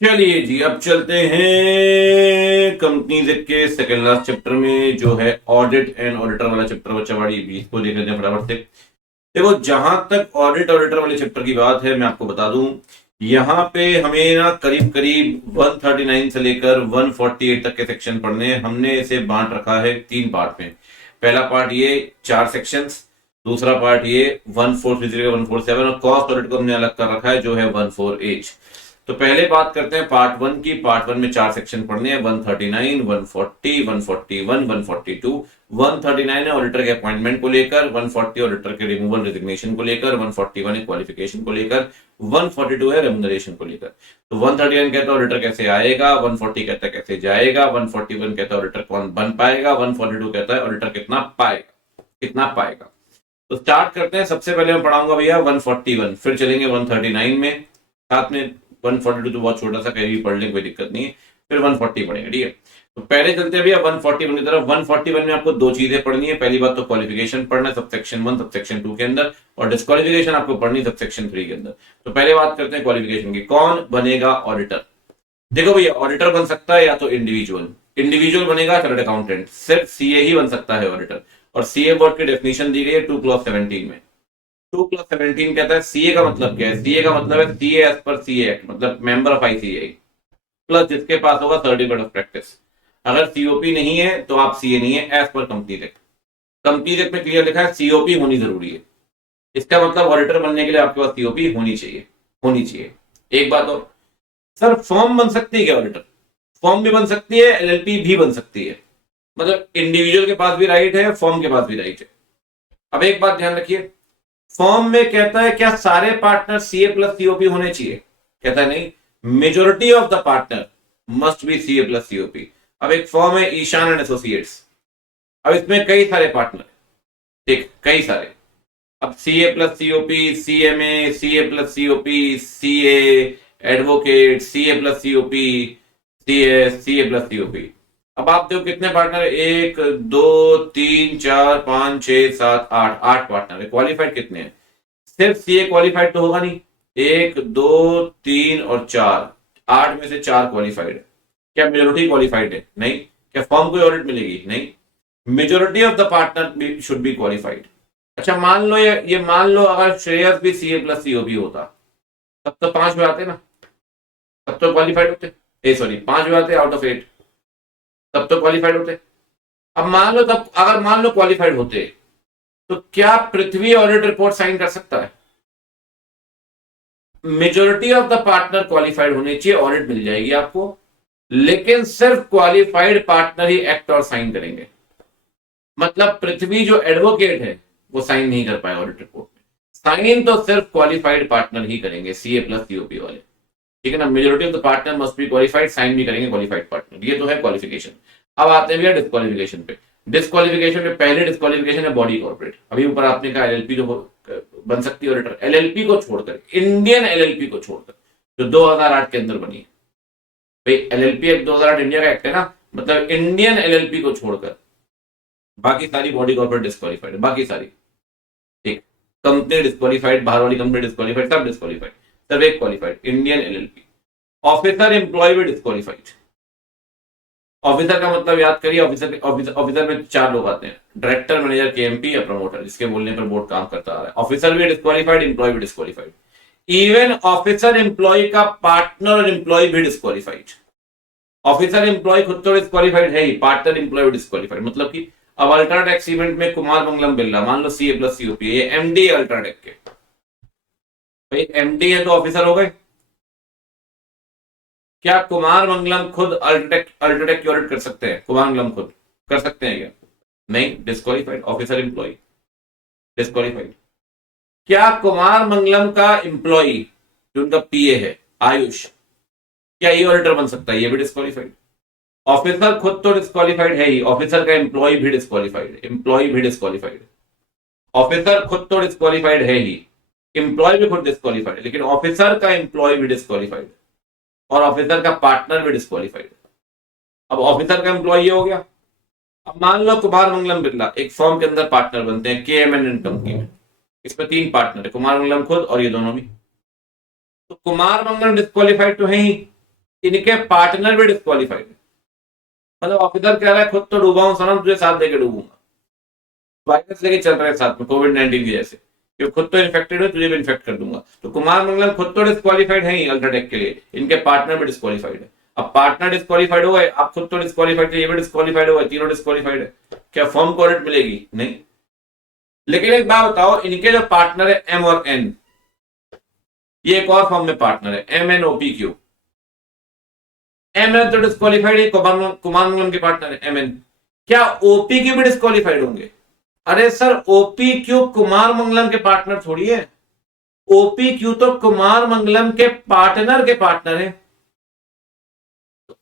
चलिए जी, अब चलते हैं कंपनीज के सेकेंड लास्ट चैप्टर में, जो है ऑडिट एंड ऑडिटर वाला चैप्टर। बच्चा बड़ी भी इसको देख लेते हैं फटाफट से। देखो, जहां तक ऑडिट ऑडिटर वाले चैप्टर की बात है, मैं आपको बता दूं, यहाँ पे हमें ना करीब करीब 139 से लेकर 148 तक के सेक्शन पढ़ने हैं। हमने इसे बांट रखा है तीन पार्ट में। पहला पार्ट ये 4 सेक्शंस, दूसरा पार्ट ये 1433 का 147, और कॉस्ट ऑडिट को हमने अलग कर रखा है जो है 14H। तो पहले बात करते हैं पार्ट वन की। पार्ट वन में 4 सेक्शन पढ़ने हैं, 139, 140, 141, 142। 139 है ऑडिटर के अपॉइंटमेंट को लेकर, 140 ऑडिटर के रिमूवल रेजिग्नेशन को लेकर, 141 है क्वालिफिकेशन को लेकर, 142 है रेमुनरेशन को लेकर। तो 139 कहता है ऑडिटर कैसे आएगा, 140 कहता है कैसे जाएगा, 141 कहता है ऑडिटर कौन बन पाएगा, 142 कहता है ऑडिटर कितना पाएगा। तो स्टार्ट करते हैं। सबसे पहले मैं पढ़ाऊंगा भैया 141, फिर चलेंगे 139 में, साथ में 142 तो बहुत छोटा सा, कहीं भी पढ़ लें कोई दिक्कत नहीं है, फिर 140 पढ़ेंगे, ठीक है। तो पहले चलते हैं भैया 141 की तरफ। 141 में आपको दो चीजें पढ़नी है। पहली बात तो क्वालिफिकेशन पढ़ना है सबसेक्शन 1 सबसेक्शन 2 के अंदर, और डिस्क्वालिफिकेशन आपको पढ़नी सबसेक्शन 3 के अंदर। तो पहले बात करते हैं क्वालिफिकेशन की। कौन बनेगा ऑडिटर? देखो भैया, ऑडिटर बन सकता है या तो इंडिविजुअल, इंडिविजुअल बनेगा चार्टर्ड अकाउंटेंट, सिर्फ सीए ही बन सकता है ऑडिटर। और सीए बोर्ड की डेफिनेशन दी गई है 2 क्लॉज 17 में। 2 क्लॉज 17 कहता है सीए का मतलब क्या है। सीए का मतलब है CA as per CA Act, मतलब मेंबर ऑफ आईसीएआई, प्लस जिसके पास होगा सर्टिफिकेट ऑफ प्रैक्टिस। अगर सीओपी नहीं है तो आप सीए नहीं है, as per companies act. Companies act में क्लियर लिखा है सीओपी होनी जरूरी है। इसका मतलब ऑडिटर बनने के लिए आपके पास सीओपी होनी चाहिए। एक बात और, सर फॉर्म बन सकती है क्या ऑडिटर? फॉर्म भी बन सकती है, एलएलपी भी बन सकती है। मतलब इंडिविजुअल के पास भी राइट है, फॉर्म के पास भी राइट है। अब एक बात ध्यान रखिए, फॉर्म में कहता है क्या सारे पार्टनर सीए प्लस सीओपी होने चाहिए? कहता है नहीं, majority of the partner must B CA plus COP. अब एक फॉर्म है ईशान एंड एसोसिएट्स, अब इसमें कई सारे पार्टनर, ठीक, कई सारे। अब CA plus COP, CMA, CA plus COP, CA advocate, CA plus COP, CA plus COP. अब आप देखो कितने पार्टनर, 1 2 3 4 5 6 7 8, 8 पार्टनर है। क्वालिफाइड कितने हैं? सिर्फ सीए क्वालिफाइड तो होगा नहीं, 1 2 3 और 4, 8 में से 4 क्वालिफाइड है। क्या मेजोरिटी क्वालिफाइड है? नहीं। क्या फॉर्म को ऑडिट मिलेगी? नहीं। Majority of the partner should be qualified. अच्छा, मान लो ये मान लो अगर श्रेयस भी सीए प्लस सीओबी होता, तब तो 5 में आते ना, तब तो क्वालिफाइड होते। ए सॉरी, 5 में आते आउट ऑफ 8, तब तो क्वालिफाइड होते। अब मान लो, तब अगर मान लो क्वालिफाइड होते, तो क्या पृथ्वी ऑडिट रिपोर्ट साइन कर सकता है? Majority of the partner qualified होने चाहिए, ऑडिट मिल जाएगी आपको, लेकिन सिर्फ क्वालिफाइड पार्टनर ही एक्ट और साइन करेंगे। मतलब पृथ्वी जो एडवोकेट है वो साइन नहीं कर पाए ऑडिट रिपोर्ट में। साइन तो सिर्फ क्वालिफाइड पार्टनर ही करेंगे, सीए प्लस सीओपी वाले, ठीक है ना। Majority of the partner must be qualified, sign भी करेंगे क्वालिफाइड पार्टनर। ये तो है क्वालिफिकेशन। अब आते हैं भैया डिस्क्वालिफिकेशन पे। डिस्क्वालिफिकेशन में पहले डिस्क्वालिफिकेशन है बॉडी कॉर्पोरेट। अभी ऊपर आपने कहा एलएलपी जो बन सकती है ऑडिटर, एलएलपी को छोड़कर, इंडियन एलएलपी को छोड़कर, जो 2008 के अंदर बनी है। भाई एलएलपी एक्ट 2008 इंडिया का एक्ट है ना, मतलब इंडियन एलएलपी को छोड़कर बाकी सारी बॉडी कॉर्पोरेट डिस्क्वालिफाइड है, बाकी सारी, ठीक। कंपनी डिस्क्वालिफाइड, बाहर वाली कंपनी डिस्क्वालिफाइड, सब डिस्क्वालिफाइड, सिर्फ एक qualified, Indian LLP. Officer employ भी डिस्क्वालिफाइड। ऑफिसर का मतलब याद करिए, ऑफिसर में 4 लोग आते हैं, डायरेक्टर, मैनेजर, केएमपी या प्रमोटर, जिसके बोलने पर बोर्ड काम करता आ रहा है। ऑफिसर भी डिस्क्वालिफाइड, एम्प्लॉय भी डिस्क्वालिफाइड। इवन ऑफिसर एम्प्लॉय का पार्टनर और एम्प्लॉय भी डिस्क्वालिफाइड। ऑफिसर एम्प्लॉय खुद तो डिस्क्वालिफाइड है ही, पार्टनर एम्प्लॉय भी डिस्क्वालिफाइड। मतलब कि अब अल्ट्राटेक सीमेंट में कुमार मंगलम बिरला, मान लो सीए प्लस सीओपी, ये एमडी अल्ट्राटेक के, भाई एमडी है तो ऑफिसर हो गए। क्या कुमार मंगलम खुद अल्ट्राटेक की ऑडिट कर सकते हैं? कुमार मंगलम खुद कर सकते हैं क्या? नहीं, डिस्क्वालिफाइड। Officer employ disqualified. क्या कुमार मंगलम का एम्प्लॉय जो उनका पीए है आयुष, क्या ये ऑडिटर बन सकता है? ये भी डिस्क्वालिफाइड। ऑफिसर खुद तो डिस्क्वालिफाइड है ही, ऑफिसर का एम्प्लॉय भी डिस्क्वालिफाइड, एम्प्लॉय भी डिस्क्वालिफाइड। ऑफिसर खुद तो डिस्क्वालिफाइड है ही, एम्प्लॉय भी खुद डिस्क्वालिफाइड, लेकिन ऑफिसर का एम्प्लॉय भी डिस्क्वालिफाइड, और ऑफिसर का पार्टनर भी डिस्क्वालिफाइड। अब ऑफिसर का एम्प्लॉय ये हो गया। अब मान लो कुमार मंगलम बिरला एक फर्म के अंदर पार्टनर बनते हैं, केएमएन एंड कंपनी में। इसमें 3 पार्टनर है, कुमार मंगलम खुद और ये दोनों भी। तो कुमार मंगलम डिस्क्वालिफाइड तो है ही, इनके पार्टनर भी डिस्क्वालीफाइड है। मतलब ऑफिसर कह रहा है खुद तो डूबा हूं सनम, तुझे साथ लेके डूबूंगा। वायरस लेके चल रहे हैं साथ में कोविड-19 की जैसे, कि खुद तो इन्फेक्टेड हो, तुझे भी इन्फेक्ट कर दूंगा। तो कुमार मंगलम खुद तो डिस्क्वालीफाइड है ही अल्ट्राटेक के लिए, इनके पार्टनर भी डिस्क्वालीफाइड है। अब पार्टनर डिस्क्वालीफाइड हो गए, आप खुद तो डिस्क्वालीफाइड थे, ये भी डिस्क्वालीफाइड हो गए, तीनों डिस्क्वालीफाइड है। क्या फर्म को ऑडिट मिलेगी? नहीं। लेकिन एक बात बताओ, इनके जो पार्टनर है एम और एन, ये एक और फॉर्म में पार्टनर है M N OP Q. M N तो डिस्क्वालीफाइड है, कुमार मंगलम के पार्टनर है एम एन। क्या ओपी क्यू भी डिस्क्वालीफाइड होंगे? अरे sir, OP Q Kumar Mangalam के पार्टनर थोड़ी है। ओपी क्यू तो कुमार मंगलम के पार्टनर के पार्टनर है।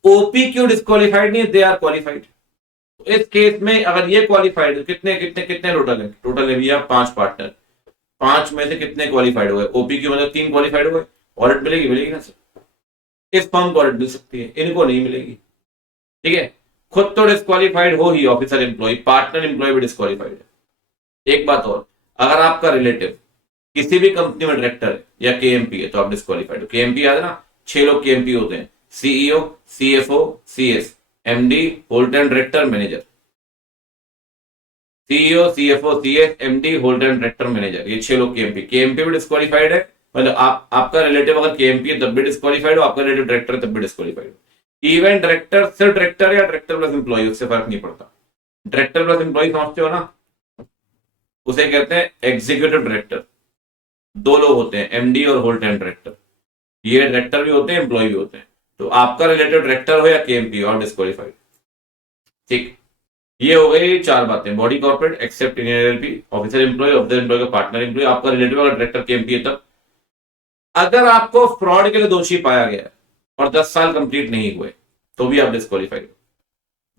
ओपी क्यू डिस्क्वालीफाइड नहीं, दे आर क्वालिफाइड। इस केस में अगर ये क्वालिफाइड है, कितने कितने कितने टोटल है? टोटल है भैया 5 पार्टनर। 5 में से कितने क्वालिफाइड हुए? ओपी क्यू मतलब 3 क्वालिफाइड हुए। ऑडिट मिलेगी? मिलेगी ना सर। इस फर्म को ऑडिट मिल सकती है, इनको नहीं मिलेगी। ठीक है, खुद तो डिस्क्वालीफाइड हो ही ऑफिसर एम्प्लॉय, पार्टनर एम्प्लॉय भी डिस्क्वालीफाइड है। एक बात और, अगर आपका रिलेटिव किसी भी कंपनी में डायरेक्टर है या केएमपी है तो आप डिस्क्वालीफाइड हो। केएमपी याद है ना, 6 लोग केएमपी होते हैं, CEO, CFO, CS, MD, whole time director, manager. CEO, CFO, CS, MD, whole time director, manager, ये 6 लोग केएमपी। केएमपी भी डिस्क्वालीफाइड है, मतलब आपका रिलेटिव अगर केएमपी है तब भी डिस्क्वालीफाइड हो, आपका रिलेटिव डायरेक्टर है तब भी डिस्क्वालीफाइड हो। इवन डायरेक्टर सिर्फ डायरेक्टर या डायरेक्टर प्लस एम्प्लॉय, उससे फर्क नहीं पड़ता। डायरेक्टर प्लस एम्प्लॉय समझते हो ना, उसे कहते हैं एग्जीक्यूटिव डायरेक्टर। 2 लोग होते हैं, एमडी और होल टाइम डायरेक्टर। ये डायरेक्टर भी होते हैं, एम्प्लॉय भी होते हैं। तो आपका रिलेटिव डायरेक्टर हो या केएमपी और डिस्क्वालीफाइड। ठीक, ये हो गई 4 बातें। Body corporate, except in LLP, officer employ, officer employ का पार्टनर एम्प्लॉय, आपका रिलेटिव अगर डायरेक्टर केएमपी है तब। अगर आपको फ्रॉड के लिए दोषी पाया गया है और 10 साल कंप्लीट नहीं हुए तो भी आप डिस्क्वालीफाइड हो।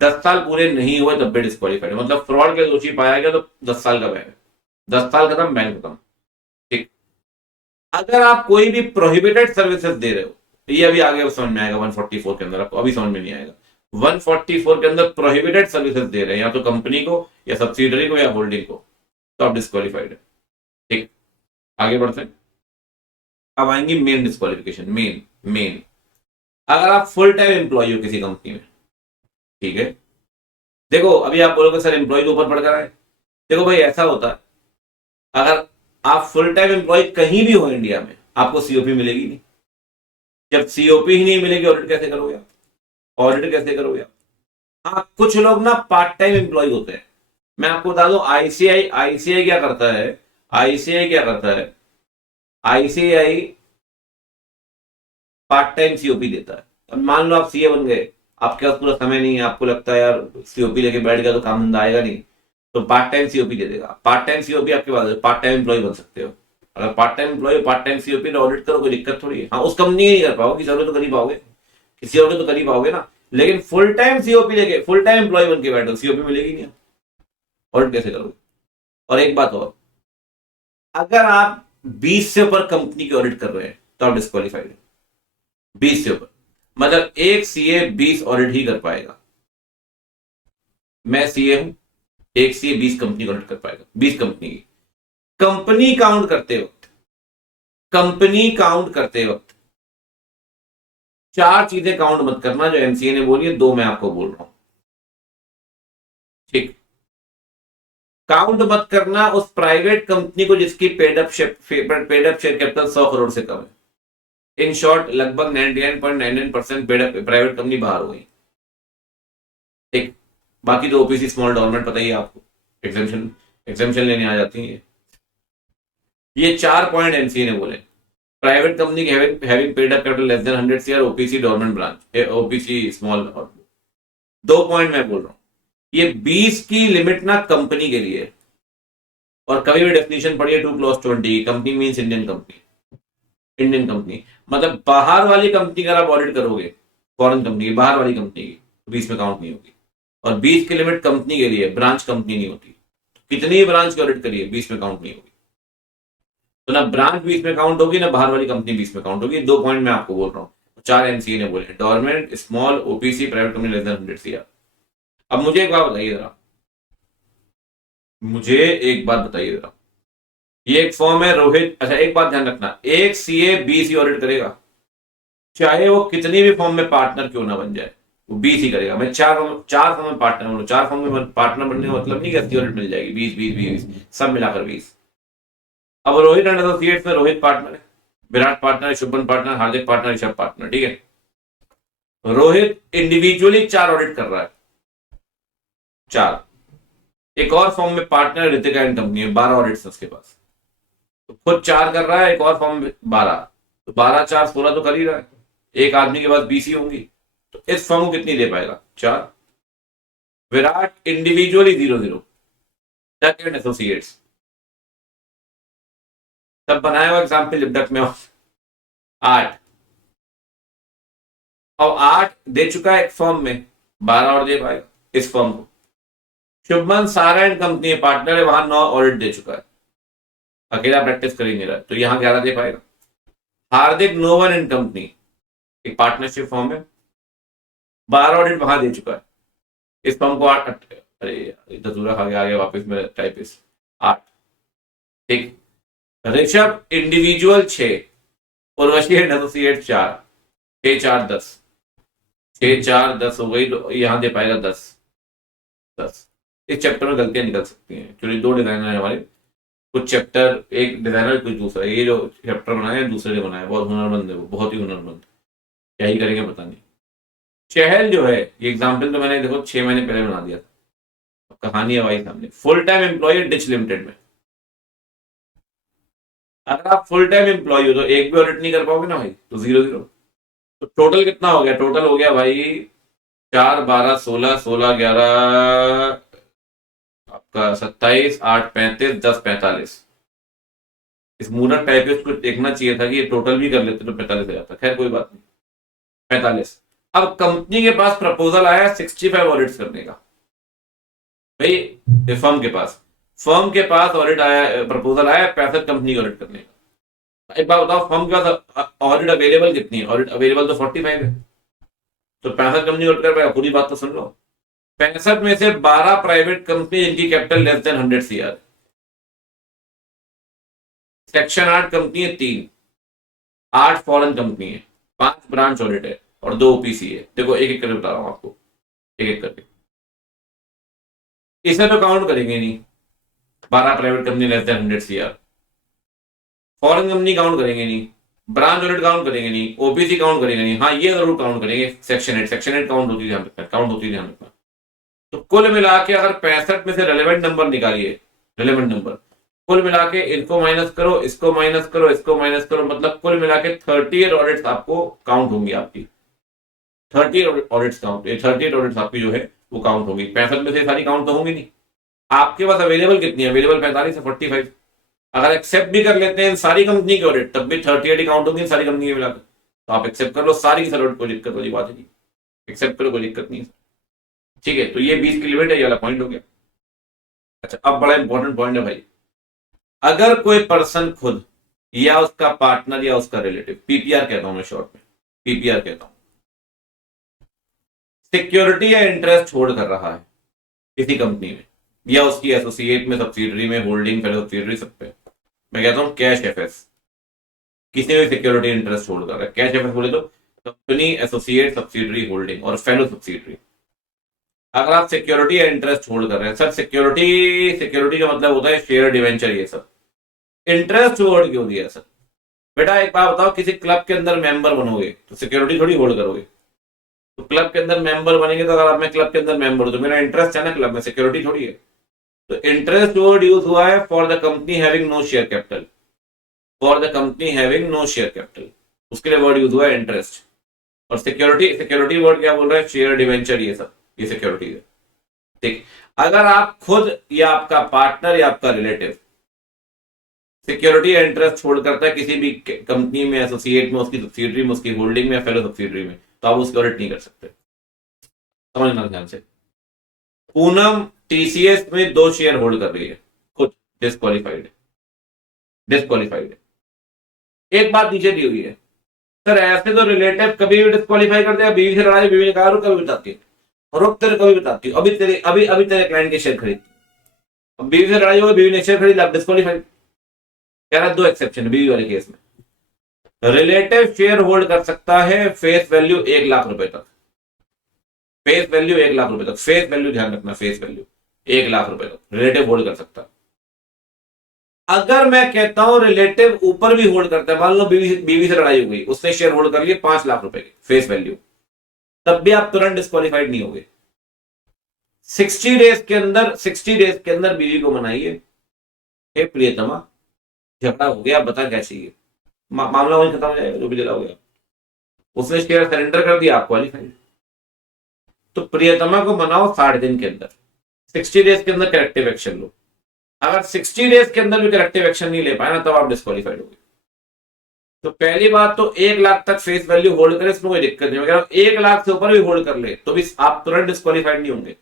10 साल पूरे नहीं हुए तब भी डिस्क्वालीफाइड, मतलब फ्रॉड के लिए दोषी पाया गया तो 10 साल का बैन है। 10 साल खत्म, बैन खत्म। ठीक, अगर आप कोई भी प्रोहिबिटेड सर्विसेज दे रहे हो, ये अभी आगे समझ में आएगा 144 के अंदर, आपको अभी समझ में नहीं आएगा। 144 के अंदर प्रोहिबिटेड सर्विसेज दे रहे हैं या तो कंपनी को या सब्सिडरी को या होल्डिंग को, तो आप डिस्क्वालीफाइड है। ठीक, आगे बढ़ते हैं। अब आएंगी मेन डिस्क्वालिफिकेशन। मेन मेन अगर आप फुल टाइम एम्प्लॉय हो किसी कंपनी में, ठीक है, देखो अभी आप बोलोगे सर एम्प्लॉय तो ऊपर पढ़कर आए। देखो भाई, ऐसा होता है, अगर आप फुल टाइम एम्प्लॉय कहीं भी हो इंडिया में, आपको सीओपी मिलेगी नहीं। जब सीओपी ही नहीं मिलेगी, ऑडिट कैसे करोगे आप? ऑडिट कैसे करोगे आप? हाँ, कुछ लोग ना पार्ट टाइम एम्प्लॉय होते हैं। मैं आपको बता दूं, आईसीआई आईसीआई क्या करता है, आईसीआई क्या करता है, आईसीआई पार्ट टाइम सीओपी देता है। अब मान लो आप सीए बन गए, आपके पास पूरा समय नहीं है, आपको लगता है यार सीओपी लेके बैठ गया तो काम धंधा आएगा नहीं, तो पार्ट टाइम सीओपी दे देगा। पार्ट टाइम सीओपी आपके पास, पार्ट टाइम एम्प्लॉय बन सकते हो। अगर part time employ, part time COP audit करो, कोई दिक्कत थोड़ी है। हाँ, उस कंपनी नहीं कर पाओगे, किसी और तो कर ही पाओगे, किसी और तो कर ही पाओगे ना। लेकिन फुल टाइम सीओपी लेके, फुल टाइम एम्प्लॉय बन के बैठो, सीओपी मिलेगी नहीं, ऑडिट कैसे करोगे? और एक बात और, अगर आप 20 से ऊपर कंपनी की ऑडिट कर रहे हैं तो आप डिस्क्वालीफाइड है। 20 से ऊपर मतलब एक सीए 20 ऑडिट ही कर पाएगा। मैं सीए हूं, एक सीए 20 कंपनी ऑडिट कर पाएगा, 20 कंपनी की। कंपनी काउंट करते वक्त, कंपनी काउंट करते वक्त 4 चीजें काउंट मत करना जो एमसीए ने बोली है, 2 मैं आपको बोल रहा हूं। ठीक, काउंट मत करना उस प्राइवेट कंपनी को जिसकी paid up share capital 100 crore से कम है। इन शॉर्ट, लगभग 99.99% प्राइवेट कंपनी बाहर हो गई। ठीक, बाकी तो ओपीसी स्मॉल डॉर्मेंट पता ही है आपको, एग्जेम्पशन एग्जेम्पशन लेने आ जाती है। ये 4 पॉइंट एमसीए ने बोले। प्राइवेट कंपनी की having paid up capital less than 100 CR, OPC dormant branch, OPC small. 2 point मैं बोल रहा हूं, ये 20 की लिमिट ना कंपनी के लिए। और कभी भी डेफिनेशन पढ़िए 2 + 20, company means Indian company. Indian company मतलब बाहर वाली कंपनी का आप ऑडिट करोगे, फॉरेन कंपनी की, बाहर वाली कंपनी की, तो 20 में काउंट नहीं होगी। और 20 की लिमिट कंपनी के लिए, ब्रांच कंपनी नहीं होती। कितनी ब्रांच की ऑडिट करिए, 20 में काउंट नहीं होगी। तो ना ब्रांच 20 में काउंट होगी, ना बाहर वाली कंपनी 20 में काउंट होगी। 2 पॉइंट मैं आपको बोल रहा हूँ, 4 एमसीए ने बोले। Dormant, small, OPC, private company less than 100 CR. अब मुझे एक बात बताइए जरा, मुझे एक बात बताइए जरा, ये एक फॉर्म है रोहित। अच्छा, एक बात ध्यान रखना, एक सीए 20 ही ऑडिट करेगा, चाहे वो कितनी भी फॉर्म में पार्टनर क्यों ना बन जाए, वो 20 ही करेगा। मैं चार फॉर्म में पार्टनर बनूं, चार फॉर्म में पार्टनर बनने का मतलब नहीं कि 80 यूनिट मिल जाएगी, 20 सब मिलाकर 20। अब रोहित एंड एसोसिएट्स में रोहित पार्टनर है, विराट पार्टनर है, शुभमन पार्टनर, हार्दिक पार्टनर, ऋषभ पार्टनर। ठीक है, रोहित इंडिविजुअली 4 ऑडिट कर रहा है, 4। एक और फॉर्म में पार्टनर ऋतिका एंड कंपनी है, 12 ऑडिट्स उसके पास। तो खुद 4 कर रहा है, एक और फॉर्म में 12, तो 12 4 16 तो कर ही रहा है। एक आदमी के पास 20 ही होंगी, तो इस फॉर्म को कितनी दे पाएगा, 4। Virat individually 0 duck and associates, तब बनाया हुआ एग्जाम्पल जब डक में 8, और 8 दे चुका है एक फॉर्म में, 12 और दे पाएगा इस फॉर्म को। शुभमन सारा एंड कंपनी पार्टनर है, वहां 9 ऑडिट दे चुका है, अकेला प्रैक्टिस कर ही नहीं रहा, तो यहां 11 दे पाएगा। हार्दिक नो वन एंड कंपनी एक पार्टनरशिप फॉर्म है, 12 ऑडिट वहां दे चुका है, इस फॉर्म को 8। अरे इधर दूरा खा गया, आ गया वापस में टाइपिस्ट 8। ठीक, Rishabh individual 6, Urvashi and associate 4, 6 4 10, 6 4 10 हो गई, तो यहां दे पाएगा 10। इस चैप्टर में गलतियां निकल सकती हैं, क्योंकि 2 डिजाइनर है हमारे, कुछ चैप्टर एक डिजाइनर कुछ दूसरा। ये जो चैप्टर बनाया है दूसरे ने बनाया, बहुत हुनरमंद है वो, बहुत ही हुनरमंद। क्या ही करेंगे पता नहीं। चहल जो है, ये एग्जाम्पल तो मैंने देखो 6 महीने पहले बना दिया था, कहानी है भाई सामने। फुल टाइम एम्प्लॉय डिच लिमिटेड में, अगर आप फुल टाइम एम्प्लॉय हो तो एक भी ऑडिट नहीं कर पाओगे ना भाई, तो 0 तो टोटल कितना हो गया, टोटल हो गया भाई 4 12 16 16 11 आपका 27 8 35 10 45। इस मूरत टाइपिस्ट को देखना चाहिए था कि ये टोटल भी कर लेते तो 45 हो जाता, खैर कोई बात नहीं, 45। अब कंपनी के पास प्रपोजल आया 65 ऑडिट्स करने का, भाई फर्म के पास ऑडिट आया, प्रपोजल आया 65 कंपनी का ऑडिट करने का। एक बात बताओ, फर्म के पास ऑडिट अवेलेबल कितनी है, ऑडिट अवेलेबल तो 45 है, तो 65 कंपनी ऑडिट कर पाएगा। पूरी बात तो सुन लो, 65 में से 12 प्राइवेट कंपनी जिनकी capital less than 100 CR, section 8 company है 3, 8 फॉरेन कंपनी है, 5 ब्रांच ऑडिट है और 2 OPC है। देखो एक एक करके बता रहा हूं आपको, एक एक करके। इसे तो काउंट करेंगे नहीं, 12 private company less than 100 CR, foreign company count करेंगे नहीं, ब्रांच ऑडिट काउंट करेंगे नहीं, OPC काउंट करेंगे नहीं। हाँ ये जरूर काउंट करेंगे, सेक्शन 8 काउंट होती है, ध्यान रखना। तो कुल मिला के अगर 65 में से रेलेवेंट नंबर निकालिए, रेलेवेंट नंबर कुल मिला के इनको माइनस करो, इसको माइनस करो, इसको माइनस करो, मतलब कुल मिला के 38 ऑडिट्स आपको काउंट होंगी, आपकी 38 ऑडिट्स काउंट, 38 ऑडिट्स आपकी जो है वो काउंट होंगी। 65 में से सारी काउंट तो होंगी नहीं। आपके पास अवेलेबल कितनी है, अवेलेबल 45 से 45। अगर एक्सेप्ट भी कर लेते हैं सारी कंपनी की ऑडिट, तब भी 38 काउंट होंगी सारी कंपनी के मिलाकर। तो आप एक्सेप्ट कर लो सारी की सारी ऑडिट, कोई दिक्कत वाली बात नहीं, एक्सेप्ट करो कोई दिक्कत नहीं है। ठीक है, तो ये 20 की लिमिट है, ये वाला पॉइंट हो गया। अच्छा, अब बड़ा इंपॉर्टेंट पॉइंट है भाई, अगर कोई पर्सन खुद या उसका पार्टनर या उसका रिलेटिव, PPR कहता हूं मैं शॉर्ट में, PPR कहता हूं, सिक्योरिटी या इंटरेस्ट होल्ड कर रहा है किसी कंपनी में या उसकी एसोसिएट में, सब्सिडरी में, होल्डिंग फेलो सब्सिडरी, सब पे, मैं कहता हूं कैश FS, किसी भी सिक्योरिटी इंटरेस्ट होल्ड कर रहा है। कैश FS बोले तो कंपनी, एसोसिएट, सब्सिडरी, होल्डिंग और फेलो सब्सिडरी। अगर आप सिक्योरिटी या इंटरेस्ट होल्ड कर रहे हैं, सर सिक्योरिटी का मतलब होता है शेयर, डिवेंचर, ये सब। इंटरेस्ट होल्ड क्यों दिया सर? बेटा एक बात बताओ, किसी क्लब के अंदर मेंबर बनोगे तो सिक्योरिटी थोड़ी होल्ड करोगे, तो क्लब के अंदर मेंबर बनेंगे, तो अगर मैं क्लब के अंदर मेंबर हूं तो मेरा इंटरेस्ट है ना क्लब में, सिक्योरिटी थोड़ी है। तो इंटरेस्ट वर्ड यूज हुआ है for the company having no share capital, for the company having no share capital, उसके लिए वर्ड यूज हुआ है इंटरेस्ट। और सिक्योरिटी वर्ड क्या बोल रहा है, शेयर, डिवेंचर, ये सब, ये सिक्योरिटी है। ठीक, अगर आप खुद या आपका पार्टनर या आपका रिलेटिव सिक्योरिटी या इंटरेस्ट होल्ड करता है किसी भी कंपनी में, एसोसिएट में, उसकी सब्सिडरी में, उसकी होल्डिंग में या फेलो सब्सिडरी में, तो आप उसकी ऑडिट नहीं कर सकते। समझना ध्यान से। पूनम TCS में 2 शेयर होल्ड कर रही है, खुद डिस्क्वालिफाइड है। एक बात नीचे दी हुई है, सर ऐसे तो रिलेटिव कभी भी डिस्क्वालीफाई कर दिया, बीवी से लड़ाई, बीवी ने कहा रुक, कभी बताती है, रुक तेरे कभी बताती हूँ, अभी तेरे क्लाइंट के शेयर खरीद, अब बीवी से लड़ाई होगी, बीवी ने शेयर खरीद, आप डिस्क्वालीफाई। कह रहा 2 एक्सेप्शन है बीवी वाले केस में, रिलेटिव शेयर होल्ड कर सकता है फेस वैल्यू 1,00,000 रुपए तक, फेस वैल्यू 1,00,000 रुपए तक, फेस वैल्यू ध्यान रखना, फेस वैल्यू 1,00,000 रुपए तक रिलेटिव होल्ड कर सकता है। अगर मैं कहता हूं रिलेटिव ऊपर भी होल्ड करता है, मान लो बीवी बीवी से लड़ाई हो गई, उसने शेयर होल्ड कर लिए 5,00,000 रुपए के फेस वैल्यू, तब भी आप तुरंत डिस्क्वालीफाइड नहीं होगे। 60 डेज के अंदर, 60 डेज के अंदर बीवी को मनाइए, हे प्रियतमा झगड़ा हो गया, बता क्या चाहिए, मामला वहीं खत्म हो जाएगा, जो भी जला हो गया। उसने शेयर सरेंडर कर दिया, आप क्वालिफाइड। तो प्रियतमा को मनाओ 60 दिन के अंदर, 60 डेज के अंदर करेक्टिव एक्शन लो। अगर 60 डेज के अंदर भी करेक्टिव एक्शन नहीं ले पाए ना, तब आप डिस्क्वालीफाइड हो गए। तो पहली बात तो 1,00,000 तक फेस वैल्यू होल्ड करें, इसमें कोई दिक्कत नहीं। अगर 1,00,000 से ऊपर भी होल्ड कर ले तो भी आप तुरंत डिस्क्वालीफाइड नहीं होंगे,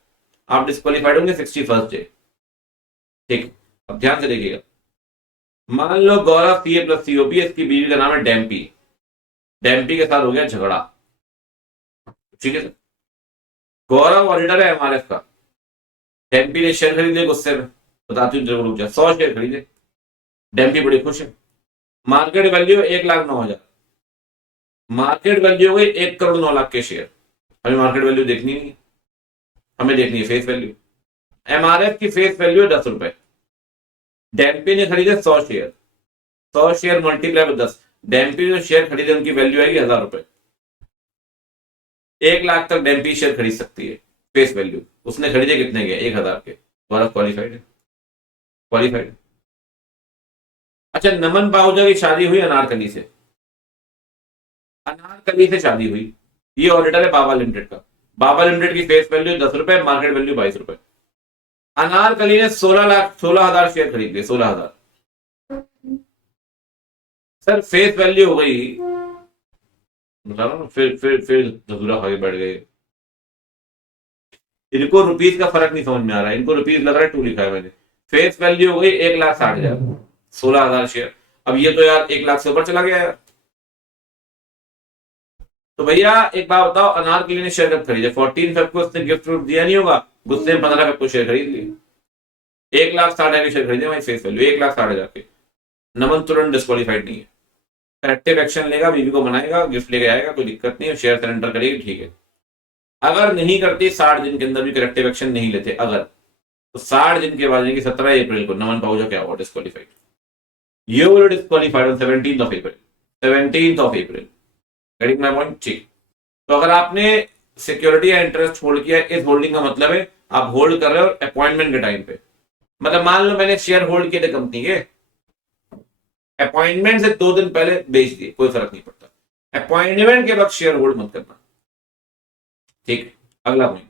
आप डिस्क्वालीफाइड होंगे 61st डे। ठीक, अब ध्यान से देखिएगा। मान लो गौरव सीए प्लस सीओपी, इसकी बीवी का नाम है डेम्पी, डेम्पी के साथ हो गया झगड़ा, ठीक है सर। गौरव ऑडिटर है एमआरएफ का, डेम्पी ने शेयर खरीद लिया गुस्से में, बताती हूँ जरूर, रुक जा, 100 शेयर खरीदे, डेम्पी बड़ी खुश है। मार्केट वैल्यू 1,09,000, मार्केट वैल्यू हो गई 1,09,00,000 के शेयर। हमें मार्केट वैल्यू देखनी नहीं, हमें देखनी है फेस वैल्यू। एमआरएफ की फेस वैल्यू है 10 रुपए, डेम्पी ने खरीदे 100 शेयर, 100 शेयर मल्टीप्लाई बाय 10, डेम्पी ने शेयर खरीदे उनकी वैल्यू आएगी 1,000 रुपए। 1,00,000 तक डेम्पी शेयर खरीद सकती है फेस वैल्यू, उसने खरीदे कितने के, 1,000 के, गौरव क्वालिफाइड है, क्वालिफाइड। अच्छा, नमन पाहुजा की शादी हुई अनारकली से, अनारकली से शादी हुई, ये ऑडिटर है बाबा लिमिटेड का, बाबा लिमिटेड की फेस वैल्यू 10 रुपए, मार्केट वैल्यू 22 रुपए। अनारकली ने 16,00,000 शेयर खरीद लिए, 16,000। सर फेस वैल्यू हो गई, बता रहा हूँ, फिर धतूरा खा के बैठ गए। इनको रुपीज का फर्क नहीं समझ में आ रहा है, इनको रुपीज लग रहा है 2 लिखा है मैंने। फेस वैल्यू हो गई 1,60,000, 16,000 शेयर। अब ये तो यार 1,00,000 से ऊपर चला गया यार। तो भैया एक बात बताओ, अनारकली ने शेयर कब खरीदे, 14 फेब को उसने गिफ्ट दिया नहीं होगा, गुस्से में 15 फेब को शेयर खरीद लिए, 1,60,000 के शेयर खरीदे भाई, फेस वैल्यू 1,60,000 के। नमन तुरंत डिस्क्वालीफाइड नहीं है, करेक्टिव एक्शन लेगा, बीवी को बनाएगा, गिफ्ट लेके आएगा, कोई दिक्कत नहीं है, शेयर सरेंडर करेगी, ठीक है। अगर नहीं करती 60 दिन के अंदर भी करेक्टिव एक्शन नहीं लेते अगर, तो 60 दिन के बाद यानी कि 17 अप्रैल को नमन पाहुजा क्या हुआ, disqualified. You will disqualified on 17th of April, 17th of April, getting my point, ठीक। तो अगर आपने सिक्योरिटी या इंटरेस्ट होल्ड किया, इस होल्डिंग का मतलब है आप होल्ड कर रहे हो अपॉइंटमेंट के टाइम पे। मतलब मान लो मैंने शेयर होल्ड किए थे कंपनी के, अपॉइंटमेंट से 2 दिन पहले बेच दिए, कोई फर्क नहीं पड़ता, अपॉइंटमेंट के वक्त शेयर होल्ड मत करना, ठीक। अगला पॉइंट,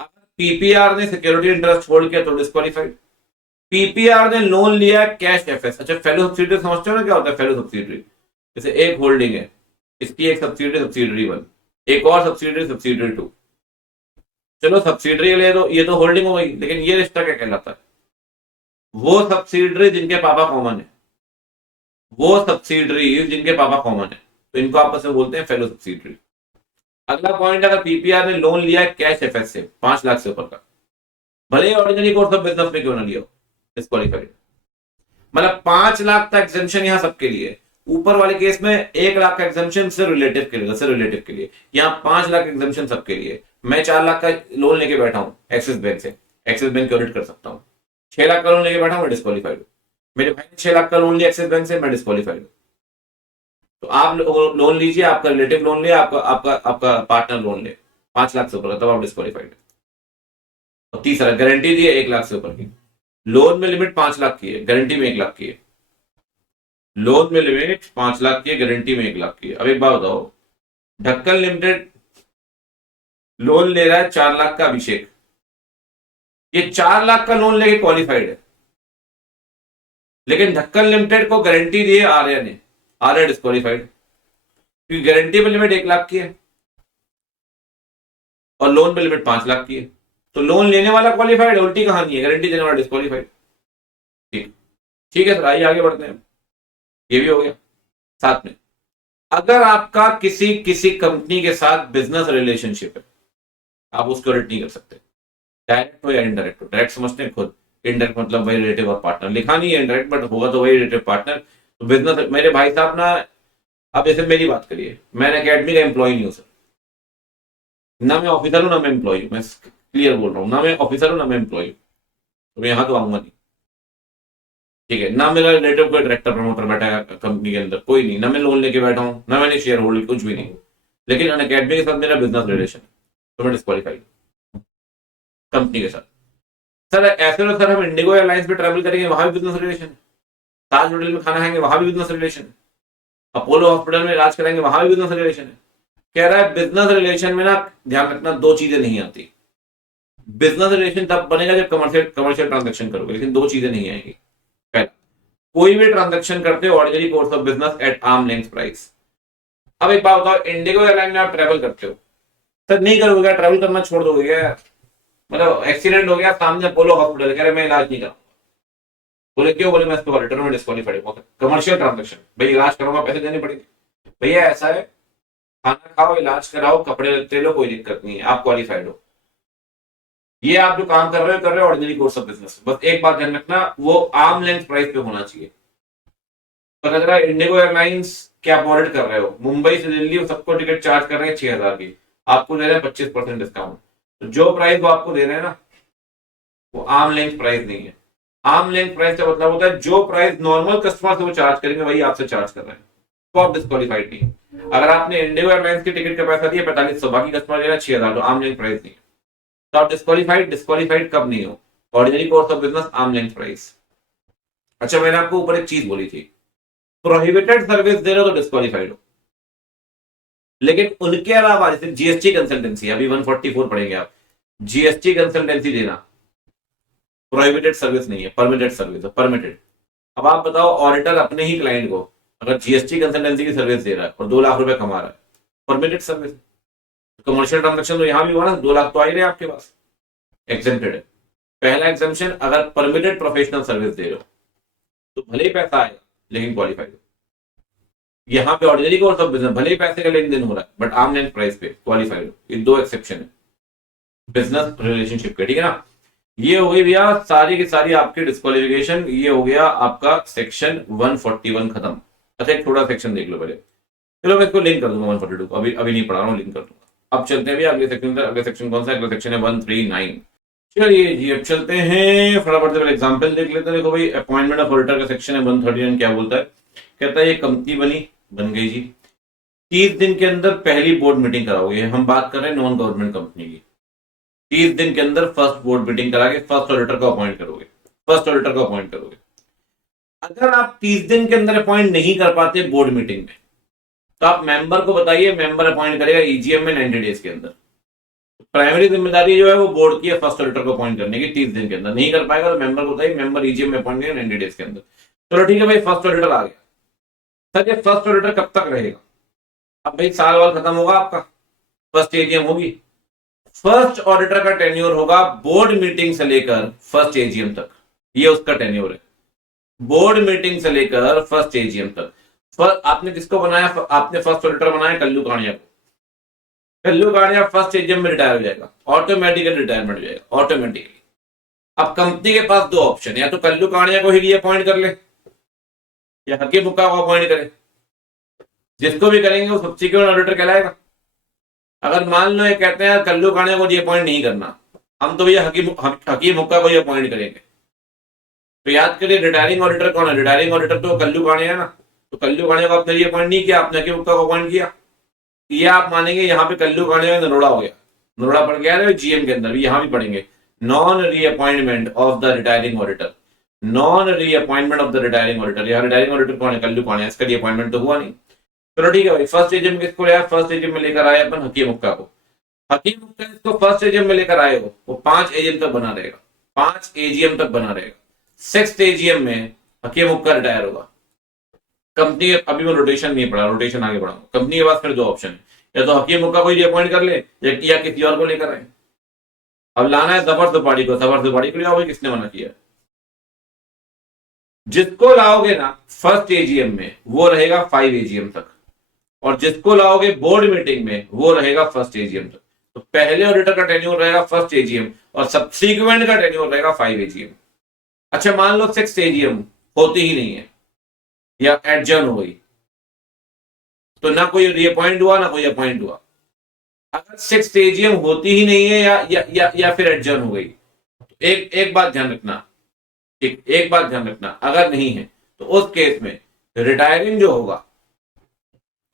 अगर पीपीआर ने सिक्योरिटी इंटरेस्ट होल्ड किया तो डिस्क्वालीफाइड। पीपीआर ने लोन लिया कैश एफएस, अच्छा फेलो सब्सिडरी समझते हो ना क्या होता है फेलो सब्सिडरी, जैसे एक होल्डिंग है, इसकी एक सब्सिडरी, सब्सिडरी 1, एक और सब्सिडरी, सब्सिडरी 2, चलो सब्सिडरी ले दो, ये तो होल्डिंग हो गई, लेकिन ये रिश्ता क्या कहलाता है, वो सब्सिडरी जिनके पापा कॉमन है, वो सब्सिडरी जिनके पापा कॉमन है, तो इनको आपस में बोलते हैं फेलो सब्सिडरी। अगला पॉइंट, अगर पीपीआर ने लोन लिया कैश एफएस से 5 लाख से ऊपर का, भले ही ऑर्डिनरी कोर्स ऑफ बिजनेस में क्यों ना लिया हो, डिस्क्वालीफाइड। मतलब 5 लाख का एग्जेम्पशन यहाँ सबके लिए, ऊपर वाले केस में 1,00,000 का एग्जेम्पन सिर्फ रिलेटिव के लिए, सिर्फ रिलेटिव के लिए, यहाँ 5 लाख एग्जेम्पन सबके लिए। मैं 4 लाख का लोन लेके बैठा हूँ एक्सिस बैंक से, एक्सिस बैंक ऑडिट कर सकता हूँ, 6 लाख का लोन लेके बैठा हूँ, मैं डिस्क्वालीफाइड हूँ। मेरे भाई ने 6 लाख का लोन लिया एक्सिस बैंक से, मैं डिस्क्वालीफाइड हूँ। तो आप लोन लीजिए, आपका रिलेटिव लोन ले, आपका आपका आपका पार्टनर लोन ले 5 लाख से ऊपर, तब आप डिस्क्वालीफाइड है। और तीसरा, गारंटी दी है 1,00,000 से ऊपर की, लोन में लिमिट 5 लाख की है, गारंटी में 1,00,000 की है, लोन में लिमिट 5 लाख की है, गारंटी में 1,00,000 की है। अब एक बात बताओ, ढक्कन लिमिटेड लोन ले रहा है 4 लाख का, अभिषेक ये 4 लाख का लोन लेके क्वालिफाइड है, लेकिन ढक्कन लिमिटेड को गारंटी दी है आर्या ने, आर्या डिस्क्वालीफाइड, क्योंकि गारंटी में लिमिट 1,00,000 की है और लोन में लिमिट 5 लाख की है। तो लोन लेने वाला क्वालिफाइड है, उल्टी कहानी है, गारंटी देने वाला डिस्क्वालीफाइड। ठीक, ठीक है सर, आइए आगे बढ़ते हैं, ये भी हो गया। साथ में अगर आपका किसी किसी कंपनी के साथ बिजनेस रिलेशनशिप है, आप उसको ऑडिट नहीं कर सकते, डायरेक्ट हो या इनडायरेक्ट हो। डायरेक्ट समझते हैं खुद, इनडायरेक्ट मतलब वही रिलेटिव और पार्टनर, लिखा नहीं है इनडायरेक्ट, बट होगा तो वही रिलेटिव पार्टनर। तो बिजनेस, मेरे भाई साहब ना अब जैसे मेरी बात करिए, मैं एकेडमी का एम्प्लॉय नहीं हूं सर, ना मैं ऑफिसर हूं ना मैं एम्प्लॉय हूं, मैं क्लियर बोल रहा हूं, ना मैं ऑफिसर हूं ना मैं एम्प्लॉय हूं, तो मैं यहाँ तो आऊंगा नहीं। ठीक है, ना मेरा रिलेटिव कोई डायरेक्टर प्रमोटर बैठा है कंपनी के अंदर, कोई नहीं, ना मैं लोन लेके बैठा हूँ, ना मैंने शेयर होल्ड, कुछ भी नहीं। लेकिन अन अकेडमी के साथ मेरा बिजनेस रिलेशन है, तो मैं डिस्क्वालीफाई कंपनी के साथ। सर ऐसे तो सर हम इंडिगो एयरलाइंस पे ट्रैवल करेंगे, वहां भी बिजनेस रिलेशन है। ताज होटल में खाना खाएंगे, वहां भी बिजनेस रिलेशन है। अपोलो हॉस्पिटल में इलाज कराएंगे, वहां भी बिजनेस रिलेशन है। कह रहा है बिजनेस रिलेशन में ना ध्यान रखना, दो चीजें नहीं आती। बिजनेस रिलेशन तब बनेगा जब कमर्शियल कमर्शियल ट्रांजेक्शन करोगे, लेकिन दो चीजें नहीं आएंगी। पहला, कोई भी ट्रांजेक्शन करते हो ordinary course of business at arm length price. अब एक बात बताओ, इंडिगो एयरलाइन में आप ट्रेवल करते हो, सर नहीं करोगे क्या, ट्रेवल करना छोड़ दोगे क्या? मतलब एक्सीडेंट हो गया, सामने अपोलो हॉस्पिटल, कह रहे मैं इलाज नहीं करूँ। बोले क्यों? बोले मैं इसको रिटर्न में डिस्क्वालीफाइड हूं। कमर्शियल ट्रांजेक्शन, भाई इलाज कराऊंगा, पैसे देने पड़ेंगे। भैया ऐसा है, खाना खाओ, इलाज कराओ, कपड़े लेते लो, कोई दिक्कत नहीं है, आप क्वालिफाइड हो। ये आप जो काम कर रहे हो ऑर्डिनरी कोर्स ऑफ बिजनेस, बस एक बात ध्यान रखना, वो आर्म लेंथ प्राइस पे होना चाहिए। पता चला इंडिगो एयरलाइंस क्या आप ऑडिट कर रहे हो, मुंबई से दिल्ली सबको टिकट चार्ज कर रहे हैं 6,000 की, आपको दे रहे हैं 25% डिस्काउंट। तो जो प्राइस वो आपको दे रहे हैं ना, वो आर्म लेंथ प्राइस नहीं है। आर्म लेंथ प्राइस का मतलब होता है जो प्राइस नॉर्मल कस्टमर से वो चार्ज करेंगे वही आपसे चार्ज कर रहे हैं, तो आप डिस्क्वालीफाइड नहीं। अगर आपने इंडिगो एयरलाइंस की टिकट का पैसा दिया 4500, बाकी कस्टमर दे रहा है 6,000, तो आर्म लेंथ प्राइस नहीं है, तो आप डिस्क्वालीफाइड। डिस्क्वालीफाइड कब नहीं हो? Ordinary course of business arm length price. अच्छा, मैंने आपको ऊपर एक चीज बोली थी, प्रोहिबिटेड सर्विस दे रहे हो तो डिस्क्वालीफाइड हो। लेकिन उनके अलावा जैसे जीएसटी कंसल्टेंसी, अभी 144 पढ़ेंगे आप, जीएसटी कंसल्टेंसी देना प्रोहिबिटेड सर्विस नहीं है, परमिटेड सर्विस है, परमिटेड। अब आप बताओ, ऑडिटर अपने ही क्लाइंट को अगर जीएसटी कंसल्टेंसी की सर्विस दे रहा है और 2 लाख रुपए कमा रहा है, परमिटेड सर्विस। कमर्शियल ट्रांजेक्शन तो यहां भी हुआ ना, 2 लाख तो आ ही रहे आपके पास, एग्जेम्प्टेड है। पहला एग्जामेशन, अगर परमिटेड प्रोफेशनल सर्विस दे रहे हो तो भले ही पैसा आएगा लेकिन क्वालिफाइड हो। यहाँ पे ऑर्डिनरी कोर्स ऑफ बिजनेस भले ही पैसे का लेन देन हो रहा है बट आर्म लेंथ प्राइस पे क्वालिफाइड हो। ये दो एक्सेप्शन है बिजनेस रिलेशनशिप के, ठीक है ना। ये हो गई भैया सारी की सारी आपकी डिस्क्वालिफिकेशन, ये हो गया आपका सेक्शन 141 खत्म। अच्छा, एक थोड़ा सेक्शन देख लो पहले, चलो मैं इसको लिंक कर दूंगा 142 को, अभी अभी नहीं पढ़ा रहा हूँ, लिंक कर दूंगा। अब चलते हैं भैया अगले सेक्शन पर। अगले सेक्शन कौन सा? अगला सेक्शन है 139। चलिए जी, अब चलते हैं फटाफट से एग्जाम्पल देख लेते हैं। देखो भाई, अपॉइंटमेंट ऑफ ऑडिटर का सेक्शन है 139, क्या बोलता है? कहता है ये कंपनी बन गई जी, 30 दिन के अंदर पहली बोर्ड मीटिंग कराओगे। हम बात कर रहे हैं नॉन गवर्नमेंट कंपनी की। 30 दिन के अंदर फर्स्ट बोर्ड मीटिंग करा के फर्स्ट ऑडिटर को अपॉइंट करोगे, फर्स्ट ऑडिटर को अपॉइंट करोगे। अगर आप 30 दिन के अंदर अपॉइंट नहीं कर पाते बोर्ड मीटिंग में, तो आप मेंबर को बताइए, मेंबर अपॉइंट करेगा ईजीएम में 90 डेज के अंदर। प्राइमरी जिम्मेदारी जो है वो बोर्ड की है फर्स्ट ऑडिटर को अपॉइंट करने की। 30 दिन के अंदर नहीं कर पाएगा तो मेंबर को बताइए, मेंबर ईजीएम में अपॉइंट करेगा 90 डेज के अंदर। चलो ठीक है भाई, फर्स्ट ऑडिटर आ गया। सर ये फर्स्ट ऑडिटर कब तक रहेगा? अब भाई साल वाल खत्म होगा आपका, फर्स्ट एजीएम होगी। फर्स्ट ऑडिटर का टेन्योर होगा बोर्ड मीटिंग से लेकर फर्स्ट एजीएम तक, ये उसका टेन्योर है, बोर्ड मीटिंग से लेकर फर्स्ट एजीएम तक। आपने किसको बनाया? आपने फर्स्ट ऑडिटर बनाया कल्लू कानिया को। कल्लू कानिया फर्स्ट एजीएम में रिटायर हो जाएगा, ऑटोमेटिकली रिटायरमेंट हो जाएगा ऑटोमेटिकली। अब कंपनी के पास दो ऑप्शन है, या तो कल्लू कानिया को ही अपॉइंट कर ले या हकीम मुक्का को अपॉइंट करे। जिसको भी करेंगे वो सब्सिक्वेंट ऑडिटर कहलाएगा। अगर मान लो ये कहते हैं कल्लू कानिया को अपॉइंट नहीं करना, हम तो भैया हकीम मुक्का को ही अपॉइंट करेंगे। तो याद करिए रिटायरिंग ऑडिटर कौन है? रिटायरिंग ऑडिटर तो कल्लू कानिया है ना। तो कल्लू कानिया को आपने अपॉइंट नहीं किया, आपने हकीम मुक्का को अपॉइंट किया। ये आप मानेंगे यहाँ पे कल्लू कानिया में नरोड़ा हो गया, नरोड़ा पड़ गया है जीएम के अंदर भी, यहाँ भी पढ़ेंगे non reappointment of the retiring auditor. Non reappointment of the retiring auditor, यहाँ रिटायरिंग ऑडिटर कौन है? कल्लू कानिया, इसका रीअपॉइंटमेंट तो हुआ नहीं। चलो ठीक है भाई, फर्स्ट एजीएम किसको लिया? फर्स्ट एजीएम में लेकर आए अपन हकीम मुक्का को। हकीम मुक्का इसको फर्स्ट एजीएम में लेकर आए हो, वो 5 एजीएम तक बना रहेगा, 5 एजीएम तक बना रहेगा। 6th एजीएम में हकीम मुक्का रिटायर होगा। कंपनी अभी मैं रोटेशन नहीं पढ़ा, रोटेशन आगे बढ़ाऊंगा। कंपनी के पास फिर दो ऑप्शन है, या तो हकीम मुक्का को ही अपॉइंट कर ले या किसी और को लेकर आए। अब लाना है जफर सुपारी को, जफर सुपारी को ले आओ, किसने मना किया? जिसको लाओगे ना फर्स्ट एजीएम में वो रहेगा 5 एजीएम तक, और जिसको लाओगे बोर्ड मीटिंग में वो रहेगा फर्स्ट एजीएम तक। तो पहले ऑडिटर का टेन्योर रहेगा फर्स्ट एजीएम और सब्सिक्वेंट का टेन्योर रहेगा 5 एजीएम। अच्छा मान लो 6th एजीएम होती ही नहीं है या एडजर्न हो गई, तो ना कोई रीअपॉइंट हुआ ना कोई अपॉइंट हुआ। अगर 6th एजीएम होती ही नहीं है या फिर एडजर्न हो गई, तो एक बात ध्यान रखना, ठीक, एक बात ध्यान रखना, अगर नहीं है तो उस केस में रिटायरिंग जो होगा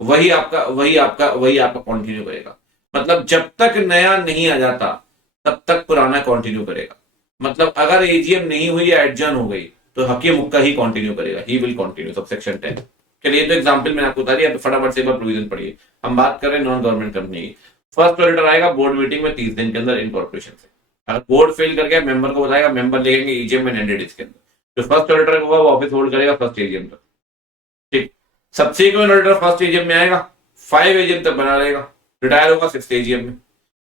वही आपका कंटिन्यू करेगा। मतलब जब तक नया नहीं आ जाता तब तक पुराना कंटिन्यू करेगा। मतलब अगर एजीएम नहीं हुई या एडजर्न हो गई तो हकी मुक्का ही कंटिन्यू करेगा, ही विल कंटिन्यू, सबसेक्शन 10। चलिए तो एग्जांपल मैंने आपको बता दिया, तो फटाफट से एक बार प्रोविजन पढ़िए। हम बात कर रहे हैं नॉन गवर्नमेंट कंपनी की। फर्स्ट ऑडिटर आएगा बोर्ड मीटिंग में 30 दिन के अंदर इनकॉर्पोरेशन से। अगर बोर्ड फेल कर गया, मेंबर को बताएगा, मेंबर लेंगे ईजीएम में 90 डेज के अंदर। जो फर्स्ट ऑडिटर होगा वो ऑफिस होल्ड करेगा फर्स्ट एजीएम तक, ठीक। सब्सिक्वेंट ऑडिटर फर्स्ट एजीएम में आएगा, 5 एजीएम तक बना रहेगा, रिटायर होगा 6th एजीएम में।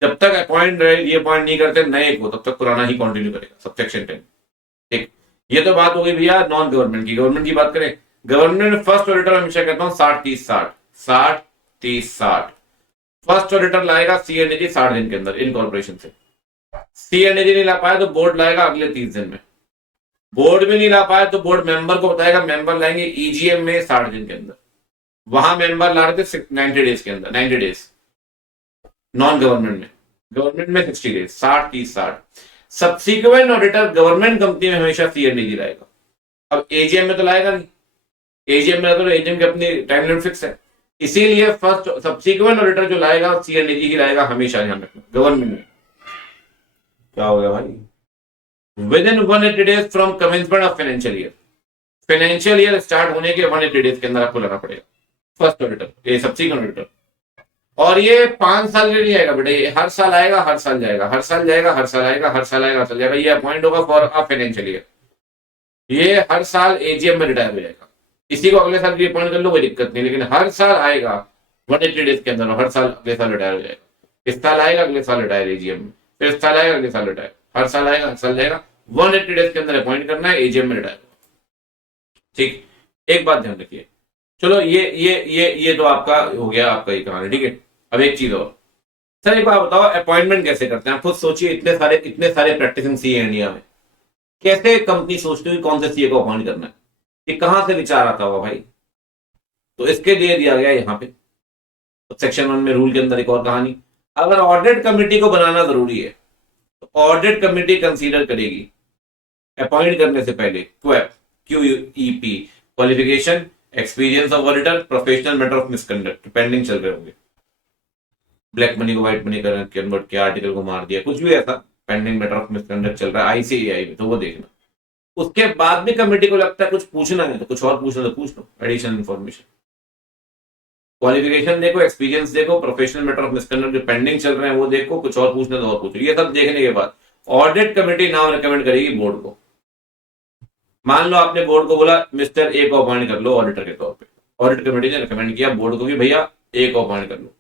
जब तक अपॉइंट रीअपॉइंट नहीं करते नए को तब तक पुराना ही कंटिन्यू करेगा, सबसेक्शन 10, ठीक। ये तो बात हो गई भैया नॉन गवर्नमेंट की। गवर्नमेंट की बात करें, गवर्नमेंट में फर्स्ट ऑडिटर हमेशा कहता हूं 60-30-60 फर्स्ट ऑडिटर लाएगा सीएनएजी 60 दिन के अंदर इनकॉर्पोरेशन से। सीएनएजी नहीं ला पाया तो बोर्ड लाएगा अगले 30 दिन में। बोर्ड भी नहीं ला पाया तो बोर्ड मेंबर को बताएगा, मेंबर लाएंगे ईजीएम में 60 दिन के अंदर। वहां मेंबर ला रहे थे 90 डेज के अंदर, 90 डेज नॉन गवर्नमेंट में, गवर्नमेंट में 60 days, 60-30-60। Subsequent auditor government company में हमेशा सीएनएजी लाएगा। अब एजीएम में तो लाएगा नहीं, एजीएम में तो एजीएम की अपनी टाइम लिमिट फिक्स है, इसीलिए फर्स्ट सब्सिक्वेंट ऑडिटर जो लाएगा सीएनएजी ही लाएगा हमेशा, ध्यान रखना। गवर्नमेंट में क्या हो गया भाई, with in 180 days from commencement of financial year, financial year start होने के 180 डेज के अंदर आपको लाना पड़ेगा फर्स्ट ऑडिटर, ये सब्सिक्वेंट ऑडिटर। और ये 5 साल के लिए नहीं आएगा बेटा, ये हर साल आएगा, हर साल जाएगा, हर साल जाएगा, हर साल आएगा, हर साल आएगा, हर साल जाएगा। ये अपॉइंट होगा फॉर अ फाइनेंशियल ईयर, ये हर साल एजीएम में रिटायर हो जाएगा। इसी को अगले साल रिअपॉइंट कर लो, कोई दिक्कत नहीं, लेकिन हर साल आएगा 180 डेज के अंदर, हर साल अगले साल रिटायर हो जाएगा। इस साल आएगा, अगले साल रिटायर एजीएम में, फिर इस साल आएगा, अगले साल रिटायर, हर साल आएगा, हर साल जाएगा। 180 डेज के अंदर अपॉइंट करना है, एजीएम में रिटायर, ठीक। एक बात ध्यान रखिए। चलो ये तो आपका हो गया, आपका ये कहानी, ठीक है। अब एक चीज और, सर एक बात बताओ, अपॉइंटमेंट कैसे करते हैं? आप खुद सोचिए, इतने सारे प्रैक्टिसिंग सीए इंडिया में, कैसे कंपनी सोचती हुई कौन से सीए को अपॉइंट करना है? ये कहां से विचार आता होगा भाई? तो इसके लिए दिया गया यहाँ पे तो सेक्शन 1 में रूल के अंदर एक और कहानी, अगर ऑडिट कमेटी को बनाना जरूरी है तो ऑडिट कमेटी कंसीडर करेगी अपॉइंट करने से पहले QEP, qualification, experience of auditor, professional matter of misconduct pending चल रहे होंगे, ब्लैक मनी को व्हाइट मनी कन्वर्ट किया, आर्टिकल को मार दिया, कुछ भी ऐसा पेंडिंग मैटर ऑफ मिसकंडक्ट चल रहा है ICAI में, तो वो देखना। उसके बाद भी कमेटी को लगता है कुछ पूछना है तो कुछ और पूछना तो पूछ लो, एडिशनल इन्फॉर्मेशन। क्वालिफिकेशन देखो, एक्सपीरियंस देखो, प्रोफेशनल मैटर ऑफ मिसकंडक्ट जो पेंडिंग चल रहे हैं वो देखो, कुछ और पूछना तो और पूछो। ये सब देखने के बाद ऑडिट कमेटी नाम रिकमेंड करेगी बोर्ड को। मान लो आपने बोर्ड को बोला मिस्टर ए को अपॉइंट कर लो ऑडिटर के तौर पे, ऑडिट कमेटी ने रिकमेंड किया बोर्ड को कि भैया ए को अपॉइंट कर लो।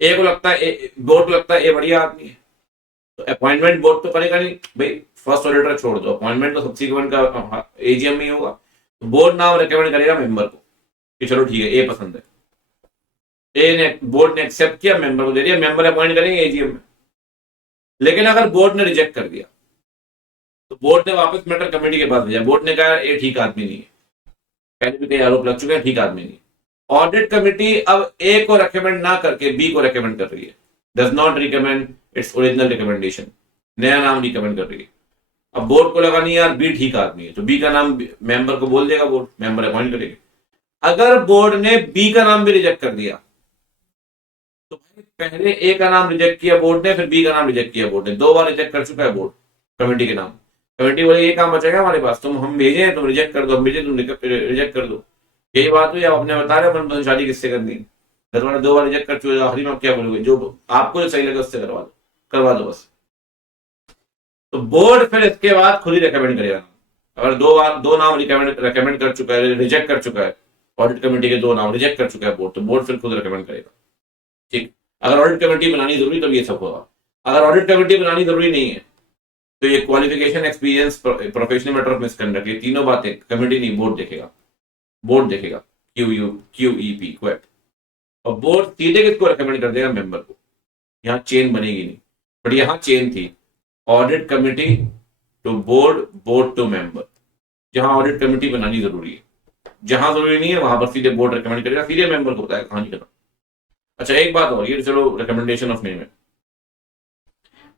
ए को लगता है, बोर्ड को लगता है ए बढ़िया आदमी है, तो अपॉइंटमेंट बोर्ड तो करेगा नहीं भाई, फर्स्ट ऑडिटर छोड़ दो, अपॉइंटमेंट तो सब्सिक्वेंट का एजीएम में ही होगा। तो बोर्ड नाम रिकमेंड करेगा मेंबर को कि चलो ठीक है ए पसंद है, बोर्ड ने एक्सेप्ट किया, मेंबर को दे दिया, मेंबर अपॉइंट करेंगे एजीएम में। लेकिन अगर बोर्ड ने रिजेक्ट कर दिया तो बोर्ड ने वापस मैटर कमेटी के पास भेजा, बोर्ड ने कहा ये ठीक आदमी नहीं है, पहले भी कई आरोप लग चुके हैं, ठीक आदमी नहीं। ऑडिट कमेटी अब ए को रेकमेंड ना करके बी को रेकमेंड कर रही है, does not recommend its original recommendation, नया नाम रिकमेंड कर रही है। अब बोर्ड को लगा नहीं यार बी ठीक आदमी है, तो बी का नाम मेंबर को बोल देगा बोर्ड, मेंबर अपॉइंट करेगा। अगर बोर्ड ने बी का नाम भी रिजेक्ट कर दिया तो पहले ए का नाम रिजेक्ट किया बोर्ड ने, फिर बी का नाम रिजेक्ट किया बोर्ड ने, 2 बार रिजेक्ट कर चुका है बोर्ड कमेटी के नाम। कमेटी बोले ये काम बचेगा हमारे पास, तुम हम भेजे तुम रिजेक्ट कर दो, हम भेजे तुम रिजेक्ट कर दो। यही बात हुई, आप अपने बता रहे हो मन शादी किससे करनी, घर वाले 2 बार रिजेक्ट कर चुके, आखिरी में आप क्या बोलोगे, जो आपको जो सही लगे उससे करवा दो बस। तो बोर्ड फिर इसके बाद खुद ही रिकमेंड करेगा। अगर 2 नाम रिकमेंड कर चुका है, रिजेक्ट कर चुका है, ऑडिट कमेटी के 2 नाम रिजेक्ट कर चुका है बोर्ड, तो बोर्ड फिर खुद रिकमेंड करेगा, ठीक। अगर ऑडिट कमेटी बनानी जरूरी तब ये सब होगा, अगर ऑडिट कमेटी बनानी जरूरी नहीं है तो ये qualification, experience, professional matter of misconduct, ये तीनों बातें कमेटी नहीं बोर्ड देखेगा, बोर्ड देखेगा QEP क्वेट। और बोर्ड सीधे किसको रिकमेंड कर देगा, मेंबर को। यहाँ चेन बनेगी नहीं, बट यहाँ चेन थी, audit committee to board, board to member, जहां ऑडिट कमेटी बनानी जरूरी है। जहां जरूरी नहीं है वहां पर सीधे बोर्ड रिकमेंड करेगा, सीधे मेंबर को बताएगा कहानी खत्म। अच्छा एक बात और, ये चलो रिकमेंडेशन ऑफ नेम है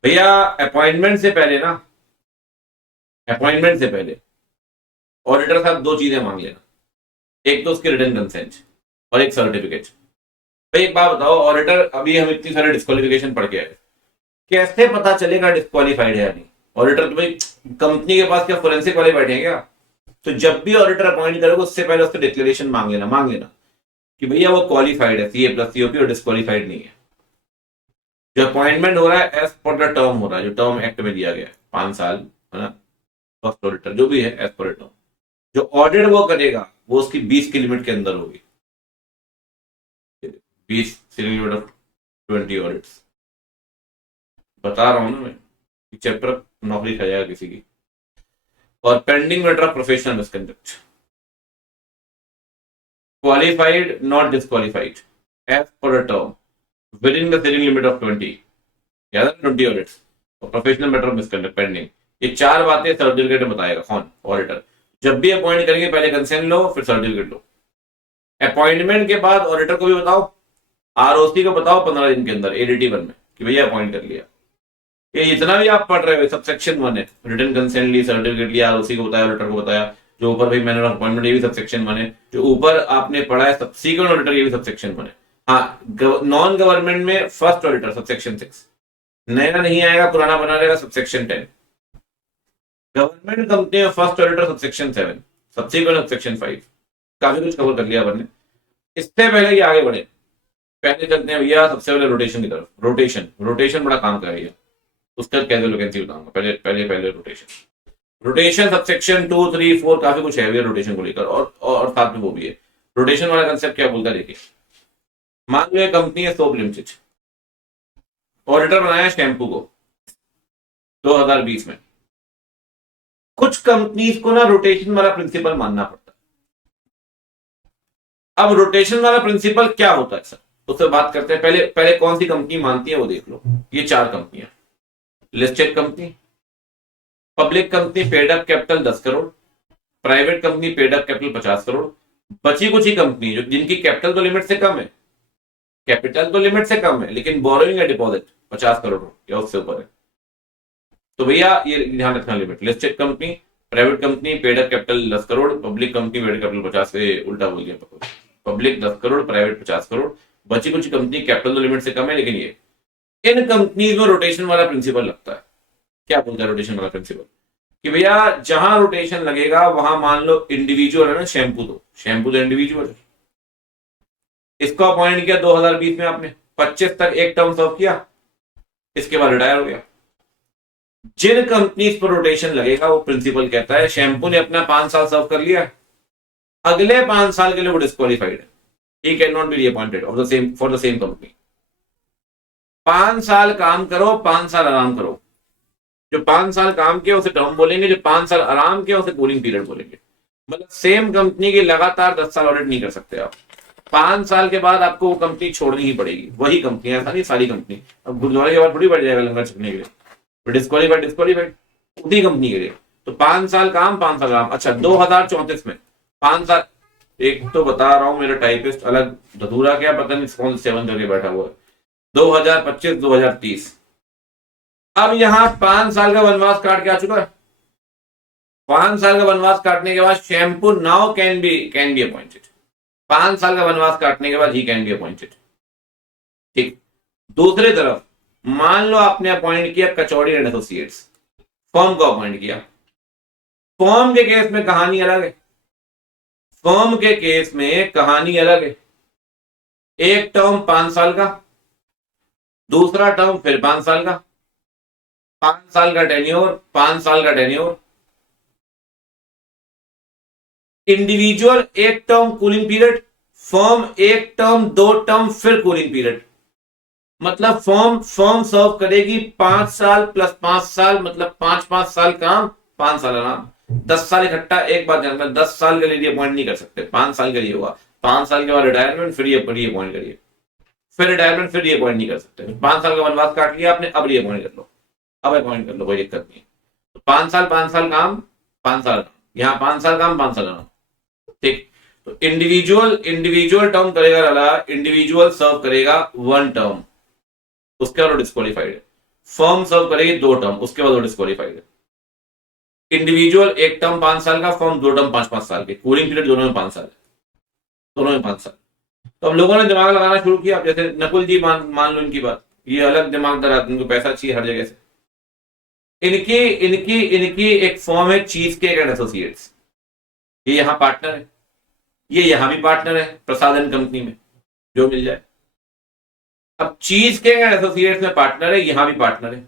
भैया, अपॉइंटमेंट से पहले ना, अपॉइंटमेंट से पहले ऑडिटर साहब दो चीजें मांग लेना, एक तो उसकी रिटन कंसेंट और एक सर्टिफिकेट। भाई एक बात बताओ, ऑडिटर अभी हम इतनी सारे डिस्क्वालिफिकेशन पढ़ के आए, कैसे पता चलेगा डिस्क्वालिफाइड है या नहीं? ऑडिटर तो भाई कंपनी के पास क्या फोरेंसिक वाले बैठे हैं क्या? तो जब भी ऑडिटर अपॉइंट करोगे उससे पहले उसका डिक्लेरेशन मांग लेना कि भैया वो क्वालिफाइड है, सीए प्लस सीओपी, और डिस्क्वालिफाइड नहीं है। जो अपॉइंटमेंट हो रहा है एज पर द टर्म हो रहा है, जो टर्म एक्ट में दिया गया है 5 साल, है ना, फर्स्ट ऑडिटर जो भी है एज पर टर्म। जो ऑडिट वो करेगा वो उसकी 20 की लिमिट के अंदर होगी, 20 लिमिट ऑफ 20 ऑडिट्स। बता रहा हूं ना मैं, चैप्टर नौकरी खा जाएगा किसी की। और pending matter of professional misconduct, qualified not disqualified as per term within the ceiling limit of 20, याद है 20 ऑडिट्स, और professional matter of misconduct pending. ये 4 बातें सर्टिफिकेट में बताएगा कौन? ऑडिटर। जब भी अपॉइंट करेंगे पहले कंसेंट लो, फिर सर्टिफिकेट लो। अपॉइंटमेंट के बाद ऑडिटर को भी बताओ, आरओसी को बताओ 15 दिन के अंदर एडीटी 1 में कि भैया अपॉइंट कर लिया। ये जितना भी आप पढ़ रहे हो सब सेक्शन 1 है, रिटन कंसेंट ली, सर्टिफिकेट लिया, आरओसी को बताया, ऑडिटर को बताया। जो ऊपर भाई मैनर ऑफ अपॉइंटमेंट, ये भी सब सेक्शन 1 है। जो ऊपर आपने पढ़ा है सबसीक्वेंट ऑडिटर, ये भी सब सेक्शन 1 है। हाँ, नॉन गवर्नमेंट में फर्स्ट ऑडिटर सब सेक्शन 6, नया नहीं आएगा, पुराना बना रहेगा सब सेक्शन 10। गवर्नमेंट कंपनी में first auditor sub section 7, subsequent sub section 5। काफी कुछ कवर कर लिया अपन ने। इससे पहले कि आगे बढ़े, पहले चलते हैं भैया सबसे पहले रोटेशन की तरफ। रोटेशन बड़ा काम का है भैया, उसका कैसे वैकेंसी बताऊंगा। पहले रोटेशन सबसेक्शन 2, 3, 4 काफी कुछ है भैया रोटेशन को लेकर, और साथ में वो भी है। रोटेशन वाला कंसेप्ट क्या बोलता है देखिए, मान लो कंपनी है सोप लिमिटेड, ऑडिटर बनाया शैम्पू को 2020 में। कुछ कंपनीज को ना रोटेशन वाला प्रिंसिपल मानना पड़ता है। अब रोटेशन वाला प्रिंसिपल क्या होता है सर, उससे बात करते हैं। पहले कौन सी कंपनी मानती है वो देख लो। ये 4 कंपनियां, listed company, public company paid up capital 10 crore, private company paid up capital 50 crore, बची कुछ ही कंपनी जो जिनकी कैपिटल तो लिमिट से कम है, लेकिन बोरोइंग है डिपॉजिट 50 करोड़ या उससे ऊपर है। तो भैया ये ध्यान रखना, limit listed company, private company paid up capital 10 crore, public company paid capital 50 से उल्टा बोल दिया, पब्लिक 10 करोड़, प्राइवेट 50 करोड़, बची कुछ कंपनी कैपिटल तो लिमिट से कम है। लेकिन ये इन कंपनीज में रोटेशन वाला प्रिंसिपल लगता है। क्या बोलता है रोटेशन वाला प्रिंसिपल? कि भैया जहां रोटेशन लगेगा वहां मान लो इंडिविजुअल है ना, शैम्पू तो इंडिविजुअल है, इसको अपॉइंट किया 2020 में आपने, 25 तक एक टर्म सर्व किया, इसके बाद रिटायर हो गया। जिन कंपनीज पर रोटेशन लगेगा वो प्रिंसिपल कहता है शैम्पू ने अपना 5 साल सर्व कर लिया, अगले 5 साल के लिए वो डिस्क्वालिफाइड है, he can not be reappointed of the same for the same company. 5 साल काम करो, 5 साल आराम करो। जो 5 साल काम किया उसे टर्म बोलेंगे, जो 5 साल आराम किया उसे कूलिंग पीरियड बोलेंगे। मतलब सेम कंपनी की लगातार 10 साल ऑडिट नहीं कर सकते आप। 5 साल के बाद आपको वो कंपनी छोड़नी ही पड़ेगी, वही कंपनी, ऐसा नहीं सारी कंपनी। अब गुरुद्वारे के बाद थोड़ी बढ़ जाएगा लंगर छकने के लिए, डिस्क्वालीफाइड उसी कंपनी के लिए। तो 5 साल काम, 5 साल आराम। अच्छा 2034 में 5 साल, एक तो बता रहा हूं मेरा टाइपिस्ट अलग धतूरा क्या पता नहीं कौन 7 करके बैठा हुआ है, 2025 2030। अब यहां 5 साल का वनवास काट के आ चुका है। 5 साल का वनवास काटने के बाद shampoo now can be appointed. 5 साल का वनवास काटने के बाद ही कैन बी अपॉइंटेड। ठीक। दूसरी तरफ मान लो आपने अपॉइंट किया कचौड़ी एंड एसोसिएट्स, फर्म को अपॉइंट किया। फर्म के केस में कहानी अलग है, एक टर्म 5 साल का, दूसरा टर्म फिर 5 साल का, 5 साल का टेन्योर, इंडिविजुअल एक टर्म कूलिंग पीरियड, फर्म एक टर्म 2 टर्म फिर कूलिंग पीरियड। मतलब फर्म सर्व करेगी 5 साल प्लस 5 साल, मतलब 5 साल काम, 5 साल आराम, 10 साल इकट्ठा। एक बात जानना, 10 साल के लिए अपॉइंट नहीं कर सकते, 5 साल के लिए हुआ, 5 साल के बाद रिटायरमेंट, फिर ये अपॉइंट करिए, फिर रिटायरमेंट, फिर ये अपॉइंट नहीं कर सकते। 5 साल का वनवास काट लिया आपने, अब ये अपॉइंट कर लो, कोई दिक्कत नहीं। तो 5 साल काम, 5 साल, यहाँ 5 साल काम, 5 साल आराम। ठीक। तो इंडिविजुअल टर्म करेगा लाला, इंडिविजुअल सर्व करेगा 1 टर्म, उसके बाद वो डिस्क्वालीफाइड है। फर्म सर्व करेगी 2 टर्म, उसके बाद वो डिस्क्वालीफाइड है। इंडिविजुअल 1 टर्म 5 साल का, फर्म 2 टर्म 5-5 साल के, कूलिंग पीरियड दोनों में 5 साल है, दोनों में 5 साल। तो हम लोगों ने दिमाग लगाना शुरू किया। अब जैसे नकुल जी मान लो इनकी बात, ये अलग दिमागदार आदमी, इनको पैसा चाहिए हर जगह से। इनकी इनकी इनकी एक फॉर्म है चीज केक एंड एसोसिएट्स, ये यहाँ पार्टनर है, ये यहाँ भी पार्टनर है प्रसादन कंपनी में, जो मिल जाए। अब चीज केक एंड एसोसिएट्स में पार्टनर है, यहाँ भी पार्टनर है।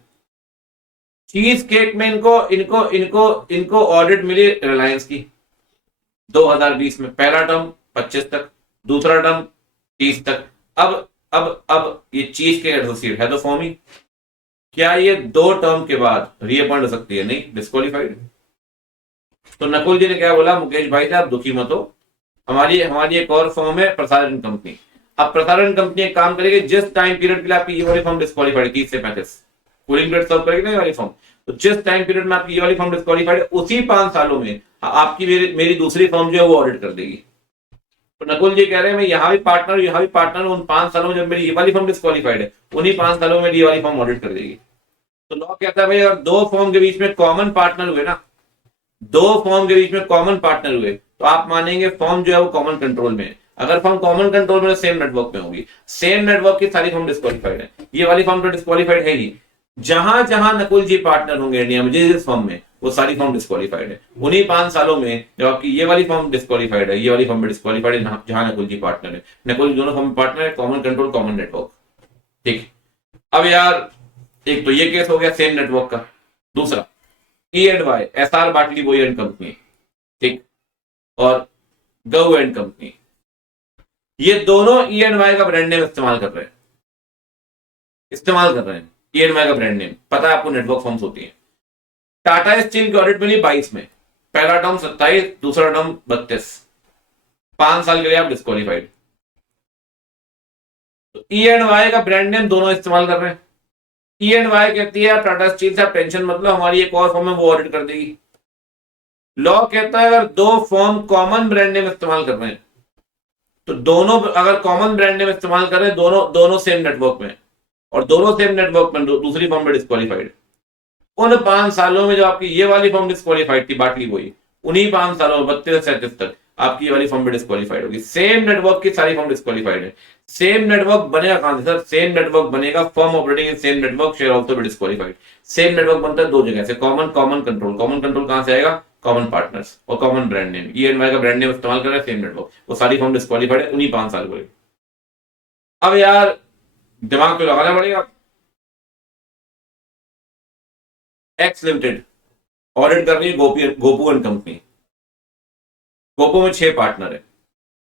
चीज केक में इनको इनको इनको इनको ऑडिट मिली रिलायंस की 2020 में, पहला टर्म 25 तक, दूसरा टर्म 30 तक। अब ये चीज केक एसोसिएट है तो फॉर्म ही, क्या ये 2 टर्म के बाद रीअपॉइंट हो सकती है? नहीं, डिस्क्वालीफाइड। तो नकुल जी ने क्या बोला, मुकेश भाई साहब दुखी मत हो, हमारी एक और फॉर्म है प्रसारण कंपनी। अब प्रसारण कंपनी एक काम करेगी, जिस टाइम पीरियड के लिए आपकी ये वाली फॉर्म डिस्क्वालीफाइड 30 से 35 कूलिंग पीरियड सर्व करेगी ना ये वाली फॉर्म, तो जिस टाइम पीरियड में आपकी ये वाली फॉर्म डिस्क्वालीफाइड है, उसी 5 सालों में आपकी मेरी दूसरी फॉर्म जो है वो ऑडिट कर देगी। तो नकुल जी कह रहे हैं मैं यहाँ भी पार्टनर, यहाँ भी पार्टनर, उन 5 सालों में जब मेरी ये वाली फॉर्म डिस्क्वालीफाइड है, उन्हीं 5 सालों में ये वाली फॉर्म ऑडिट कर देगी। तो लॉ कहता है भाई अगर 2 फॉर्म के बीच में कॉमन पार्टनर हुए ना, 2 फॉर्म के बीच में कॉमन पार्टनर हुए, तो आप मानेंगे फॉर्म जो है वो कॉमन कंट्रोल में है। अगर फॉर्म कॉमन कंट्रोल में, सेम नेटवर्क में होगी, सेम नेटवर्क की सारी फॉर्म डिस्क्वालीफाइड है, ये वाली फॉर्म तो डिस्क्वालीफाइड है ही। जहां जहां नकुल जी पार्टनर होंगे इंडिया में जिस फॉर्म में, वो सारी फॉर्म डिस्क्वालीफाइड है। उन्हीं 5 सालों में जब आपकी ये वाली फॉर्म डिस्क्वालीफाइड है, ये वाली फॉर्म डिस्क्वालीफाइड है जहां नकुल जी पार्टनर है। नकुल जी दोनों फॉर्म में पार्टनर है, कॉमन कंट्रोल कॉमन नेटवर्क। ठीक, अब यार एक तो ये केस हो गया सेम नेटवर्क का। दूसरा E&Y, SR बाटली बोई एंड कंपनी, ठीक, और गव एंड कंपनी, ये दोनों E&Y का ब्रांड नेम इस्तेमाल कर रहे हैं, E&Y का ब्रांड नेम। पता है आपको नेटवर्क फॉर्म्स होती है। टाटा स्टील की ऑडिट मिली 22 में, पहला टर्म 27, दूसरा टर्म 32, 5 साल के लिए आप डिस्क्वालीफाइड। तो E&Y का ब्रांड नेम दोनों इस्तेमाल कर रहे हैं। E&Y कहती है टाटा स्टील से आप टेंशन मतलब, हमारी एक और फॉर्म है वो ऑडिट कर देगी। लॉ कहता है अगर 2 फॉर्म कॉमन ब्रांड नेम इस्तेमाल कर रहे हैं, तो दोनों अगर कॉमन ब्रांड नेम इस्तेमाल कर रहे हैं, दोनों सेम नेटवर्क में, और दोनों सेम नेटवर्क में दूसरी फॉर्म में डिस्क्वालीफाइड, उन 5 सालों में जो आपकी ये वाली फॉर्म डिस्क्वालीफाइड थी बाटली बोई, उन्हीं 5 सालों में 32 से 37 तक आपकी ये वाली फॉर्म में डिस्क्वालीफाइड होगी। सेम नेटवर्क की सारी फॉर्म डिस्क्वालीफाइड है। सेम नेटवर्क बनेगा कहां से सर? सेम नेटवर्क बनेगा firm operating in same network share also be disqualified. Same network बनता है 2 जगह से, कॉमन कंट्रोल। कॉमन कंट्रोल कहां से आएगा? कॉमन पार्टनर्स और कॉमन ब्रांड नेम। E&Y का ब्रांड नेम इस्तेमाल कर रहा है, सेम नेटवर्क, वो सारी फॉर्म डिस्क्वालीफाइड है उन्हीं 5 साल को। अब यार दिमाग तो लगाना पड़ेगा। एक्स लिमिटेड ऑडिट कर रही है गोपू एंड कंपनी। गोपू में 6 पार्टनर है,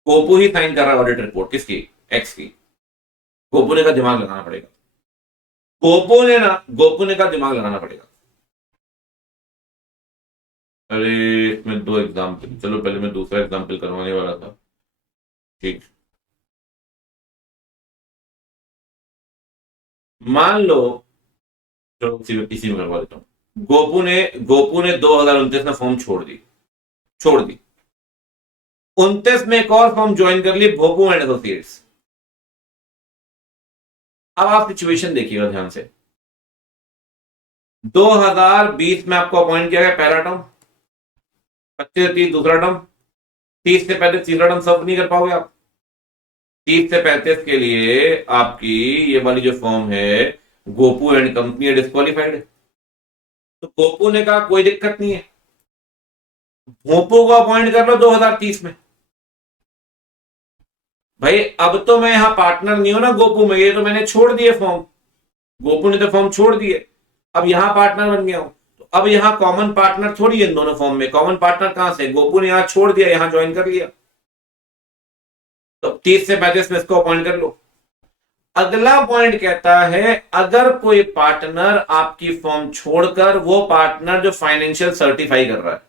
गोपू ही साइन कर रहा है ऑडिट रिपोर्ट, किसकी? एक्स की। गोपू ने का दिमाग लगाना पड़ेगा, गोपू ने का दिमाग लगाना पड़ेगा। अरे इसमें 2 एग्जाम्पल, चलो पहले मैं दूसरा एग्जाम्पल करवाने वाला था। ठीक, मान लो, चलो इसी में करवा देता हूं। गोपू ने 2029 में फॉर्म छोड़ दी। 29 में एक और फॉर्म ज्वाइन कर ली, भोपू एंड एसोसिएट्स। अब आप सिचुएशन देखिएगा ध्यान से। 2020 में आपको अपॉइंट किया गया पहला टर्म, 25 से 30 दूसरा टर्म, 30 से 35 तीसरा टर्म सर्व नहीं कर पाओगे आप। 30 से 35 के लिए आपकी ये वाली जो फॉर्म है गोपू एंड कंपनी डिस्क्वालीफाइड है। तो गोपू ने कहा कोई दिक्कत नहीं है, भोपू को अपॉइंट कर लो 2030 में। भाई अब तो मैं यहां पार्टनर नहीं हूं ना गोपू में, ये तो मैंने छोड़ दिए फॉर्म, गोपू ने तो फॉर्म छोड़ दिए, अब यहां पार्टनर बन गया हूं। तो अब यहां कॉमन पार्टनर थोड़ी है इन दोनों फॉर्म में। कॉमन पार्टनर कहां से? गोपू ने यहां छोड़ दिया, यहां ज्वाइन कर लिया, तो 30 से 35 में इसको अपॉइंट कर लो। अगला पॉइंट कहता है अगर कोई पार्टनर आपकी फॉर्म छोड़कर, वो पार्टनर जो फाइनेंशियल सर्टिफाई कर रहा है,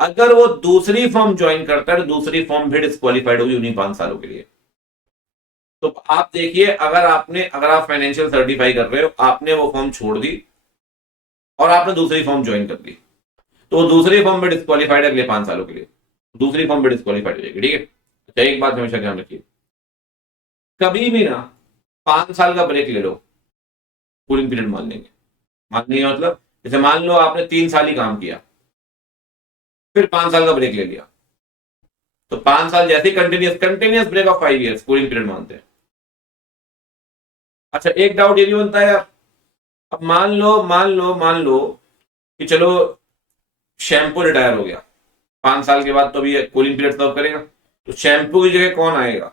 अगर वो दूसरी फॉर्म ज्वाइन करता है तो दूसरी फॉर्म भी डिस्क्वालीफाइड होगी उन्हीं 5 सालों के लिए। तो आप देखिए, अगर आप फाइनेंशियल सर्टिफाई कर रहे हो, आपने वो फॉर्म छोड़ दी और आपने दूसरी फॉर्म ज्वाइन कर दी, तो वो दूसरी फॉर्म में डिस्क्वालीफाइड है अगले 5 सालों के लिए। दूसरी फॉर्म भी डिस्क्वालीफाइड हो जाएगी। ठीक है, अच्छा एक बात हमेशा ध्यान रखिए, कभी भी ना 5 साल का ब्रेक ले लो, कूलिंग पीरियड मान लेंगे। मान लेंगे मतलब जैसे मान लो आपने 3 साल ही काम किया, फिर 5 साल का ब्रेक ले लिया, तो 5 साल जैसे continuous continuous break of 5 years cooling period मानते हैं। अच्छा एक डाउट ये भी बनता है यार, अब मान लो कि चलो शैम्पू रिटायर हो गया, 5 साल के बाद तो अभी कूलिंग पीरियड सर्व करेगा, तो शैम्पू की जगह कौन आएगा,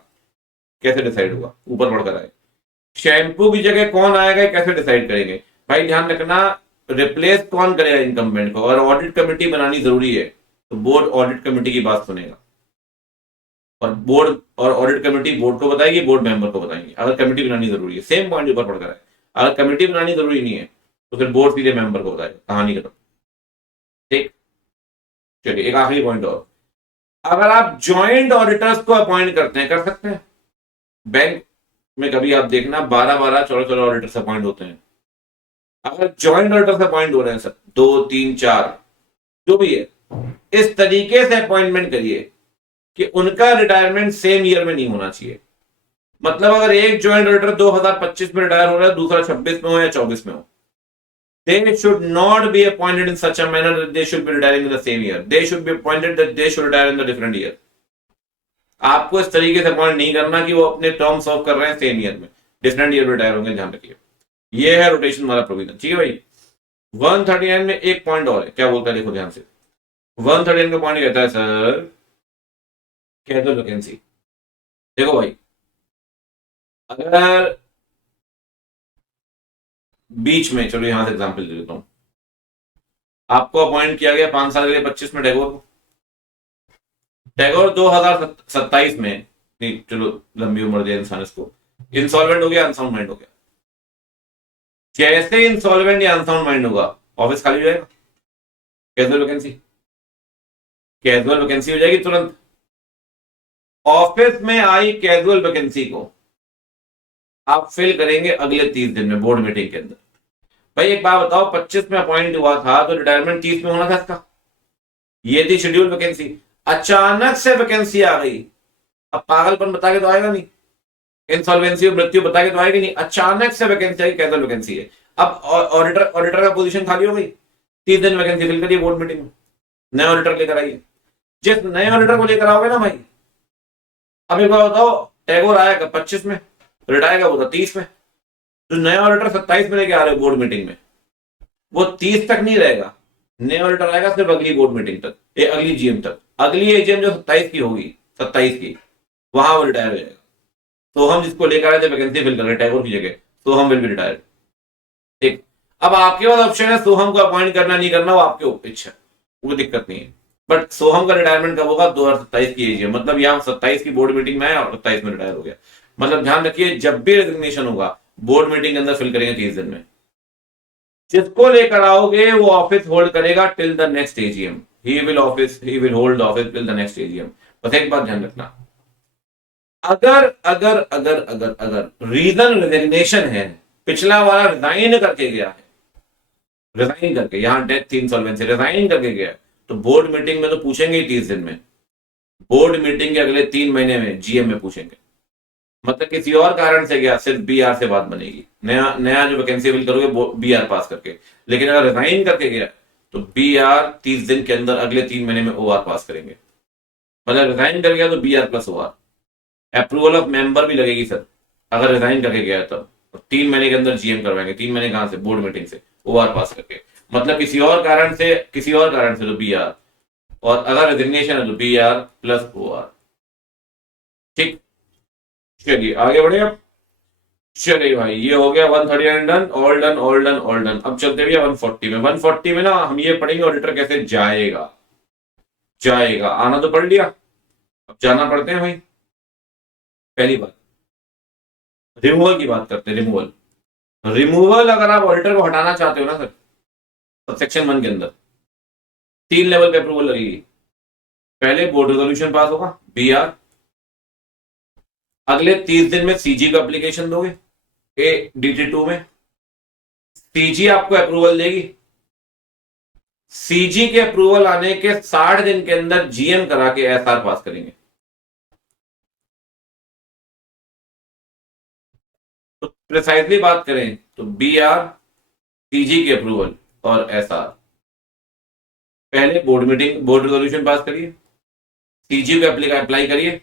कैसे डिसाइड होगा, ऊपर बढ़कर आएगा। शैम्पू की जगह कौन आएगा कैसे डिसाइड करेंगे, भाई ध्यान रखना, रिप्लेस कौन करेगा इनकम्बेंट को, और ऑडिट कमेटी बनानी जरूरी है, तो बोर्ड ऑडिट कमेटी की बात सुनेगा, और बोर्ड और ऑडिट कमेटी बोर्ड को बताएगी, बोर्ड मेंबर को बताएंगे, अगर कमेटी बनानी जरूरी है। सेम पॉइंट ऊपर पड़कर है, अगर कमेटी बनानी जरूरी नहीं है तो फिर बोर्ड सीधे मेंबर को बताएगा, कहानी खत्म। ठीक, चलिए एक आखिरी पॉइंट और, अगर आप ज्वाइंट ऑडिटर्स को अपॉइंट करते हैं, कर सकते हैं, बैंक में कभी आप देखना 12-12 14-14 ऑडिटर्स अपॉइंट होते हैं। अगर ज्वाइंट ऑडिटर्स अपॉइंट हो रहे हैं सर, 2 3 4 जो भी है, इस तरीके से अपॉइंटमेंट करिए कि उनका रिटायरमेंट सेम ईयर में नहीं होना चाहिए। मतलब अगर एक ज्वाइंट ऑडिटर 2025 में रिटायर हो रहा है, दूसरा 26 में हो या 24 में हो, they should not be appointed in such a manner that they should be retiring in the same year. They should be appointed that they should retire in the different year. आपको इस तरीके से अपॉइंट नहीं करना कि वो अपने term सर्व कर रहे हैं सेम ईयर में, डिफरेंट ईयर रिटायर होंगे, ध्यान रखिए। ये है रोटेशन वाला प्रोविजन। ठीक है भाई, 139 में एक पॉइंट और है, क्या बोलता है देखो ध्यान से। 139 का पॉइंट कहता है सर कैजुअल वैकेंसी। देखो भाई, अगर बीच में, चलो यहां से एग्जांपल दे देता हूं, आपको अपॉइंट किया गया 5 साल के लिए 25 में टैगोर को, टैगोर 2027 में, नहीं चलो लंबी उम्र दिया इंसान इसको, इंसॉल्वेंट हो गया, अनसाउंड माइंड हो गया। जैसे इंसॉल्वेंट या अनसाउंड माइंड होगा, ऑफिस खाली हो जाएगा, कैजुअल वैकेंसी, कैजुअल वैकेंसी हो जाएगी तुरंत। ऑफिस में आई कैजुअल वैकेंसी को आप फिल करेंगे अगले 30 दिन में बोर्ड मीटिंग के अंदर। भाई एक बात बताओ, 25 में अपॉइंट हुआ था तो रिटायरमेंट 30 में होना था इसका, ये थी शेड्यूल वैकेंसी, अचानक से वैकेंसी आ गई, अब पागलपन बता के तो आएगा नहीं, इंसॉल्वेंसी और मृत्यु बता के तो आएगी नहीं, अचानक से वैकेंसी आई, कैजुअल वैकेंसी है। अब ऑडिटर ऑडिटर का पोजीशन खाली हो गई, 30 दिन वैकेंसी फिल करिए बोर्ड मीटिंग में, नए ऑडिटर लेकर आइए। जिस नए ऑडिटर को लेकर आओगे ना भाई, अब एक बार बताओ, टैगोर आएगा 25 में, रिटायर होगा 30 में, जो नया ऑडिटर 27 में लेके आ रहे हो बोर्ड मीटिंग में, वो 30 तक नहीं रहेगा, नया ऑडिटर आएगा सिर्फ अगली बोर्ड मीटिंग तक, अगली जीएम तक, अगली एजीएम जो 27 की होगी, 27 की, वहां वो रिटायर हो जाएगा। तो हम जिसको लेकर आए थे वैकेंसी फिल कर रहे टैगोर की जगह, तो हम विल बी रिटायर। ठीक, अब आपके पास ऑप्शन है सोहम को अपॉइंट करना नहीं करना, वो आपके इच्छा, वो दिक्कत नहीं है। बट सोहम का रिटायरमेंट कब होगा, 2027 की एज है, मतलब यहाँ 27 की बोर्ड मीटिंग में आया और 27 में रिटायर हो गया। मतलब ध्यान रखिए, जब भी रेजिग्नेशन होगा बोर्ड मीटिंग के अंदर फिल करेंगे 30 दिन में। जिसको लेकर आओगे वो ऑफिस होल्ड करेगा till the next AGM, he will hold office till the next AGM. बस एक बात ध्यान रखना, अगर अगर अगर अगर अगर रीजन रेजिग्नेशन है, पिछला वाला रिजाइन करके गया है, रिजाइन करके, यहां डेथ थी इंसॉल्वेंसी, रिजाइन करके गया, तो बोर्ड मीटिंग में तो पूछेंगे ही 30 दिन में, बोर्ड मीटिंग के अगले 3 महीने में जीएम में पूछेंगे। मतलब किसी और कारण से गया, सिर्फ बीआर से बात बनेगी, नया नया जो वैकेंसी फिल करोगे बीआर पास करके। लेकिन अगर रिजाइन करके गया तो बीआर 30 दिन के अंदर अगले 3 महीने में ओआर पास करेंगे। मतलब रिजाइन कर गया तो BR plus OR, approval of member भी लगेगी सर, अगर रिजाइन करके गया तब, तो 3 महीने के अंदर जीएम करवाएंगे। 3 महीने कहां से, बोर्ड मीटिंग से, ओआर पास करके। मतलब किसी और कारण से तो बीआर, और अगर रिजिग्नेशन है तो बीआर प्लस ओआर। ठीक, चलिए आगे बढ़े अब। चलिए भाई, ये हो गया 139 done, all done all done all done. अब चलते भैया 140 में। 140 में ना हम ये पढ़ेंगे ऑडिटर कैसे जाएगा, आना तो पढ़ लिया, अब जाना पढ़ते हैं भाई। पहली बात, रिमूवल की बात करते हैं। रिमूवल अगर आप ऑडिटर को हटाना चाहते हो ना सर, तो सेक्शन 1 के अंदर 3 लेवल पे अप्रूवल लगेगी। पहले बोर्ड रेजोल्यूशन पास होगा, बीआर, अगले 30 दिन में सीजी का एप्लीकेशन दोगे, DT2 में सीजी आपको अप्रूवल देगी, सीजी के अप्रूवल आने के 60 दिन के अंदर जीएम करा के एसआर पास करेंगे। तो प्रिसाइजली बात करें तो बीआर, सीजी के अप्रूवल और एसआर, पहले board meeting, board resolution pass करिए, सीजी को अप्लाई करिए,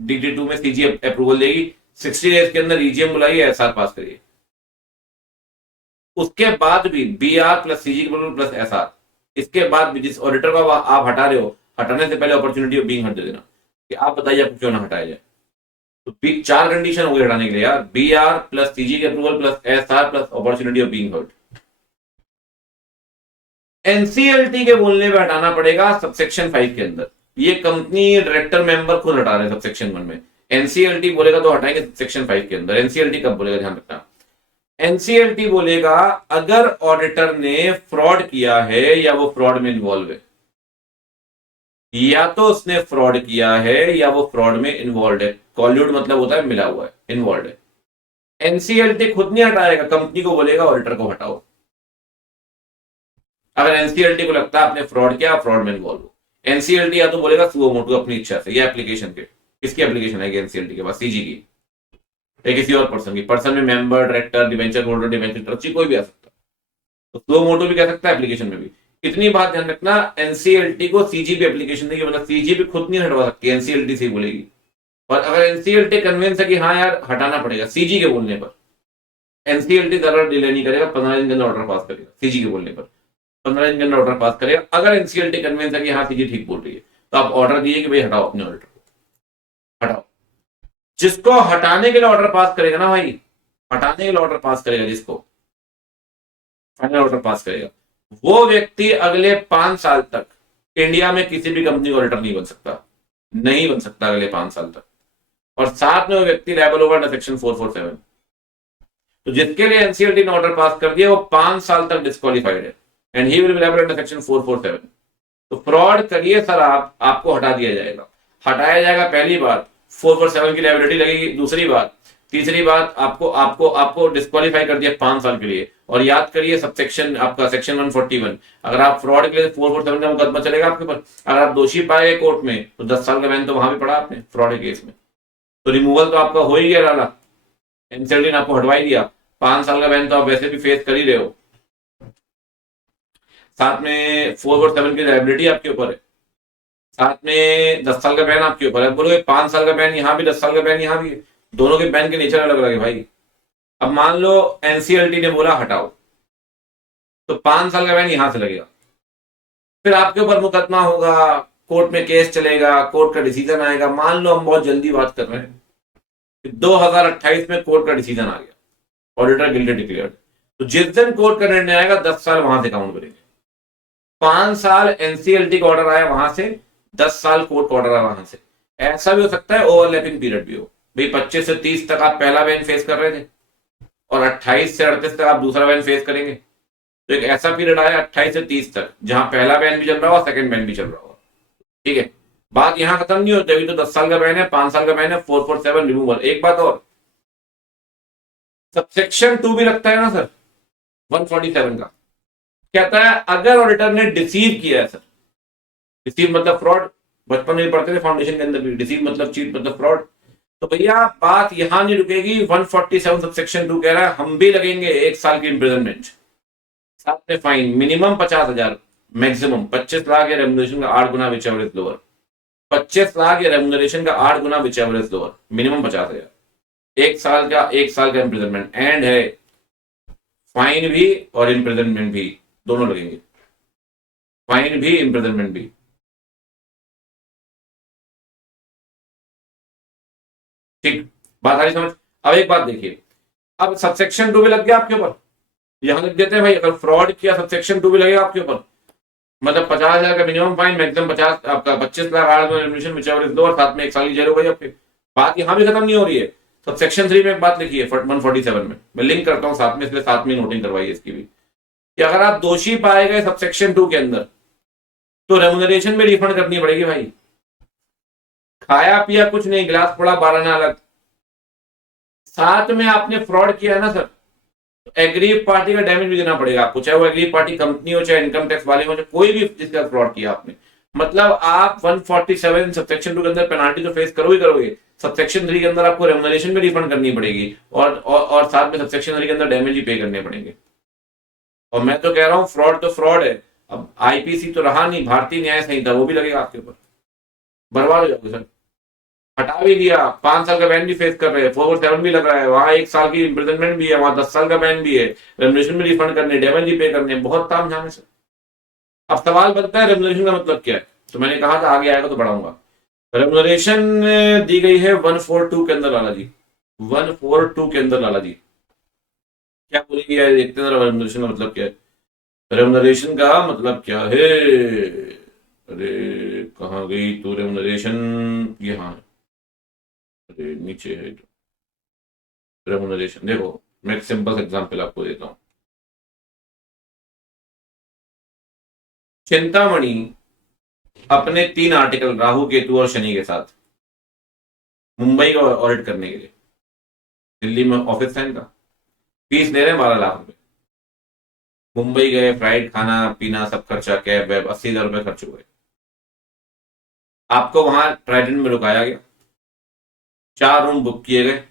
DD2 में सीजी अप्रूवल देगी, 60 डेज के अंदर ईजीएम बुलाइए, एसआर पास करिए। उसके बाद भी BR plus CG plus SR, इसके बाद भी जिस ऑडिटर को आप हटा रहे हो, हटाने से पहले अपॉर्चुनिटी ऑफ बीइंग हट दे देना कि आप बताइए आपको क्यों ना हटाया जाए। तो 4 कंडीशन हो गई हटाने के लिए यार, बीआर प्लस सीजी के approval plus SR plus opportunity of being heard. NCLT के बोलने पे हटाना पड़ेगा सबसेक्शन 5 के अंदर। ये कंपनी डायरेक्टर मेंबर खुद हटा रहे हैं सबसेक्शन 1 में। एनसीएलटी बोलेगा तो हटाएंगे सबसेक्शन 5 के अंदर। एनसीएलटी कब बोलेगा, ध्यान रखना। एनसीएलटी बोलेगा अगर ऑडिटर ने फ्रॉड किया है या वो फ्रॉड में इन्वॉल्व है, या तो उसने फ्रॉड किया है या वो फ्रॉड में इन्वॉल्व है। कॉल्यूड मतलब होता है मिला हुआ है, इन्वॉल्व है। एनसीएलटी खुद नहीं हटाएगा, कंपनी को बोलेगा ऑडिटर को हटाओ। अगर एनसीएलटी को लगता है आपने फ्रॉड किया, फ्रॉड में इन्वॉल्व हो, एनसीएलटी या तो बोलेगा सुओ मोटो अपनी इच्छा से, या एप्लीकेशन के, किसकी एप्लीकेशन है एनसीएलटी के पास, सीजी की या किसी और पर्सन की। पर्सन में member, director, debenture holder, debenture trustee कोई भी आ सकता है, तो सुओ मोटो भी कह सकता है, एप्लीकेशन में भी। इतनी बात ध्यान रखना, एनसीएलटी को सीजी भी एप्लीकेशन देगी, मतलब सीजी भी खुद नहीं हटवा सकती, एनसीएलटी से बोलेगी। और अगर एनसीएलटी कन्विंस है कि हाँ यार हटाना पड़ेगा, सीजी के बोलने पर एनसीएलटी ज्यादा डिले नहीं करेगा, 15 दिन के अंदर ऑर्डर पास करेगा। सीजी के बोलने पर 15 दिन के अंदर ऑर्डर पास करेगा। अगर एनसीएलटी कन्विंस है कि हाँ सीजी ठीक बोल रही है, तो आप ऑर्डर दिए कि भाई हटाओ अपने ऑडिटर को, हटाओ। जिसको हटाने के लिए ऑर्डर पास करेगा ना भाई, हटाने के लिए ऑर्डर पास करेगा, जिसको फाइनल ऑर्डर पास करेगा, वो व्यक्ति अगले 5 साल तक इंडिया में किसी भी कंपनी का ऑडिटर नहीं बन सकता, नहीं बन सकता अगले 5 साल तक। और साथ में वो व्यक्ति लायबल होगा अंडर सेक्शन 447। तो जिसके लिए एनसीएलटी ने ऑर्डर पास कर दिया वो 5 साल तक डिस्क्वालीफाइड है, and he will be liable under section 447। तो फ्रॉड करिए सर आप, आपको हटा दिया जाएगा, हटाया जाएगा। पहली बात 447 की लायबिलिटी लगेगी। दूसरी बात, तीसरी बात, आपको आपको आपको डिस्क्वालीफाई कर दिया 5 साल के लिए। और याद करिए सबसेक्शन आपका सेक्शन 141, अगर आप फ्रॉड के लिए 447 का मुकदमा चलेगा आपके ऊपर। अगर आप दोषी पाए गए कोर्ट में तो 10 साल का बैन तो वहां भी पड़ा आपने फ्रॉड के केस में। तो रिमूवल तो आपका हो ही गया लाला, एनसीएलटी ने आपको हटवा ही दिया। 5 साल का बैन तो आप वैसे भी फेस कर ही रहे हो, साथ में 447 की लायबिलिटी आपके ऊपर है, साथ में 10 साल का बैन आपके ऊपर है। बोलोगे 5 साल का बैन यहाँ भी, 10 साल का बैन यहाँ भी, दोनों के बैन के नेचर अलग अलग है भाई। अब मान लो एनसीएलटी ने बोला हटाओ, तो 5 साल का बैन यहां से लगेगा, फिर आपके ऊपर मुकदमा होगा, कोर्ट में केस चलेगा, कोर्ट का डिसीजन आएगा। मान लो हम बहुत जल्दी बात कर रहे हैं, 2028 में कोर्ट का डिसीजन आ गया, ऑडिटर गिल्टी डिक्लेयर्ड, तो जिस दिन कोर्ट का निर्णय आएगा 10 साल वहां से काउंट करेंगे। 5 साल एनसीएलटी का ऑर्डर आया वहां से, 10 साल कोर्ट का ऑर्डर आया वहां से। ऐसा भी हो सकता है ओवरलैपिंग पीरियड भी हो, भाई 25 से 30 तक आप पहला बैन फेस कर रहे थे और 28 से 38 तक आप दूसरा बैन फेस करेंगे। तो एक ऐसा पीरियड आया 28 से 30 तक जहां पहला बैन भी चल रहा होगा, सेकंड बैन भी चल रहा होगा। ठीक है, बात यहां खत्म नहीं होती, अभी तो 10 साल का बैन है, 5 साल का बैन है, 447 रिमूवल। एक बात और, सबसेक्शन 2 भी लगता है ना सर 147 का, कहता है अगर ऑडिटर ने डिसीव किया है सर, डिसीव मतलब फ्रॉड, बचपन में पढ़ते थे फाउंडेशन के अंदर भी, डिसीव मतलब चीट मतलब फ्रॉड। तो भैया बात यहां नहीं रुकेगी, 147 सबसेक्शन 2 कह रहा है हम भी लगेंगे 1 साल की इंप्रिजनमेंट, साथ में फाइन मिनिमम 50,000, मैक्सिमम 25 लाख या रेम्युनरेशन का 8 गुना विचएवर इज लोअर, 25 लाख या रेम्युनरेशन का 8 गुना विचएवर इज लोअर, मिनिमम 50,000, 1 साल का इंप्रिजनमेंट एंड है, फाइन भी और इंप्रिजनमेंट भी दोनों लगेंगे, फाइन भी इंप्रिजनमेंट भी। ठीक, बात आ रही समझ। अब एक बात देखिए, अब सबसेक्शन 2 भी लग गया आपके ऊपर, यहां लिख देते हैं भाई अगर फ्रॉड किया सबसेक्शन 2 भी लगेगा आपके ऊपर, मतलब 50,000 का मिनिमम फाइन, मैक्सिमम 50 आपका 25 lakh remuneration whichever is lower, साथ में 1 साल की जेल हो गई आपकी। बात यहां भी खत्म नहीं हो रही है, सबसेक्शन 3 में एक बात लिखी है 147 में, मैं लिंक करता हूं साथ में, इसलिए साथ में नोटिंग करवाइए इसकी भी, कि अगर आप दोषी पाए गए सबसेक्शन 2 के अंदर तो रेम्युनरेशन में रिफंड करनी पड़ेगी भाई। खाया पिया कुछ नहीं, गिलास पड़ा 12 ना अलग, साथ में आपने फ्रॉड किया है ना सर, एग्रीव पार्टी का डैमेज भी देना पड़ेगा आपको, चाहे वो एग्रीव पार्टी कंपनी हो, चाहे इनकम टैक्स वाले हो, चाहे कोई भी जिसका फ्रॉड किया आपने। मतलब आप 147 सबसेक्शन 2 के अंदर पेनाल्टी तो फेस करोगे करोगे, सबसेक्शन 3 के अंदर आपको रेमुनरेशन भी रिफंड करनी पड़ेगी, और साथ में सबसेक्शन 3 के अंदर डैमेज भी पे करने पड़ेंगे। और मैं तो कह रहा हूं फ्रॉड तो फ्रॉड है। अब आईपीसी तो रहा नहीं, भारतीय न्याय संहिता, वो भी लगेगा आपके ऊपर, बर्बाद हो जाओगे सर। हटा भी दिया, 5 साल का बैन भी फेस कर रहे हैं, 447 भी लग रहा है, वहां 1 साल की इम्प्रिजनमेंट भी है, वहां 10 साल का बैन भी है, रेमुनरेशन भी रिफंड करने, डैमेज भी पे करने, बहुत ताम झाम है सर। अब सवाल बनता है रेमुनरेशन का मतलब क्या है, तो मैंने कहा था आगे आएगा तो बढ़ाऊंगा। रेमुनरेशन दी गई है 142 के अंदर लाला जी, 142 के अंदर लाला जी क्या बोलेगी यार, देखते हैं रेमुनरेशन का मतलब क्या है। रेमुनरेशन का मतलब क्या है, अरे कहाँ गई तो रेमुनरेशन, यहाँ है, अरे नीचे है रेमुनरेशन। देखो मैं एक सिंपल एग्जांपल आपको देता हूँ। चिंतामणि अपने 3 आर्टिकल राहु केतु और शनि के साथ मुंबई का ऑडिट करने के लिए दिल्ली में ऑफिस है इनका, फीस ले रहे हैं 12 लाख रुपए। मुंबई गए, फ्लाइट, खाना पीना सब खर्चा, कैब वैब 80,000 रुपए खर्च हुए। आपको वहां ट्राइडेंट में रुकाया गया, 4 रूम बुक किए गए,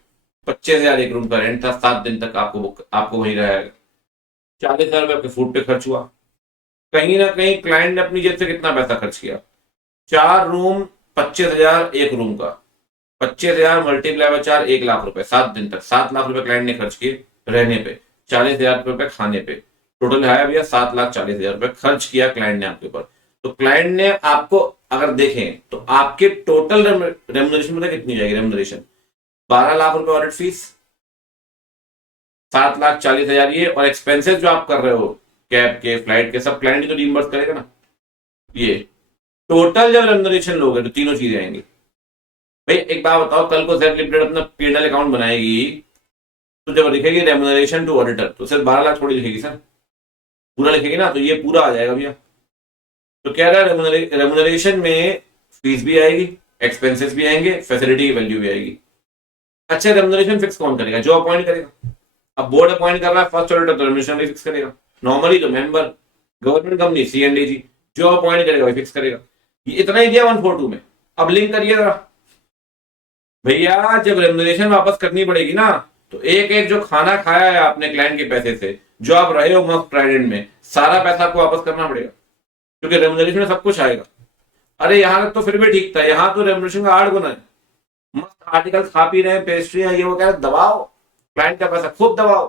25,000 एक रूम का रेंट था, 7 दिन तक आपको वहीं रहा गया, 40,000 रुपए आपके फूड पे खर्च हुआ। कहीं ना कहीं क्लाइंट ने अपनी जेब से कितना पैसा खर्च किया, 4 रूम, 25,000 एक रूम का, 25,000 मल्टीप्लाई बाय 4, 1 लाख रुपए, 7 दिन तक 7 लाख रुपए क्लाइंट ने खर्च किए रहने पे, 40,000 रुपए खाने पे, टोटल आया भैया 7,40,000 रुपए खर्च किया क्लाइंट ने आपके ऊपर। तो क्लाइंट ने आपको अगर देखें तो आपके टोटल रेमुनरेशन पता कितनी जाएगी, रेमुनरेशन 12 लाख रुपए ऑडिट फीस, 7,40,000 ये, और एक्सपेंसेस जो आप कर रहे हो कैब के, फ्लाइट के, सब क्लाइंट ही तो रिइंबर्स करेगा ना। ये टोटल जब रेमुनरेशन लोगे तो तीनों चीजें आएंगी। भाई एक बात बताओ, कल को जेड लिमिटेड अपना पीएनएल अकाउंट बनाएगी तो जब लिखेगी रेमुनरेशन टू ऑडिटर तो सिर्फ 12 लाख थोड़ी लिखेगी सर, पूरा लिखेगी ना, तो ये पूरा आ जाएगा भैया। तो क्या रहा, रेमुनरेशन में फीस भी आएगी, एक्सपेंसेस भी आएंगे, फैसिलिटी की वैल्यू भी आएगी। अच्छा रेमुनरेशन फिक्स कौन करेगा, जो अपॉइंट करेगा। अब बोर्ड अपॉइंट कर रहा है फर्स्ट ऑडिटर तो रेमुनरेशन फिक्स करेगा, नॉर्मली तो मेंबर, गवर्नमेंट कंपनी सीएनडीजी, जो अपॉइंट करेगा वही फिक्स करेगा। ये इतना ही दिया 142 में। अब लिंक करिए जरा भैया, जब रेमुनरेशन वापस करनी पड़ेगी ना, तो एक एक जो खाना खाया है आपने क्लाइंट के पैसे से, जो आप रहे हो मस्त ट्राइडेंट में, सारा पैसा आपको वापस करना पड़ेगा, क्योंकि रेमुनरेशन में सब कुछ आएगा। अरे यहां तक तो फिर भी ठीक था, यहां तो रेमुनरेशन का 8 गुना है। मस्त आर्टिकल खा पी रहे हैं, पेस्ट्री है, ये वो कह रहे दबाओ क्लाइंट का पैसा, खूब दबाओ।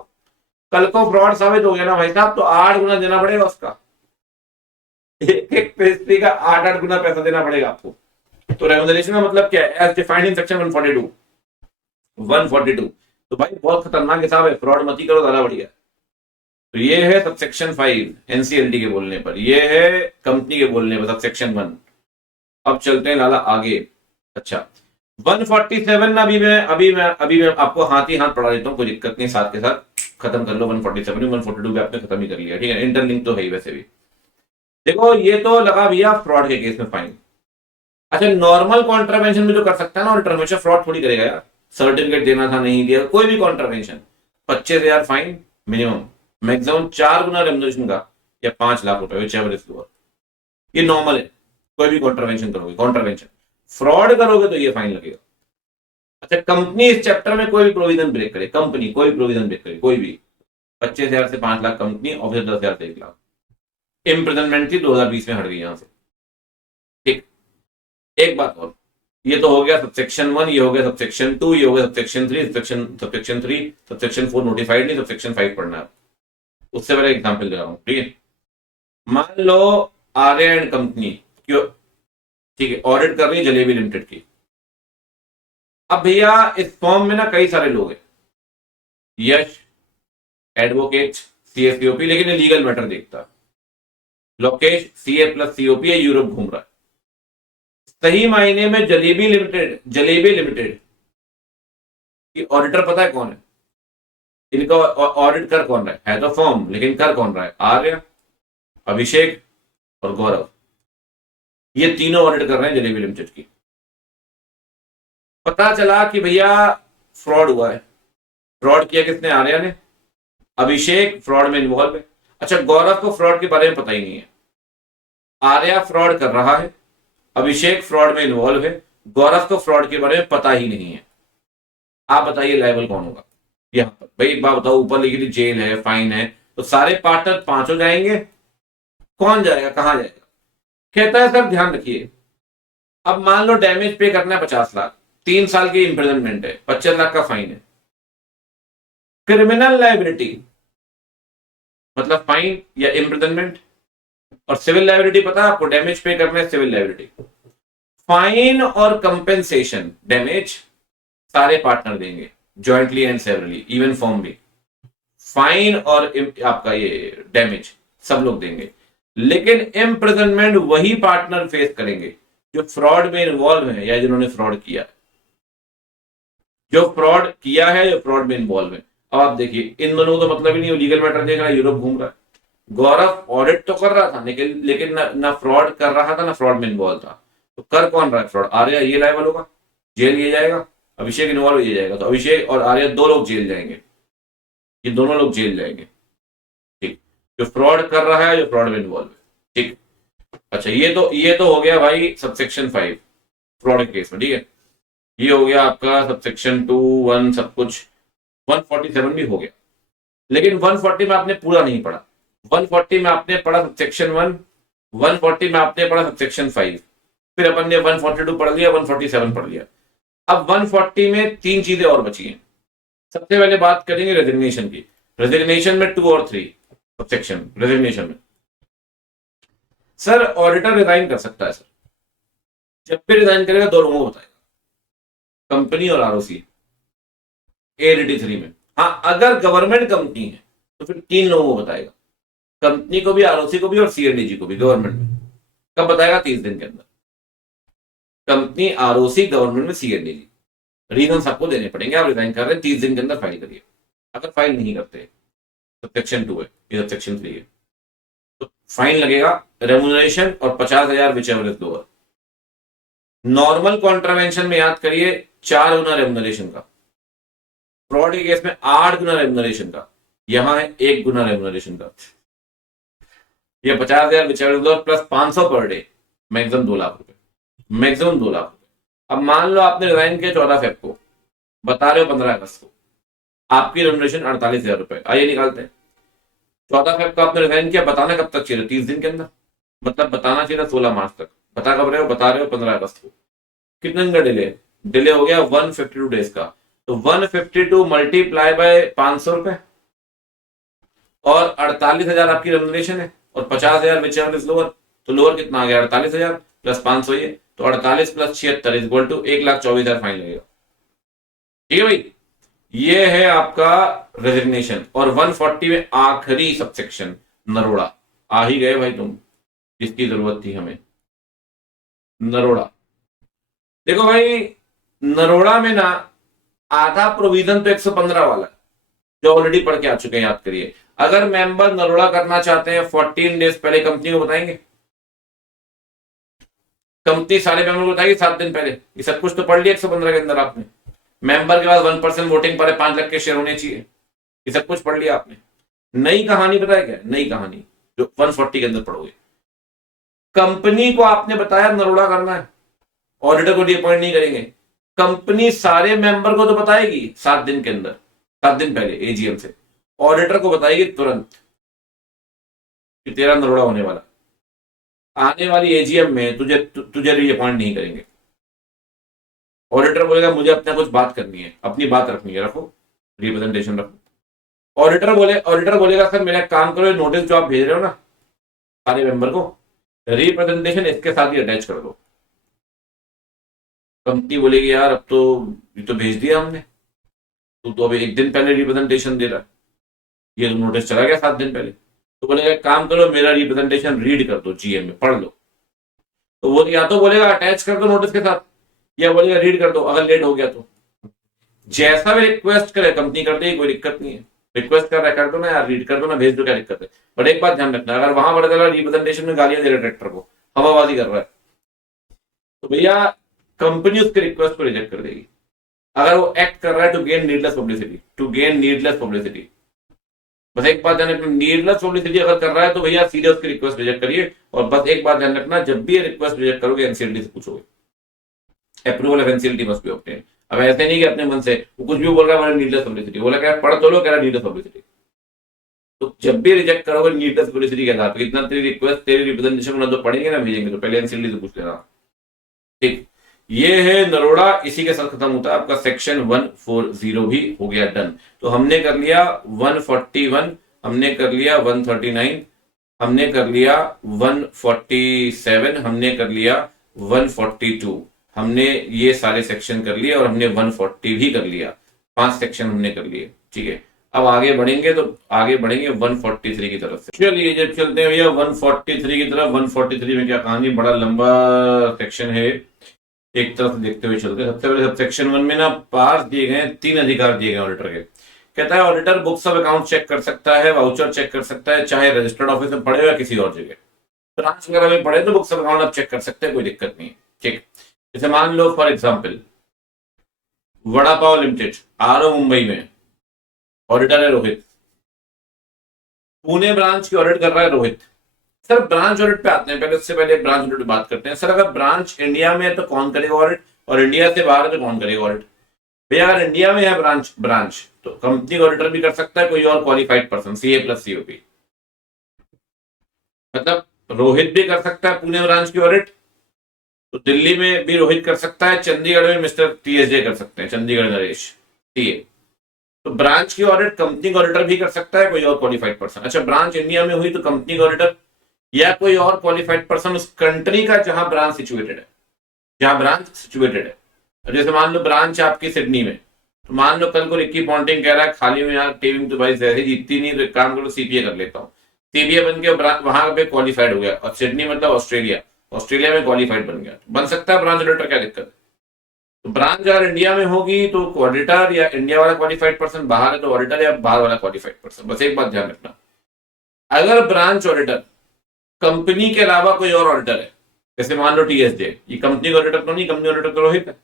कल को फ्रॉड साबित हो गया ना भाई साहब, तो 8 गुना देना पड़ेगा उसका, एक एक पेस्ट्री का 8-8 गुना पैसा देना पड़ेगा आपको। तो रेमुनरेशन का मतलब क्या है, एज डिफाइंड इन सेक्शन 142। तो भाई बहुत खतरनाक हिसाब है, फ्रॉड मत ही करो, ज्यादा बढ़िया। तो ये है सबसेक्शन 5 एनसीएलटी के बोलने पर, ये है कंपनी के बोलने पर सबसेक्शन 1। अब चलते हैं लाला आगे। अच्छा 147 अभी मैं आपको हाथ ही हाथ पढ़ा देता हूँ, कोई दिक्कत नहीं, साथ के साथ खत्म कर लो। 147 142 भी आपने खत्म ही कर लिया, ठीक है, इंटरलिंक तो है ही वैसे भी। देखो ये तो लगा भैया फ्रॉड के केस में फाइन। अच्छा नॉर्मल कॉन्ट्रावेंशन में जो कर सकता है ना ऑडिटर, हमेशा फ्रॉड थोड़ी करेगा यार, सर्टिफिकेट देना था नहीं दिया, कोई भी कॉन्ट्रावेंशन 25,000 फाइन मिनिमम, मैक्सिमम 4 गुना रेमुनरेशन का, या 5 लाख रुपए, व्हिचएवर इज लोअर। ये नॉर्मल है, कोई भी कॉन्ट्रावेंशन करोगे, कॉन्ट्रावेंशन फ्रॉड करोगे तो ये फाइन लगेगा। अच्छा कंपनी इस चैप्टर में कोई भी प्रोविजन ब्रेक करे, कंपनी कोई प्रोविजन ब्रेक करे, कोई भी, 25,000 से 5 लाख कंपनी, और फिर 10,000 से 1 लाख, इम्प्रिजनमेंट थी 2020 में, हट गई यहां से। ठीक, एक बात और, ये तो हो गया सबसेक्शन 1, ये हो गया सबसेक्शन 2, ये हो गया सबसेक्शन 3, सबसेक्शन 3, सबसेक्शन 4 नोटिफाइड नहीं, सबसेक्शन 5 पढ़ना है। उससे पहले एग्जांपल दे रहा हूं, ठीक है। मान लो आर्य एंड कंपनी क्यों, ठीक है, ऑडिट कर रही है जलेबी लिमिटेड की। अब भैया इस फॉर्म में ना कई सारे लोग हैं, यश, एडवोकेट, सीएससीओपी, लेकिन ये लीगल मैटर देखता है। लोकेश सीए प्लस सीओपी है, यूरोप घूम रहा है। सही मायने में जलेबी लिमिटेड की ऑडिटर पता है कौन है, इनका ऑडिट कर कौन रहा है तो फॉर्म, लेकिन कर कौन रहा है, आर्य, अभिषेक और गौरव, ये तीनों ऑडिट कर रहे हैं जलेबी लिमिटेड की। पता चला कि भैया फ्रॉड हुआ है। फ्रॉड किया किसने, आर्या ने। अभिषेक फ्रॉड में इन्वॉल्व है। अच्छा, गौरव को फ्रॉड के बारे में पता ही नहीं है, आर्या फ्रॉड कर रहा है, अभिषेक फ्रॉड में इन्वॉल्व है, गौरव को फ्रॉड के बारे में पता ही नहीं है। आप बताइए लायबल कौन होगा यहां पर? भाई एक बात बताओ, ऊपर लिखी थी जेल है, फाइन है, तो सारे पार्टनर पांचों जाएंगे, कौन जाएगा, कहां जाएगा? कहता है सर ध्यान रखिए, अब मान लो डैमेज पे करना है 50 लाख, 3 साल की इंप्रिजनमेंट है, 25 लाख का फाइन है। क्रिमिनल लाइबिलिटी मतलब फाइन या इंप्रिजनमेंट, और सिविल लाइबिलिटी पता है आपको, डैमेज पे करना है सिविल लाइबिलिटी। फाइन और कंपेंसेशन डैमेज सारे पार्टनर देंगे, jointly and severally, even form भी। फाइन और आपका ये डैमेज सब लोग देंगे, लेकिन इम्प्रिजनमेंट वही पार्टनर फेस करेंगे जो फ्रॉड में इन्वॉल्व है या जिन्होंने फ्रॉड किया है, जो फ्रॉड किया है, जो फ्रॉड में इन्वॉल्व है। अब आप देखिए, इन दोनों को तो मतलब ही नहीं, लीगल मैटर देख रहा है, यूरोप घूम रहा है। गौरव ऑडिट तो कर रहा था, लेकिन ना फ्रॉड कर रहा था, ना फ्रॉड में इन्वॉल्व था। तो कर कौन रहा है फ्रॉड? आर्या ये लायबल होगा, जेल ये जाएगा, अभिषेक इन्वॉल्व ये जाएगा। तो अभिषेक और आर्या दो लोग जेल जाएंगे, ये दोनों लोग जेल जाएंगे, ठीक, जो फ्रॉड कर रहा है, जो फ्रॉड में इन्वॉल्व है, ठीक। अच्छा, ये तो हो गया भाई सबसेक्शन 5 फ्रॉड के केस में, ठीक है। ये हो गया आपका सबसेक्शन 2, 1 सब कुछ, 147 भी हो गया। लेकिन 140 में आपने पूरा नहीं पढ़ा। 140 में आपने पढ़ा सबसेक्शन 1, 140 में आपने पढ़ा सबसेक्शन 5, फिर अपन ने 142 पढ़ लिया, 147 पढ़ लिया। अब 140 में 3 चीजें और बची हैं। सबसे पहले बात करेंगे रेजिग्नेशन की। रेजिग्नेशन में 2 और 3 सबसेक्शन रेजिग्नेशन में। सर ऑडिटर रिजाइन कर सकता है सर, जब भी रिजाइन करेगा 2 लोगों को बताएगा, कंपनी और आरओसी, एडीटी 3 में। हाँ, अगर गवर्नमेंट कंपनी है तो फिर 3 लोगों को बताएगा, कंपनी को भी, आरओसी को भी और सीएनडीजी को भी। गवर्नमेंट में कब बताएगा? 30 दिन के अंदर। कंपनी, आरओसी, गवर्नमेंट में सीएनडीजी। रीजन आपको देने पड़ेंगे, आप रिजाइन कर रहे हैं, 30 दिन के अंदर फाइल करिए। अगर फाइल नहीं करते तो सेक्शन 2 है, ये सेक्शन 3 है, तो फाइन लगेगा, रेमुनरेशन और 50,000 whichever is lower. Normal contravention में याद करिए 4 गुना रेमुनरेशन का, फ्रॉड के केस में 8 गुना रेमुनरेशन का, यहां है 1 गुना रेमुनरेशन का। ये 50,000 whichever is lower plus 500 per day, maximum 2 lakh रुपए, मैक्सिमम 2 लाख रुपए। अब मान लो आपने रिजाइन किया 14 फेब को, बता रहे हो 15 अगस्त को, आपकी रेमुनरेशन 48,000 रुपए। आइए निकालते हैं। 14 फेब को आपने रिजाइन किया, बताना कब तक चाहिए? 30 दिन के अंदर, मतलब बताना चाहिए 16 मार्च तक। बता कब रहे हो? बता रहे हो 15 अगस्त को। कितने दिन का डिले? डिले हो गया 152 डेज का। तो 152 मल्टीप्लाई बाय 500 रुपए, और 48,000 आपकी रेमुनरेशन है, और 50,000 विच एवर इज लोअर। तो लोअर कितना आ गया? 48,000 प्लस 500, ये तो 48 plus 76 is equal to 1,24,000 fine लगेगा। ठीक है भाई, ये है आपका रेजिग्नेशन। और 140 में आखिरी सबसेक्शन नरोड़ा। आ ही गए भाई तुम, जिसकी जरूरत थी हमें, नरोड़ा। देखो भाई, नरोड़ा में ना आधा प्रोविजन तो 115 वाला है, जो ऑलरेडी पढ़ के आ चुके हैं, याद करिए। अगर मेंबर नरोड़ा करना चाहते हैं 14 डेज पहले कंपनी को बताएंगे, कंपनी सारे मेंबर को बताएगी 7 दिन पहले। ये सब कुछ तो पढ़ लिया 115 के अंदर आपने। मेंबर के पास 1% वोटिंग पर 5 लाख के शेयर होने चाहिए, ये सब कुछ पढ़ लिया आपने। नई कहानी बताया क्या? नई कहानी जो 140 के अंदर पढ़ोगे। कंपनी को आपने बताया नरोड़ा करना है, ऑडिटर को अपॉइंट नहीं करेंगे, कंपनी सारे मेंबर को तो बताएगी 7 दिन के अंदर, 7 दिन पहले एजीएम से। ऑडिटर को बताएगी तुरंत कि तेरा नरोड़ा होने वाला, आने वाली एजीएम में तुझे रीअपॉइंट नहीं करेंगे। ऑडिटर बोलेगा मुझे अपना कुछ बात करनी है, अपनी बात रखनी है, रखो, रिप्रेजेंटेशन रखो। ऑडिटर बोलेगा सर मेरा काम करो, नोटिस जो आप भेज रहे हो ना सारे मेंबर को, रिप्रेजेंटेशन इसके साथ ही अटैच कर दो। कंपनी बोलेगी यार अब तो ये तो भेज दिया हमने, तू तो अभी 1 दिन पहले रिप्रेजेंटेशन दे रहा है, ये नोटिस चला गया 7 दिन पहले। तो बोलेगा काम करो मेरा रिप्रेजेंटेशन रीड कर दो, जीएम में पढ़ लो। तो वो या तो बोलेगा अटैच कर दो नोटिस के साथ, या बोलेगा रीड कर दो अगर लेट हो गया तो। जैसा भी रिक्वेस्ट करे कंपनी कर देगी, कोई दिक्कत नहीं है। रिक्वेस्ट कर रहा है कर दो ना यार, रीड कर दो ना, भेज दो, क्या दिक्कत है। बट एक बात ध्यान रखना, अगर वहां पता चला रिप्रेजेंटेशन में गालियां दे रहा है डायरेक्टर को, हवाबाजी कर रहा है, तो भैया कंपनी उसके रिक्वेस्ट को रिजेक्ट कर देगी। अगर वो एक्ट कर रहा है टू गेन नीडलेस पब्लिसिटी, बस एक बात ध्यान रखना, नीडलेस पब्लिसिटी अगर कर रहा है तो भैया सीधे उसकी रिक्वेस्ट रिजेक्ट करिए। और बस एक बात ध्यान रखना, जब भी ये रिक्वेस्ट रिजेक्ट करोगे एनसीएलटी से पूछोगे, approval of NCLT must be obtain. अब ऐसे नहीं कि अपने मन से वो कुछ भी बोल रहा है नीडलेस पब्लिसिटी, बोला क्या पढ़ तो लो, कह रहा नीडलेस पब्लिसिटी। तो जब भी रिजेक्ट करोगे नीडलेस पब्लिसिटी के आधार पर, इतना तेरी रिक्वेस्ट तेरी रिप्रेजेंटेशन को ना तो पढ़ेंगे ना भेजेंगे, तो पहले एनसीएलटी से पूछ लेना। ठीक, ये है नरोड़ा। इसी के साथ खत्म होता है आपका सेक्शन 140 भी हो गया डन। तो हमने कर लिया 141, हमने कर लिया 139, हमने कर लिया 147, हमने कर लिया 142, हमने ये सारे सेक्शन कर लिए और हमने 140 भी कर लिया। 5 सेक्शन हमने कर लिए। ठीक है, अब आगे बढ़ेंगे तो आगे बढ़ेंगे 143 की तरफ से। चलिए जब चलते हैं भैया 143 की तरफ। 143 में क्या कहानी, बड़ा लंबा सेक्शन है, एक तरफ से देखते हुए चलते हैं। सबसे पहले सब सेक्शन 1 में ना पार्स दिए गए हैं, 3 अधिकार दिए गए ऑडिटर के। कहता है auditor books of account check कर सकता है, वाउचर चेक कर सकता है, चाहे रजिस्टर्ड ऑफिस में पढ़े या किसी और जगह, ब्रांच वगैरह में पढ़े तो बुक्स ऑफ अकाउंट आप चेक कर सकते हैं, कोई दिक्कत नहीं है। ठीक, जैसे मान लो for example vada pav limited RO Mumbai में, ऑडिटर है रोहित, पुणे ब्रांच की ऑडिट कर रहा है रोहित। सर ब्रांच ऑडिट पे आते हैं, पहले उससे पहले ब्रांच ऑडिट बात करते हैं। सर अगर ब्रांच इंडिया में है तो कौन करेगा ऑडिट, और इंडिया से बाहर है तो कौन करेगा ऑडिट? भैया अगर इंडिया में है ब्रांच तो कंपनी ऑडिटर भी कर सकता है कोई और qualified person, CA plus COP. मतलब रोहित भी कर सकता है पुणे ब्रांच की ऑडिट, तो दिल्ली में भी रोहित कर सकता है, चंडीगढ़ में मिस्टर टीएसजे कर सकते हैं, चंडीगढ़ नरेश सीए। तो ब्रांच की ऑडिट कंपनी ऑडिटर भी कर सकता है कोई और क्वालिफाइड पर्सन। अच्छा ब्रांच इंडिया में हुई तो कंपनी ऑडिटर या कोई और क्वालिफाइड पर्सन उस कंट्री का जहां ब्रांच सिचुएटेड है, जहां ब्रांच सिचुएटेड है। जैसे मान लो ब्रांच आपकी सिडनी में, तो मान लो कल को रिक्की पॉन्टिंग कह रहा है खाली में यार टीम तो भाई जैसे जीतती नहीं, तो एक काम करो सीपीए कर लेता हूँ। सीपीए बन के वहां पे क्वालिफाइड हो गया, और सिडनी मतलब ऑस्ट्रेलिया, ऑस्ट्रेलिया में क्वालिफाइड बन गया, बन सकता है ब्रांच ऑडिटर, क्या दिक्कत है? तो ब्रांच अगर इंडिया में होगी तो ऑडिटर या इंडिया वाला क्वालिफाइड पर्सन, बाहर है तो ऑडिटर या बाहर वाला क्वालिफाइड पर्सन। बस एक बात ध्यान रखना, अगर ब्रांच ऑडिटर कंपनी के अलावा कोई और ऑडिटर है, जैसे मान लो टीएसजे, ये कंपनी ऑडिटर तो नहीं, कंपनी ऑडिटर तो रोहित है,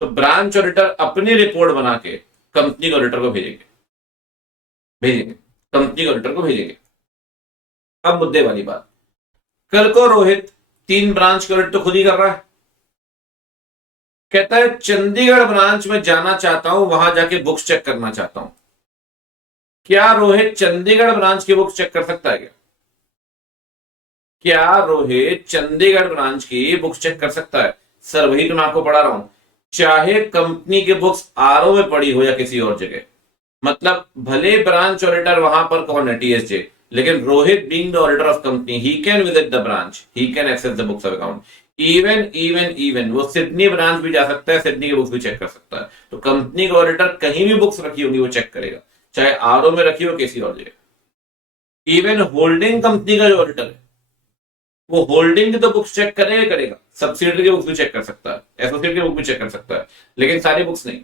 तो ब्रांच ऑडिटर अपनी रिपोर्ट बना के कंपनी ऑडिटर को भेजेंगे, कंपनी ऑडिटर को भेजेंगे। अब मुद्दे वाली बात, कल को रोहित 3 ब्रांच के ऑडिट तो खुद ही कर रहा है, कहता है चंडीगढ़ ब्रांच में जाना चाहता हूं, वहां जाके बुक्स चेक करना चाहता हूं। क्या रोहित चंडीगढ़ ब्रांच की बुक्स चेक कर सकता है? क्या रोहित चंडीगढ़ ब्रांच की बुक्स चेक कर सकता है? सर वही तो मैं आपको पढ़ा रहा हूं, चाहे कंपनी की बुक्स आरओ में पड़ी हो या किसी और जगह। मतलब भले ब्रांच ऑडिटर वहां पर कौन है, टीएसजे, लेकिन Rohit being the auditor of company, he can visit the branch, he can access the books of account. Even वो सिडनी ब्रांच भी जा सकता है, सिडनी की बुक्स भी चेक कर सकता है। तो कंपनी का ऑडिटर कहीं भी बुक्स रखी होगी वो चेक करेगा, चाहे आरओ में रखी हो किसी और जगह। इवन होल्डिंग कंपनी का जो ऑडिटर है वो होल्डिंग की तो बुक्स चेक करेगा, सब्सिडरी की बुक्स भी चेक कर सकता है, एसोसिएट की बुक भी चेक कर सकता है, लेकिन सारी बुक्स नहीं।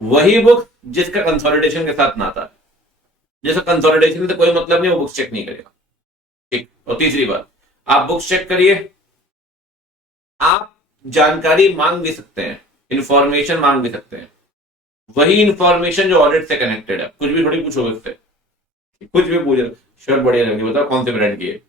वही बुक जिसका कंसोलिडेशन के साथ नाता है, जिसका कंसोलिडेशन से कोई मतलब नहीं, वो बुक्स चेक नहीं करेगा। ठीक, और तीसरी बात, आप बुक्स चेक करिए, आप जानकारी मांग भी सकते हैं, इंफॉर्मेशन मांग भी सकते हैं, वही इंफॉर्मेशन जो ऑडिट से कनेक्टेड है। कुछ भी थोड़ी पूछोगे उससे, कुछ भी पूछ, शर्ट बढ़िया लगी, बताओ कौन से ब्रांड की है।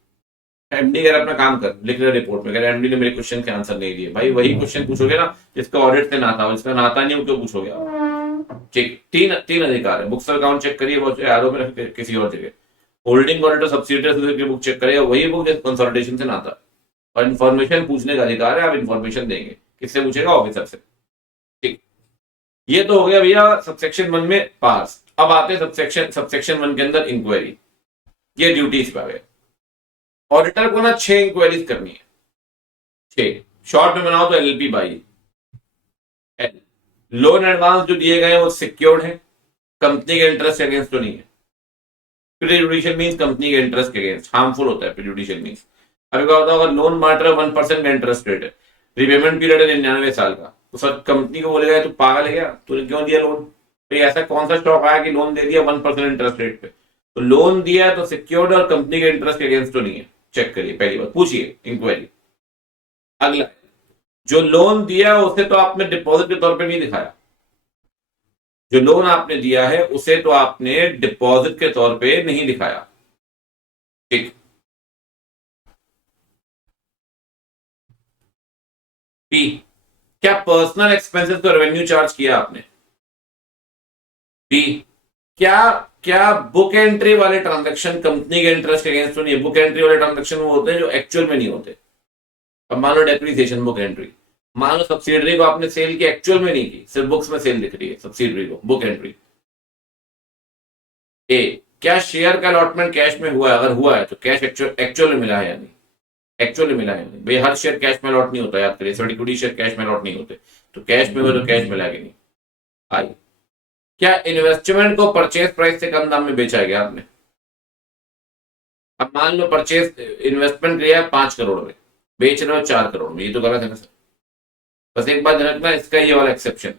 एमडी कह रहा अपना काम कर, लिख रहा रिपोर्ट में, कह रहा एमडी ने मेरे क्वेश्चन के आंसर नहीं दिए। भाई वही क्वेश्चन पूछोगे ना जिसका ऑडिट से नाता हो, जिसका नाता नहीं हो क्यों पूछोगे आप? ठीक, तीन अधिकार है, बुक्स अकाउंट चेक करिए, वो आरओ में रख किसी और जगह, होल्डिंग ऑडिटर सब्सिडियरी की बुक चेक करेगा, वही बुक जिस कंसोलिडेशन से नाता, और इन्फॉर्मेशन पूछने का अधिकार है, आप इन्फॉर्मेशन देंगे, किससे पूछेगा? ऑफिसर से। ठीक, ये तो हो गया भैया सबसेक्शन 1 में पास। अब आते हैं सबसेक्शन 1 के अंदर इंक्वायरी, ये ड्यूटीज पे आ गए। ऑडिटर को ना 6 इंक्वायरीज करनी है, 6 शॉर्ट में बनाओ तो एलएलपी बाई। लोन एडवांस जो दिए गए हैं वो सिक्योर्ड है, कंपनी के इंटरेस्ट के अगेंस्ट तो नहीं है। प्रीजुडिशियल मींस कंपनी के इंटरेस्ट के अगेंस्ट, हार्मफुल होता है प्रीजुडिशियल मींस। अभी क्या होता है, अगर लोन मैटर 1% का इंटरेस्ट रेट है, रिपेमेंट पीरियड है 99 साल का, तो सर कंपनी को बोलेगा तू पागल है क्या, तूने क्यों दिया लोन? तो ऐसा कौन सा स्टॉक आया कि लोन दे दिया 1% इंटरेस्ट रेट पे? तो लोन दिया तो सिक्योर्ड और कंपनी के इंटरेस्ट के अगेंस्ट तो नहीं है, चेक करिए, पहली बात पूछिए इंक्वायरी। अगला, जो लोन दिया उसे तो आपने डिपॉजिट के तौर पे नहीं दिखाया, जो लोन आपने दिया है उसे तो आपने डिपॉजिट के तौर पे नहीं दिखाया, ठीक। पी, क्या पर्सनल एक्सपेंसेस को रेवेन्यू चार्ज किया आपने? बी, क्या क्या बुक एंट्री वाले ट्रांजैक्शन कंपनी के इंटरेस्ट अगेंस्ट तो नहीं है? बुक एंट्री वाले ट्रांजैक्शन वो होते हैं जो एक्चुअल में नहीं होते। अब मान लो डेप्रिसिएशन बुक एंट्री, मान लो सब्सिडरी को आपने सेल की, एक्चुअल में नहीं की, सिर्फ बुक्स में सेल दिख रही है सब्सिडरी को, बुक एंट्री। ए, क्या शेयर का अलॉटमेंट कैश में हुआ है? अगर हुआ है तो कैश एक्चुअल में मिला है या नहीं? एक्चुअल में मिला है नहीं? भाई हर शेयर कैश में अलॉट नहीं होता, याद करिए, 30 शेयर कैश में अलॉट नहीं होते, तो कैश में हुआ तो कैश मिला कि नहीं? आई, क्या इन्वेस्टमेंट को परचेज प्राइस से कम दाम में बेचा गया आपने? अब मान लो परचेज इन्वेस्टमेंट लिया है 5 करोड़ में, बेच रहे हो 4 करोड़ में, ये तो गलत है ना सर? बस एक बात ध्यान रखना, इसका ये वाला एक्सेप्शन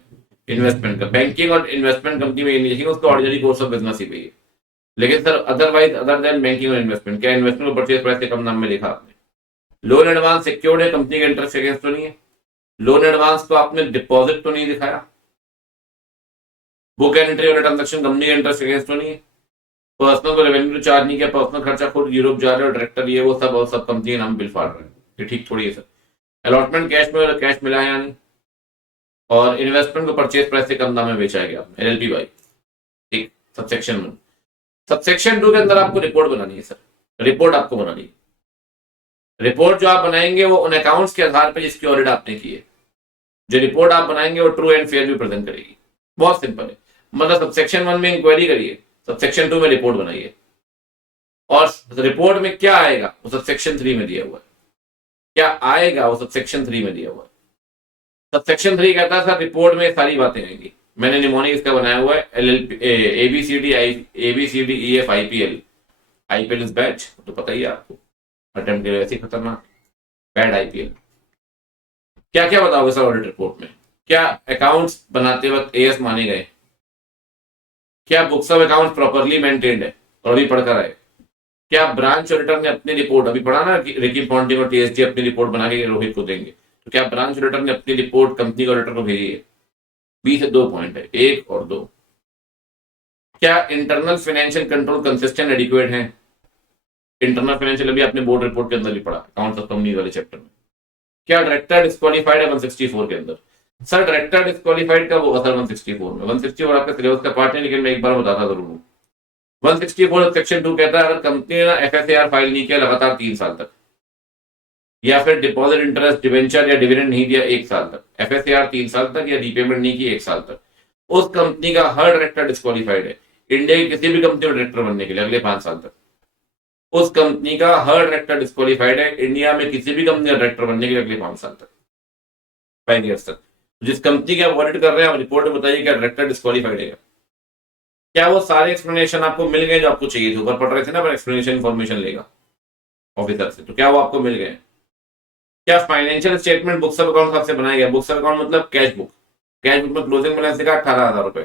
इन्वेस्टमेंट का, बैंकिंग और इन्वेस्टमेंट कंपनी में ये नहीं लिखेंगे, उसका ऑर्डिनरी कोर्स ऑफ बिजनेस ही पे है। लेकिन sir otherwise other than banking और इन्वेस्टमेंट, क्या इन्वेस्टमेंट को परचेज प्राइस से कम दाम में लिखा आपने? लोन एडवांस सिक्योर्ड है, कंपनी के इंटरेस्ट अगेंस्ट तो नहीं है। लोन एडवांस को आपने डिपॉजिट तो नहीं दिखाया। बुक एंट्री वाला ट्रांजेक्शन कंपनी के इंटरेस्ट अगेंस्ट तो नहीं है। पर्सनल को रेवेन्यू चार्ज नहीं किया, पर्सनल खर्चा खुद यूरोप जा रहे हो, डायरेक्टर ये वो सब, और सब कंपनी के नाम बिल फाड़ रहे हैं, ये ठीक थोड़ी है सर। अलॉटमेंट कैश में, कैश मिला है या नहीं? और इन्वेस्टमेंट को परचेज प्राइस से कम दाम में बेचा गया एलएलपी बाई, ठीक। सबसेक्शन 1। सबसेक्शन 2 के अंदर आपको रिपोर्ट बनानी है सर, रिपोर्ट आपको बनानी है। रिपोर्ट जो आप बनाएंगे वो उन अकाउंट्स के आधार पर जिसकी ऑडिट आपने की है। जो रिपोर्ट आप बनाएंगे वो ट्रू एंड फेयर भी प्रेजेंट करेगी। बहुत सिंपल है, मतलब सबसेक्शन 1 में इंक्वायरी करिए, सबसेक्शन 2 में रिपोर्ट बनाइए, और रिपोर्ट में क्या आएगा वो सबसेक्शन 3 में दिया हुआ है। क्या आएगा वो सबसेक्शन 3 में दिया हुआ है। सबसेक्शन 3 कहता है सर रिपोर्ट में सारी बातें आएंगी। मैंने निमोनिक इसका बनाया हुआ है, LLP ABCDEF IPL। IPL is bad, तो पता ही है आपको, अटेम्प्ट के ऐसी खतरनाक बैड आईपीएल। क्या क्या बताओगे सर ऑडिट रिपोर्ट में? क्या अकाउंट्स बनाते वक्त एएस माने गए? क्या books of account properly maintained है? और अभी पढ़कर आए। क्या ब्रांच ऑडिटर ने अपनी रिपोर्ट, अभी पढ़ा ना रिकी पॉन्टिंग और टीएसडी अपनी रिपोर्ट बना के रोहित को देंगे, तो क्या ब्रांच ऑडिटर ने अपनी रिपोर्ट कंपनी के ऑडिटर को भेजी है? 20 से 2 पॉइंट है, 1 और 2। क्या internal financial control consistent adequate है? इंटरनल फाइनेंशियल अभी आपने बोर्ड रिपोर्ट के अंदर भी पढ़ा, अकाउंट्स ऑफ कंपनी वाले चैप्टर में। क्या डायरेक्टर डिस्क्वालीफाइड है 164 के अंदर? सर डायरेक्टर डिस्क्वालीफाइड का वो सर 164 में, 164 आपका सिलेबस का पार्ट है, लेकिन मैं एक बार बताता जरूर हूँ। 164 सेक्शन 2 कहता है अगर कंपनी ने एफएसएआर फाइल नहीं किया लगातार 3 साल तक, या फिर डिपॉजिट इंटरेस्ट डिवेंचर या डिविडेंड नहीं दिया 1 साल तक, एफएसएआर 3 साल तक, या रीपेमेंट नहीं की 1 साल तक, उस कंपनी का हर डायरेक्टर डिस्क्वालीफाइड है इंडिया की किसी भी कंपनी में डायरेक्टर बनने के लिए अगले 5 साल तक। उस कंपनी का हर डायरेक्टर डिस्क्वालीफाइड है इंडिया में किसी भी कंपनी का डायरेक्टर बनने के लिए अगले 5 साल तक, 5 ईयर्स तक। जिस कंपनी की आप ऑडिट कर रहे हैं आप रिपोर्ट में बताइए क्या डायरेक्टर डिस्क्वालीफाइड है? क्या वो सारे एक्सप्लेनेशन आपको मिल गए जो आपको चाहिए थे? ऊपर पढ़ रहे थे ना, पर एक्सप्लेनेशन इन्फॉर्मेशन लेगा ऑफिसर से, तो क्या वो आपको मिल गए? क्या financial statement books of account आपसे बनाया गया? बुक्स ऑफ अकाउंट मतलब कैश बुक, कैश बुक में क्लोजिंग बैलेंस लिखा 18,000 रुपए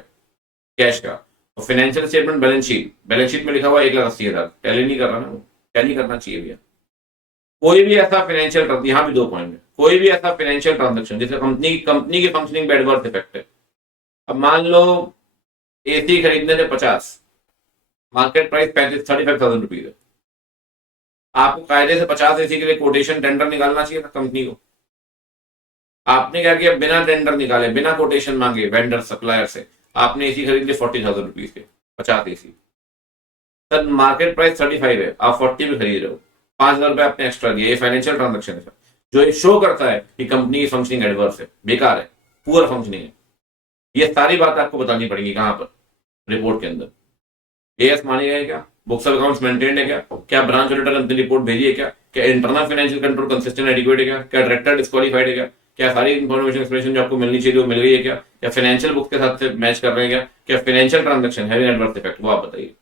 कैश का, और financial statement balance sheet, balance sheet में लिखा हुआ 1,80,000। टैली नहीं कर रहा ना वो, टैली करना चाहिए भैया। कोई भी ऐसा फाइनेंशियल, यहाँ भी 2 पॉइंट है, कोई भी ऐसा फाइनेंशियल ट्रांजेक्शन जिससे कंपनी की फंक्शनिंग पे एडवर्स इफेक्ट है। अब मान लो एसी खरीदने थे 50, मार्केट प्राइस 35,000 रुपीज है, आपको कायदे से 50 एसी के लिए कोटेशन टेंडर निकालना चाहिए था कंपनी को। आपने क्या किया, बिना टेंडर निकाले, बिना कोटेशन मांगे वेंडर सप्लायर से आपने एसी खरीद लिए 40,000 रुपीज के 50 एसी। सर मार्केट प्राइस 35 है, आप 40 में खरीद रहे हो, 5,000 रुपए आपने एक्स्ट्रा दिए। ये फाइनेंशियल ट्रांजेक्शन है जो ये शो करता है कि कंपनी की फंक्शनिंग एडवर्स है, बेकार है, पुअर फंक्शनिंग है। ये सारी बात आपको बतानी पड़ेगी कहां पर, रिपोर्ट के अंदर। एएस मानी गए क्या? बुक्स ऑफ अकाउंट्स मेंटेन्ड है क्या? क्या ब्रांच ऑडिटर ने अपनी रिपोर्ट भेजी है क्या? क्या internal financial control consistent adequate है क्या? क्या डायरेक्टर डिस्क्वालीफाइड है क्या? क्या सारी इन्फॉर्मेशन एक्सप्लेनेशन जो आपको मिलनी चाहिए वो मिल गई है क्या? क्या फाइनेंशियल बुक के साथ से मैच कर रहे हैं क्या? क्या financial transaction having adverse effect, वो आप बताइए।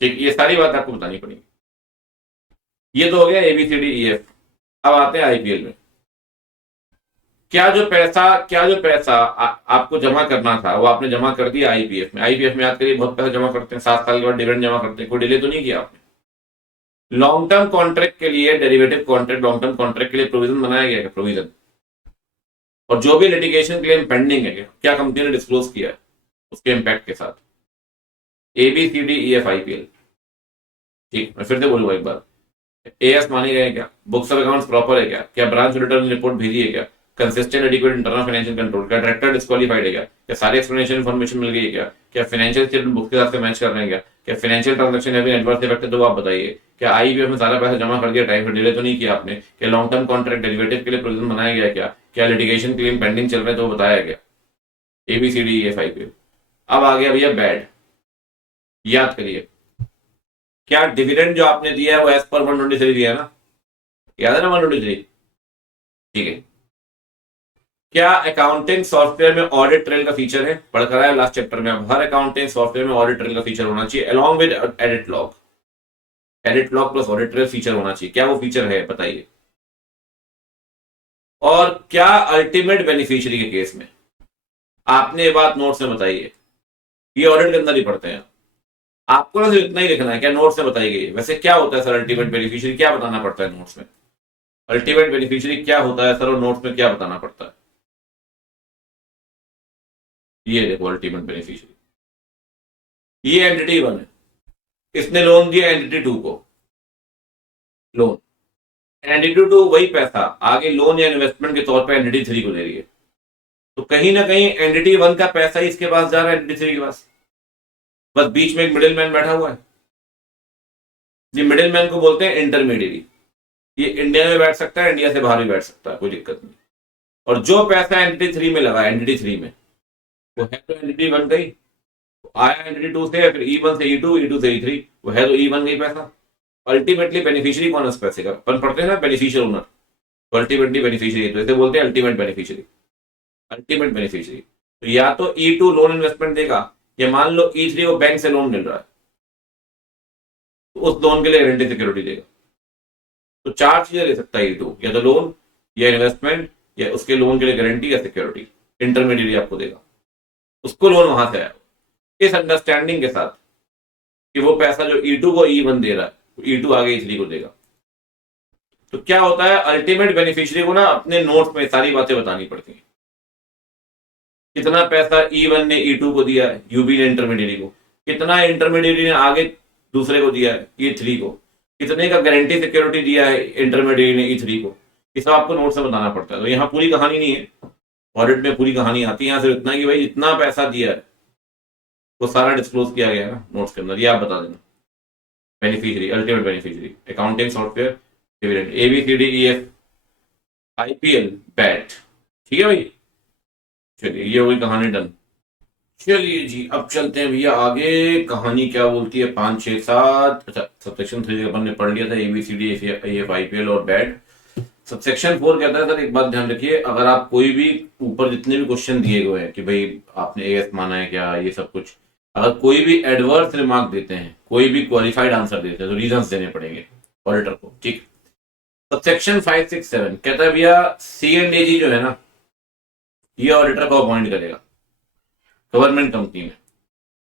ठीक, ये सारी बात आपको बतानी पड़ेगी। ये तो हो गया ABCDEF। अब आते हैं आईपीएल में। क्या जो पैसा आपको जमा करना था वो आपने जमा कर दिया आईपीएफ में। आईपीएफ में याद करिए बहुत पैसा जमा करते हैं, 7 साल के बाद डिविडेंड जमा करते हैं, कोई डिले तो नहीं किया आपने। लॉन्ग टर्म कॉन्ट्रैक्ट के लिए, derivative contract, long term contract के लिए प्रोविजन बनाया गया है, प्रोविजन। और जो भी लिटिगेशन क्लेम पेंडिंग है क्या कंपनी ने डिस्क्लोज किया है? उसके इम्पैक्ट के साथ। ABCDEFIPL, ठीक, मैं फिर से बोलूंगा एक बार। एएस माने गए क्या? बुक्स ऑफ अकाउंट्स प्रॉपर है क्या? क्या ब्रांच रिटर्न रिपोर्ट भेजी है क्या? Consistent adequate internal financial control? क्या डायरेक्टर डिस्क्वालीफाइड है क्या? क्या सारी एक्सप्लेनेशन इन्फॉर्मेशन मिल गई है क्या? क्या फाइनेंशियल स्टेटमेंट बुक के साथ से मैच कर रहे हैं क्या? क्या financial transaction having adverse effect है तो आप बताइए। क्या आईबीएफ में सारा पैसा जमा कर दिया, टाइम पर डिले तो नहीं किया आपने? क्या लॉन्ग टर्म कॉन्ट्रैक्ट डेरिवेटिव के लिए प्रोविजन बनाया गया क्या? क्या लिटिगेशन क्लेम पेंडिंग चल रहे हैं तो बताया गया? ABCDEFIPL। अब आ गया भैया बैड। याद करिए, क्या डिविडेंड जो आपने दिया है वो एज पर 123 दिया है ना? याद है ना 123? ठीक है। क्या अकाउंटिंग सॉफ्टवेयर में ऑडिट ट्रेल का फीचर है? पढ़कर आया लास्ट चैप्टर में। अब हर अकाउंटिंग सॉफ्टवेयर में ऑडिट ट्रेल का फीचर होना चाहिए along with edit log. Edit log plus audit trail feature होना चाहिए। क्या वो फीचर है बताइए। और क्या अल्टीमेट बेनिफिशियरी के केस में, आपने ये बात नोट्स में बताई है, ये ऑडिट के अंदर ही पढ़ते हैं। आपको ना सिर्फ इतना ही लिखना है, क्या नोट्स में बताई गई है। वैसे क्या होता है सर अल्टीमेट बेनिफिशियरी, क्या बताना पड़ता है नोट्स में? अल्टीमेट बेनिफिशियरी क्या होता है सर, और नोट्स में क्या बताना पड़ता है? ये देखो अल्टीमेट बेनिफिशियरी, ये एंटिटी 1 है, इसने लोन दिया एंटिटी 2 को। लोन एंटिटी 2 वही पैसा आगे लोन या इन्वेस्टमेंट के तौर पे एंटिटी 3 को दे रही है। तो कहीं ना कहीं एंटिटी 1 का पैसा ही इसके पास जा रहा है एंटिटी 3 के पास। बस बीच में एक मिडिल मैन बैठा हुआ है। ये मिडिल मैन को बोलते हैं इंटरमीडियरी। ये इंडिया में बैठ सकता है, इंडिया से बाहर भी बैठ सकता है, कोई दिक्कत नहीं। और जो पैसा एंटिटी 3 में लगा, एंटिटी 3 में, वो है तो एंटिटी 1 गई, आया एंटिटी 2 से, फिर E1 से E2, E2 से E3, वो है तो E1 गई पैसा। अल्टीमेटली बेनिफिशियरी कौन है उस पैसे का? अपन पढ़ते हैं ना बेनिफिशियल ओनर, तो अल्टीमेटली बेनिफिशियरी, तो इसे बोलते हैं अल्टीमेट बेनिफिशियरी। अल्टीमेट बेनिफिशियरी तो या तो E2 लोन इन्वेस्टमेंट देगा, या मान लो E3 को बैंक से लोन मिल रहा है तो उस लोन के लिए गारंटी सिक्योरिटी देगा। तो 4 चीजें दे सकता है E2, या तो लोन, या इन्वेस्टमेंट, या उसके लोन के लिए गारंटी या सिक्योरिटी। इंटरमीडियरी आपको देगा, उसको लोन वहां से आया, इस अंडरस्टैंडिंग के साथ कि वो पैसा जो E2 को E1 दे रहा है, E2 आगे E3 को देगा। तो क्या होता है, अल्टीमेट बेनिफिशियरी को ना अपने नोट्स में सारी बातें बतानी पड़ती हैं। कितना पैसा E1 ने E2 को दिया है, यूबी ने इंटरमीडियरी को, कितना इंटरमीडियरी ने आगे दूसरे को दिया है E3 को, कितने का गारंटी सिक्योरिटी दिया है इंटरमीडियरी ने E3 को, ये सब आपको नोट से बताना पड़ता है। तो यहाँ पूरी कहानी नहीं है, ऑडिट में पूरी कहानी आती है। यहाँ सिर्फ इतना कि भाई इतना पैसा दिया है वो सारा डिस्क्लोज किया गया है ना नोट्स के अंदर, ये आप बता देना। Beneficiary, ultimate beneficiary, accounting software, dividend, ABCDEFIPL, bat. ठीक है भाई, चलिए ये हो गई कहानी डन। चलिए जी अब चलते हैं भैया आगे। कहानी क्या बोलती है, 5 6 7, अच्छा सबसेक्शन 3 अपन ने पढ़ लिया था, ABCDEFIPL और बैट। सबसेक्शन 4 कहता है सर, एक बात ध्यान रखिए, अगर आप कोई भी ऊपर जितने भी क्वेश्चन दिए गए हैं कि भाई आपने एएस माना है क्या, ये सब कुछ, अगर कोई भी एडवर्स रिमार्क देते हैं, कोई भी क्वालिफाइड आंसर देते हैं, तो रीजंस देने पड़ेंगे ऑडिटर को, ठीक। सबसेक्शन 5 6 7 कहता है भैया C&AG जो है ना, ये ऑडिटर को अपॉइंट करेगा गवर्नमेंट कंपनी में,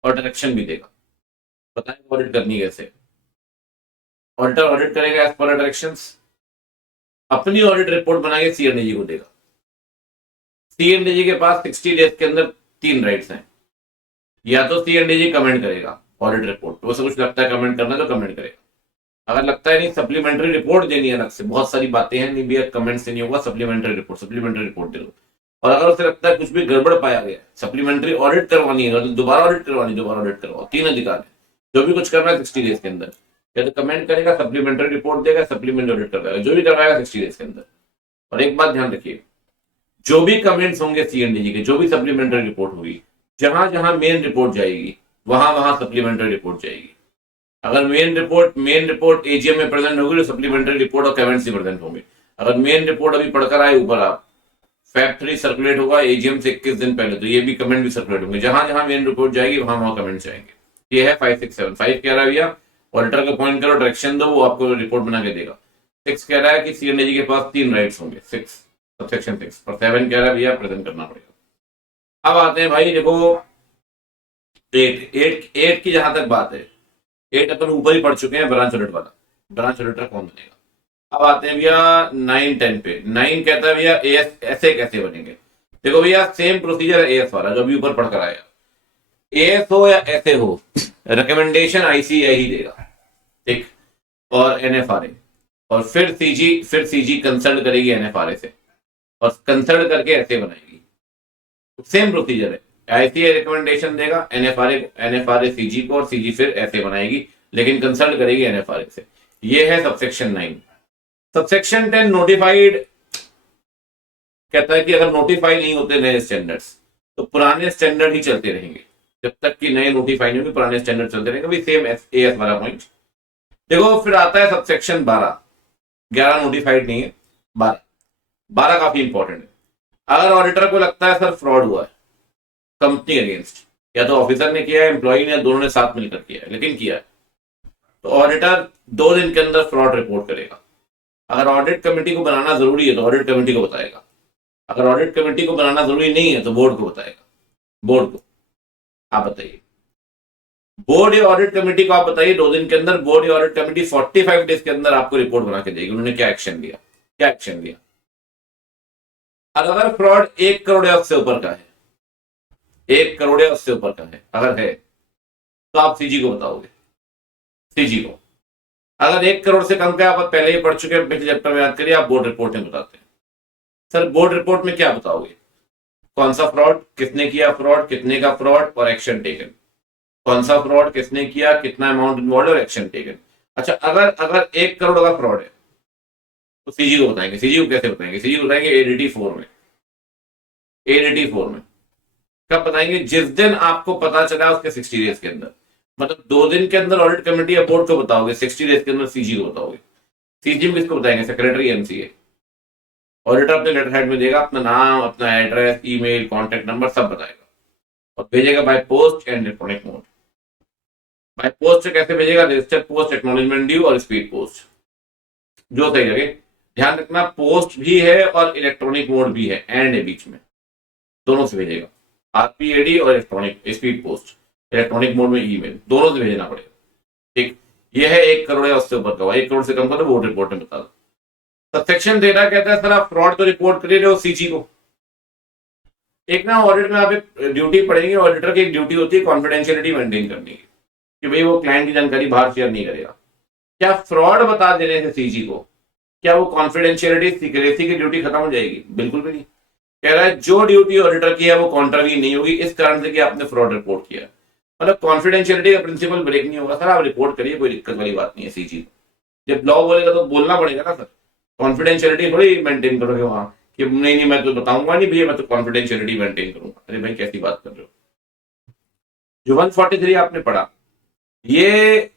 और डायरेक्शन भी देगा। बताएं ऑडिट करनी कैसे। ऑडिटर ऑडिट करेगा एज पर डायरेक्शंस, अपनी ऑडिट रिपोर्ट बना के C&AG को देगा। C&AG के पास 60 डेज के अंदर 3 राइट्स हैं। या तो C&AG कमेंट करेगा ऑडिट रिपोर्ट, तो उसे कुछ लगता है कमेंट करना तो कमेंट करेगा। अगर लगता है नहीं सप्लीमेंट्री रिपोर्ट देनी है अलग से, बहुत सारी बातें हैं, नहीं भैया कमेंट से नहीं होगा, सप्लीमेंट्री रिपोर्ट दे दो। और अगर उसे लगता है कुछ भी गड़बड़ पाया गया, सप्लीमेंट्री ऑडिट करवानी है, दोबारा ऑडिट करवाओ, 3 अधिकार है। जो भी कुछ करना है 60 डेज के अंदर, या तो कमेंट करेगा, सप्लीमेंट्री रिपोर्ट देगा, सप्लीमेंट ऑडिट करवाएगा, जो भी करवाएगा 60 डेज के अंदर। और एक बात ध्यान रखिए, जो भी कमेंट्स होंगे C&AG के, जो भी सप्लीमेंट्री रिपोर्ट होगी, जहां जहां मेन रिपोर्ट जाएगी वहां वहां सप्लीमेंट्री रिपोर्ट जाएगी। अगर मेन रिपोर्ट AGM में प्रेजेंट होगी तो सप्लीमेंट्री रिपोर्ट और कमेंट्स ही प्रेजेंट होंगे। अगर मेन रिपोर्ट अभी पढ़कर आए ऊपर आप, Feb 3 सर्कुलेट होगा AGM से 21 दिन पहले, तो ये भी कमेंट भी सर्कुलेट होंगे। जहां जहां मेन रिपोर्ट जाएगी वहां वहां कमेंट जाएंगे। ये है 5 6 7। 5 कह रहा है भैया ऑडिटर को अपॉइंट करो, डायरेक्शन दो, वो आपको रिपोर्ट बना के देगा। 6 कह रहा है कि C&AG के पास 3 राइट्स होंगे, 6 सबसेक्शन 6। और 7 कह रहा है भैया प्रेजेंट करना पड़ेगा। अब आते हैं भाई देखो 8 की जहां तक बात है, 8 अपन ऊपर ही पढ़ चुके हैं, ब्रांच ऑडिट वाला, ब्रांच ऑडिटर कौन बनेगा। अब आते हैं भैया 9 10 पे। 9 कहता है भैया एएस ऐसे कैसे बनेंगे। देखो भैया सेम प्रोसीजर है एएस वाला जो अभी ऊपर पढ़कर आया। एएस हो या ऐसे हो, रिकमेंडेशन आईसीएआई ही देगा, ठीक, और एनएफआरए, और फिर सीजी कंसल्ट करेगी एनएफआरए से, और कंसल्ट करके ऐसे बनाएगी। सेम प्रोसीजर है, आईसीए रिकमेंडेशन देगा, एनएफआरए सीजी को, और सीजी फिर ऐसे बनाएगी, लेकिन कंसल्ट करेगी एनएफआरए से। ये है सबसेक्शन 9। सबसेक्शन 10 नोटिफाइड कहता है कि अगर नोटिफाई नहीं होते नए स्टैंडर्ड्स तो पुराने स्टैंडर्ड ही चलते रहेंगे, जब तक कि नए नोटिफाई नहीं होंगे पुराने स्टैंडर्ड चलते रहेंगे। भी सेम एएस वाला पॉइंट। देखो फिर आता है सबसेक्शन 12। 11 नोटिफाइड नहीं है, 12। 12 काफी इंपॉर्टेंट है। अगर ऑडिटर को लगता है सर फ्रॉड हुआ है कंपनी अगेंस्ट, या तो ऑफिसर ने किया है, एम्प्लॉय ने, दोनों ने साथ मिलकर किया है, लेकिन किया है, तो ऑडिटर 2 दिन के अंदर फ्रॉड रिपोर्ट करेगा। अगर ऑडिट कमेटी को बनाना जरूरी है तो ऑडिट कमेटी को बताएगा, अगर ऑडिट कमेटी को बनाना जरूरी नहीं है तो बोर्ड को बताएगा। बोर्ड को आप बताइए, बोर्ड या ऑडिट कमेटी को आप बताइए 2 दिन के अंदर, बोर्ड या ऑडिट कमेटी 45 डेज के अंदर आपको रिपोर्ट बना के देगी उन्होंने क्या एक्शन लिया, क्या एक्शन लिया। अगर फ्रॉड 1 करोड़ या उससे ऊपर का है, 1 करोड़ या उससे ऊपर का है अगर है, तो आप सीजी को बताओगे, सीजी को। अगर 1 करोड़ से कम का आप पहले ही पढ़ चुके हैं, पिछले चैप्टर में याद करिए, आप बोर्ड रिपोर्ट में बताते हैं। सर बोर्ड रिपोर्ट में क्या बताओगे, कौन सा फ्रॉड, किसने किया फ्रॉड, कितने का फ्रॉड और एक्शन टेकन, कौन सा फ्रॉड किसने किया, कितना अमाउंट इन्वॉल्व और एक्शन टेकन। अच्छा अगर अगर 1 करोड़ का फ्रॉड है तो सीजी को बताएंगे। सीजी को कैसे बताएंगे, सीजी को बताएंगे एडीटी 4 में। एडीटी 4 में कब बताएंगे, जिस दिन आपको पता चला उसके 60 डेज के अंदर, मतलब 2 दिन के अंदर ऑडिट कमेटी या बोर्ड को बताओगे, 60 डेज के अंदर सीजी को बताओगे। सीजी में किसको बताएंगे, सेक्रेटरी एमसीए। ऑडिटर अपने लेटर हेड में देगा अपना नाम, अपना एड्रेस, ईमेल, कॉन्टेक्ट नंबर सब बताएगा, और भेजेगा by post and electronic mode. By post कैसे भेजेगा, रजिस्टर्ड पोस्ट, एक्नॉलेजमेंट ड्यू और स्पीड पोस्ट, जो सही लगे। ध्यान रखना पोस्ट भी है और इलेक्ट्रॉनिक मोड भी है, एंड है बीच में, दोनों से भेजेगा। आरपीएडी और electronic speed post, electronic mode में ईमेल, दोनों से भेजना पड़ेगा, ठीक। ये है 1 करोड़ या उससे ऊपर का, 1 करोड़ से कम का तो बोर्ड रिपोर्ट में बता दो। सबसेक्शन 13 कहता है सर आप फ्रॉड तो रिपोर्ट कर रहे हो सीजी को। एक ना ऑडिट में आप एक ड्यूटी पढ़ेंगे, ऑडिटर की एक ड्यूटी होती है कॉन्फिडेंशियलिटी मेंटेन करने की, कि भाई वो क्लाइंट की जानकारी बाहर शेयर नहीं करेगा। क्या फ्रॉड बता देने से सीजी को क्या वो कॉन्फिडेंशियलिटी सीक्रेसी की ड्यूटी खत्म हो जाएगी, बिल्कुल भी नहीं। कह रहा है जो ड्यूटी ऑडिटर की है वो कॉन्ट्रवी नहीं होगी, इस कारण से कि आपने फ्रॉड रिपोर्ट किया, मतलब कॉन्फिडेंशियलिटी का प्रिंसिपल ब्रेक नहीं होगा। सर आप रिपोर्ट करिए, कोई दिक्कत वाली बात नहीं है सीजी को। जब लॉ बोलेगा तो बोलना पड़ेगा ना सर, कॉन्फिडेंशियलिटी थोड़ी मेंटेन करोगे वहां कि नहीं नहीं मैं तो बताऊंगा नहीं भैया, मैं तो कॉन्फिडेंशियलिटी मेंटेन करूंगा। अरे भाई कैसी बात कर रहे हो। जो 143 आपने पढ़ा, ये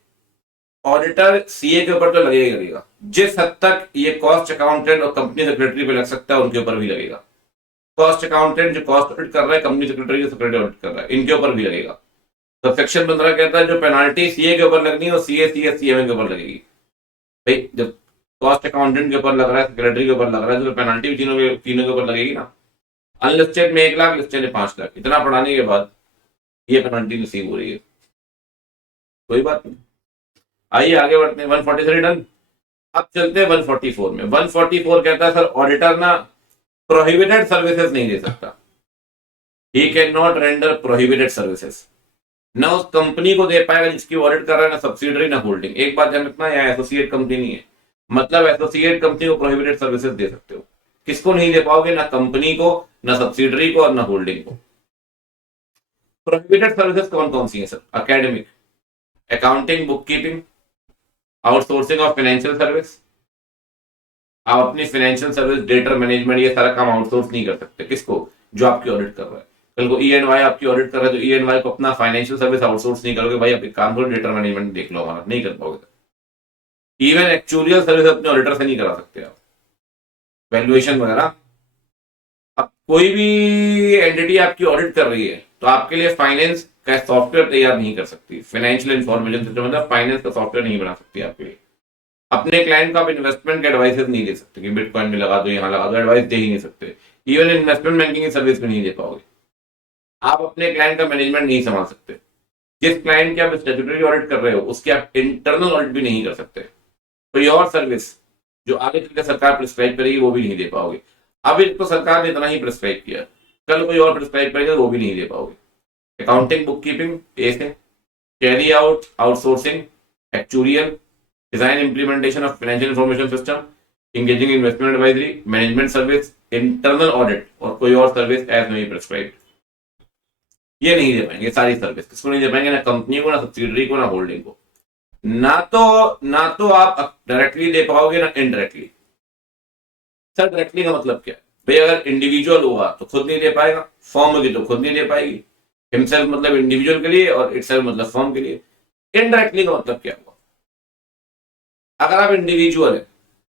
ऑडिटर सीए के ऊपर तो लगेगा ही लगेगा। जिस हद तक ये कॉस्ट अकाउंटेंट और कंपनी सेक्रेटरी पे लग सकता है उनके ऊपर भी लगेगा। कॉस्ट अकाउंटेंट जो कॉस्ट ऑडिट कर रहा है, कंपनी सेक्रेटरी जो सेक्रेटरी ऑडिट कर रहा है, इनके ऊपर भी लगेगा। तो सेक्शन 15 कहता है जो पेनाल्टी सीए के ऊपर लगनी है वो सीए सीएमए के ऊपर लगेगी। भाई जब कॉस्ट अकाउंटेंट के ऊपर लग रहा है, सेक्रेटरी के ऊपर लग रहा है, तो पेनाल्टी भी तीनों के ऊपर लगेगी ना। अनलिस्टेड में 1 लाख, लिस्टेड में 5 लाख, इतना पढ़ाने के बाद ये पेनाल्टी नसीब हो रही है, कोई बात नहीं। आइए आगे बढ़ते हैं। 143 डन। अब चलते हैं 144 में। 144 कहता है सर ऑडिटर ना प्रोहिबिटेड सर्विसेज नहीं दे सकता, he can not render prohibited services. ना उस कंपनी को दे पाएगा जिसकी ऑडिट कर रहा है, ना सब्सिडरी ना होल्डिंग। एक बात ध्यान रखना, यहाँ एसोसिएट कंपनी नहीं है, मतलब एसोसिएट कंपनी को प्रोहिबिटेड सर्विसेज दे सकते हो। किसको नहीं दे पाओगे, ना कंपनी को, ना सब्सिडरी को और ना होल्डिंग को। प्रोहिबिटेड सर्विसेज कौन कौन सी है sir, academic, accounting, book keeping, outsourcing of financial service. आप अपनी फाइनेंशियल सर्विस, डेटा मैनेजमेंट, ये सारा काम आउटसोर्स नहीं कर सकते। किसको, जो आपकी ऑडिट कर रहा है। कल को ई&वाई आपकी ऑडिट कर रहा है तो ई&वाई को अपना फाइनेंशियल सर्विस आउटसोर्स नहीं करोगे, भाई आप एक काम करो डेटा मैनेजमेंट देख लो हमारा, नहीं कर पाओगे। इवन एक्चुअलियल सर्विस अपने ऑडिटर से नहीं करा सकते आप, वैल्यूएशन वगैरह। अब कोई भी एंटिटी आपकी ऑडिट कर रही है तो आपके लिए फाइनेंस का सॉफ्टवेयर तैयार नहीं कर सकती, फाइनेंशियल इंफॉर्मेशन सिस्टम मतलब फाइनेंस का सॉफ्टवेयर नहीं बना सकती आपके लिए। अपने क्लाइंट को आप इन्वेस्टमेंट के एडवाइसेस नहीं दे सकते कि बिटकॉइन में लगा दो, यहाँ लगा दो, एडवाइस दे ही नहीं सकते। इवन इन्वेस्टमेंट बैंकिंग की सर्विस में नहीं दे पाओगे। आप अपने क्लाइंट का मैनेजमेंट नहीं संभाल सकते। जिस क्लाइंट के आप स्टैट्यूटरी ऑडिट कर रहे हो उसकी आप इंटरनल ऑडिट भी नहीं कर सकते। कोई और सर्विस जो आगे चलकर सरकार प्रिस्क्राइब करेगी वो भी नहीं दे पाओगे। अभी तो सरकार ने इतना ही प्रिस्क्राइब किया, कल कोई और प्रिस्क्राइब करेगा वो भी नहीं दे पाओगे। अकाउंटिंग बुक कीपिंग ए से, carry out outsourcing, actuarial, design implementation of financial information system, engaging investment advisory, management service, internal audit और कोई और service as may be prescribed. ये नहीं दे पाएंगे सारी सर्विस। किसको नहीं दे पाएंगे? ना कंपनी को, ना सब्सिडरी को, ना होल्डिंग को। ना तो आप डायरेक्टली दे पाओगे ना इनडायरेक्टली। सर डायरेक्टली का मतलब क्या है भाई? अगर इंडिविजुअल हुआ तो खुद नहीं दे पाएगा, फॉर्म होगी तो खुद नहीं दे पाएगी। हिमसेल्फ मतलब इंडिविजुअल के लिए और इटसेल्फ मतलब फॉर्म के लिए। इनडायरेक्टली का मतलब क्या हुआ? अगर आप इंडिविजुअल है,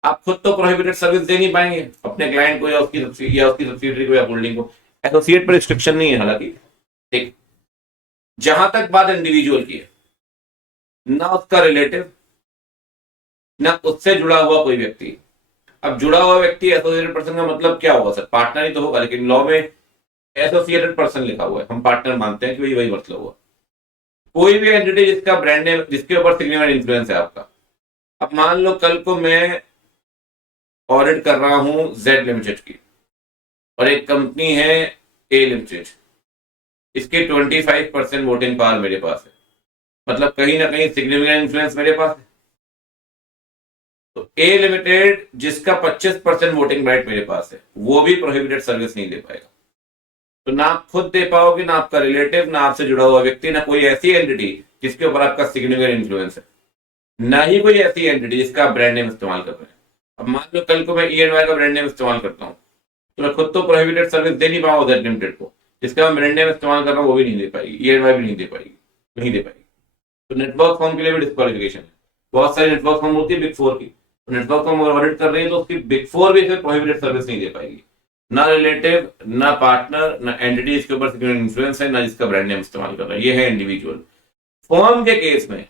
आप खुद तो प्रोहिबिटेड सर्विस दे नहीं पाएंगे अपने क्लाइंट को या उसकी सब्सिडरी को या होल्डिंग को। एसोसिएट पर रिस्ट्रिक्शन नहीं है हालांकि। ठीक, जहां तक बात इंडिविजुअल की है, ना उसका रिलेटिव ना उससे जुड़ा हुआ कोई व्यक्ति। अब जुड़ा हुआ व्यक्ति एसोसिएटेड पर्सन का मतलब क्या होगा? सर पार्टनर ही तो होगा, लेकिन लॉ में एसोसिएटेड पर्सन लिखा हुआ है, हम पार्टनर मानते हैं कि वही मतलब हुआ। कोई भी एंटिटी जिसका ब्रांड नेम, जिसके ऊपर सिग्निफिकेंट इन्फ्लुएंस है आपका। अब मान लो कल को मैं ऑडिट कर रहा हूं जेड लिमिटेड की, और एक कंपनी है ए लिमिटेड, इसके 25% वोटिंग पावर मेरे पास है, मतलब कहीं ना कहीं सिग्निफिकेंट इन्फ्लुएंस मेरे पास है। तो ए लिमिटेड जिसका 25% वोटिंग राइट मेरे पास है, वो भी प्रोहिबिटेड सर्विस नहीं दे पाएगा। तो ना आप खुद दे पाओगे, ना आपका रिलेटिव, ना आपसे जुड़ा हुआ व्यक्ति, ना कोई ऐसी एंटिटी जिसके ऊपर आपका सिग्निफिकेंट इन्फ्लुएंस है, ना ही कोई ऐसी एंटिटी जिसका आप ब्रांड नेम इस्तेमाल कर रहे हैं। अब मान लो कल को मैं ई&वाई का ब्रांड नेम इस्तेमाल करता हूँ, तो मैं खुद तो प्रोहिबिटेड सर्विस दे नहीं पाऊंगा जेड लिमिटेड को, जिसका मैं ब्रांड नेम इस्तेमाल कर रहा हूँ वो भी नहीं दे पाएगी, ई&वाई भी नहीं दे पाएगी, नहीं दे पाएगी। तो नेटवर्क फॉर्म के लिए भी डिस्क्वालिफिकेशन है। बहुत सारी नेटवर्क फॉर्म होती है बिग फोर की, तो नेटवर्क फॉर्म अगर ऑडिट कर रही है तो उसकी बिग फोर भी फिर प्रोहिबिटेड सर्विस नहीं दे पाएगी। ना रिलेटिव, ना पार्टनर, ना एंटिटी जिसके ऊपर सिग्निफिकेंट इन्फ्लुएंस है, ना जिसका ब्रांड नेम इस्तेमाल कर रहा है, ये है इंडिविजुअल। फर्म के केस में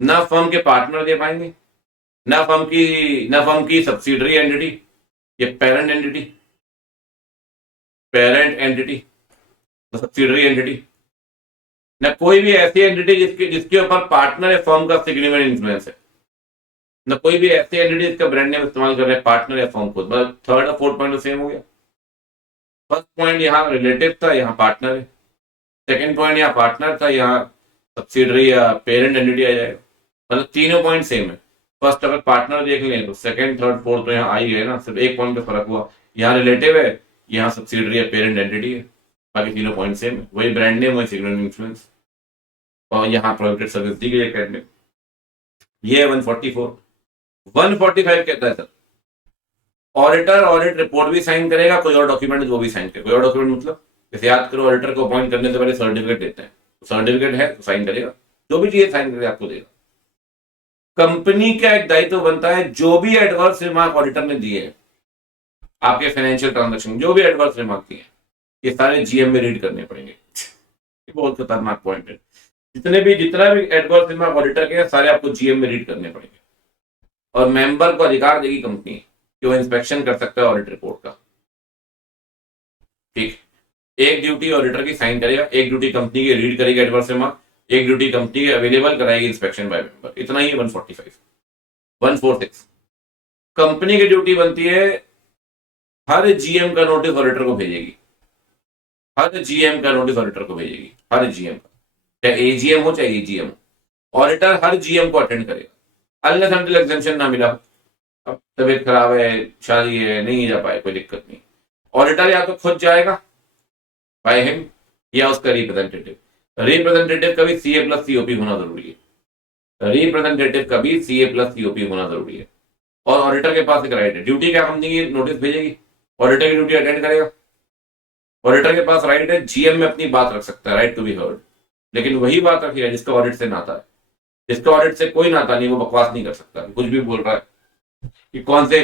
ना फर्म के पार्टनर दे पाएंगे, ना फर्म की सब्सिडरी एंटिटी या पेरेंट एंटिटी सब्सिडरी एंटिटी, ना कोई भी ऐसी एंटिटी जिसके ऊपर पार्टनर या फर्म का सिग्निफिकेंट इन्फ्लुएंस है, ना कोई भी ऐसी एंटिटी जिसका ब्रांड नेम इस्तेमाल कर रहे हैं पार्टनर या फर्म खुद। मतलब थर्ड और फोर्थ पॉइंट तो सेम हो गया। फर्स्ट पॉइंट यहाँ रिलेटिव था, यहाँ पार्टनर है। सेकंड पॉइंट यहाँ पार्टनर था, यहाँ सब्सिडरी या पेरेंट एंटिटी आ जाएगा। मतलब तीनों पॉइंट सेम है। फर्स्ट अगर पार्टनर देख लें तो सेकंड थर्ड फोर्थ तो यहाँ आ ही गए ना, सिर्फ एक पॉइंट पे फर्क हुआ, यहाँ रिलेटिव है, यहाँ सब्सिडरी या पेरेंट एंटिटी है, बाकी तीनों पॉइंट सेम है। वही ब्रांड नेम, वही सिग्निफिकेंट इन्फ्लुएंस, और यहाँ प्रोहिबिटेड सर्विस दी गई है कैट में। ये है 144। 145 कहता है सर ऑडिटर ऑडिट रिपोर्ट भी साइन करेगा, कोई और डॉक्यूमेंट वो भी साइन करेगा। कोई और डॉक्यूमेंट मतलब जैसे याद करो, ऑडिटर को अपॉइंट करने से पहले सर्टिफिकेट देते हैं, सर्टिफिकेट है तो साइन करेगा, जो भी चीज साइन करके आपको देगा। कंपनी का एक दायित्व बनता है, जो भी एडवर्स रिमार्क ऑडिटर ने दिए हैं आपके फाइनेंशियल ट्रांजैक्शन, जो भी एडवर्स रिमार्क दिए हैं, ये सारे जीएम में रीड करने पड़ेंगे। ये बहुत खतरनाक पॉइंट है। जितना भी एडवर्स रिमार्क ऑडिटर के सारे आपको जीएम में रीड करने पड़ेंगे। और मेंबर को अधिकार देगी कंपनी कि वो इंस्पेक्शन कर सकता है ऑडिट रिपोर्ट का। ठीक, एक ड्यूटी ऑडिटर की साइन करेगा, एक ड्यूटी कंपनी की रीड करेगी एडवर्स रिमार्क, एक ड्यूटी कंपनी की अवेलेबल कराएगी इंस्पेक्शन बाय मेंबर। इतना ही 145। 146 कंपनी की ड्यूटी बनती है, हर जीएम का नोटिस ऑडिटर को भेजेगी, हर जीएम का नोटिस ऑडिटर को भेजेगी, हर जीएम का, चाहे एजीएम हो चाहे एजीएम हो, ऑडिटर हर जीएम को अटेंड करेगा। अनलेस अनटिल एग्जेम्पशन ना मिला, अब तबीयत खराब है, शादी है, नहीं जा पाए, कोई दिक्कत नहीं, ऑडिटर या तो खुद जाएगा बाय हिम या उसका रिप्रेजेंटेटिव का भी सीए प्लस सीओपी होना जरूरी है। रिप्रेजेंटेटिव का भी सीए प्लस सीओपी होना जरूरी है। और ऑडिटर के पास एक राइट है, ड्यूटी क्या कंपनी की नोटिस भेजेगी, ऑडिटर की ड्यूटी अटेंड करेगा। ऑडिटर के पास राइट है, जीएम में अपनी बात रख सकता है, राइट टू बी हर्ड, लेकिन वही बात रखिएगा जिसका ऑडिट से नाता है। जिसका ऑडिट से कोई नाता नहीं, वो बकवास नहीं कर सकता, कुछ भी बोल रहा है कि कौन से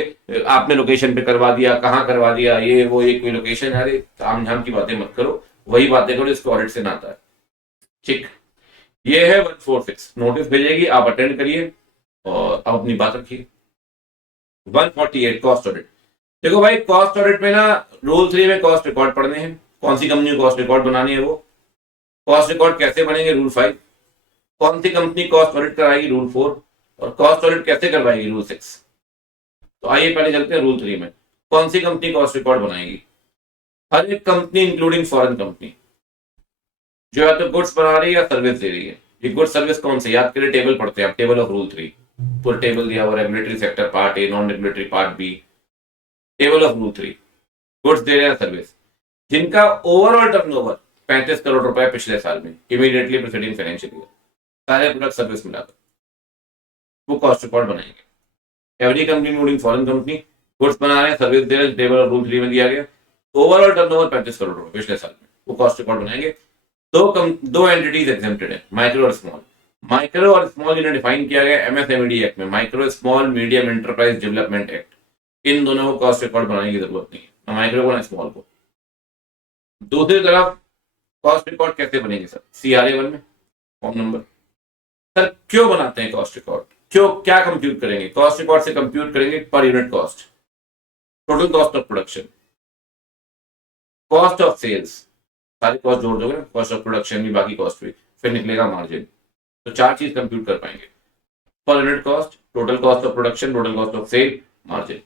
आपने लोकेशन पे करवा दिया, कहाँ करवा दिया, ये वो, एक कोई लोकेशन है, अरे आम झाम की बातें मत करो, वही बातें करो जिसको ऑडिट से नाता है। ठीक, ये है 146। नोटिस भेजेगी, आप अटेंड करिए और आप अपनी बात रखिए। 148 कॉस्ट ऑडिट। देखो भाई, कॉस्ट ऑडिट में ना रूल 3 में कॉस्ट रिकॉर्ड पढ़ने हैं, कौन सी कंपनी को कॉस्ट रिकॉर्ड बनानी है, वो कॉस्ट रिकॉर्ड कैसे बनेंगे, रूल 5, कौन सी कंपनी कॉस्ट ऑडिट कराएगी, रूल 4, और कॉस्ट ऑडिट कैसे करवाएगी, रूल 6। तो आइए पहले चलते हैं रूल 3 में, कौन सी कंपनी कॉस्ट रिकॉर्ड बनाएगी। हर एक कंपनी इंक्लूडिंग फॉरेन कंपनी, जो या तो गुड्स बना रही है या सर्विस दे रही है। ये गुड सर्विस कौन सी, याद के लिए टेबल पढ़ते हैं आप, टेबल ऑफ रूल 3, पूरा टेबल दिया हुआ, regulatory sector part A, non regulatory part B, table of rule 3, goods दे रहे हैं सर्विस, जिनका ओवरऑल टर्नओवर 35 करोड़ रुपए पिछले साल में, इमीडिएटली प्रीसीडिंग फाइनेंशियल ईयर, सारे प्रोडक्ट सर्विस मिलाकर वो कॉस्ट रिकॉर्ड बनाएंगे। Every company including foreign company goods बना रहे हैं, सर्विस दे रहे हैं, टेबल ऑफ रूल 3 में दिया गया, ओवरऑल टर्नओवर 35 करोड़ रुपए पिछले साल में, वो कॉस्ट रिकॉर्ड बनाएंगे। दो एंटिटीज एग्जेम्प्टेड है, माइक्रो और स्मॉल। माइक्रो और स्मॉल जिन्हें डिफाइन किया गया एमएसएमईडी एक्ट में, micro small medium enterprise development act, इन दोनों को कॉस्ट रिकॉर्ड बनाने की जरूरत नहीं है, ना माइक्रो को ना स्मॉल को। दूसरी तरफ कॉस्ट रिकॉर्ड कैसे बनेगी सर, CRA 1 में फॉर्म नंबर। सर क्यों बनाते हैं कॉस्ट रिकॉर्ड, क्यों, क्या कंप्यूट करेंगे कॉस्ट रिकॉर्ड से, कंप्यूट करेंगे पर unit cost, total cost of production, cost of sales, सारी कॉस्ट जोड़ दोगे ना, कॉस्ट ऑफ प्रोडक्शन भी, बाकी कॉस्ट भी, फिर निकलेगा मार्जिन। तो 4 चीज कंप्यूट कर पाएंगे, पर unit cost, total cost of production, total cost of sale, margin.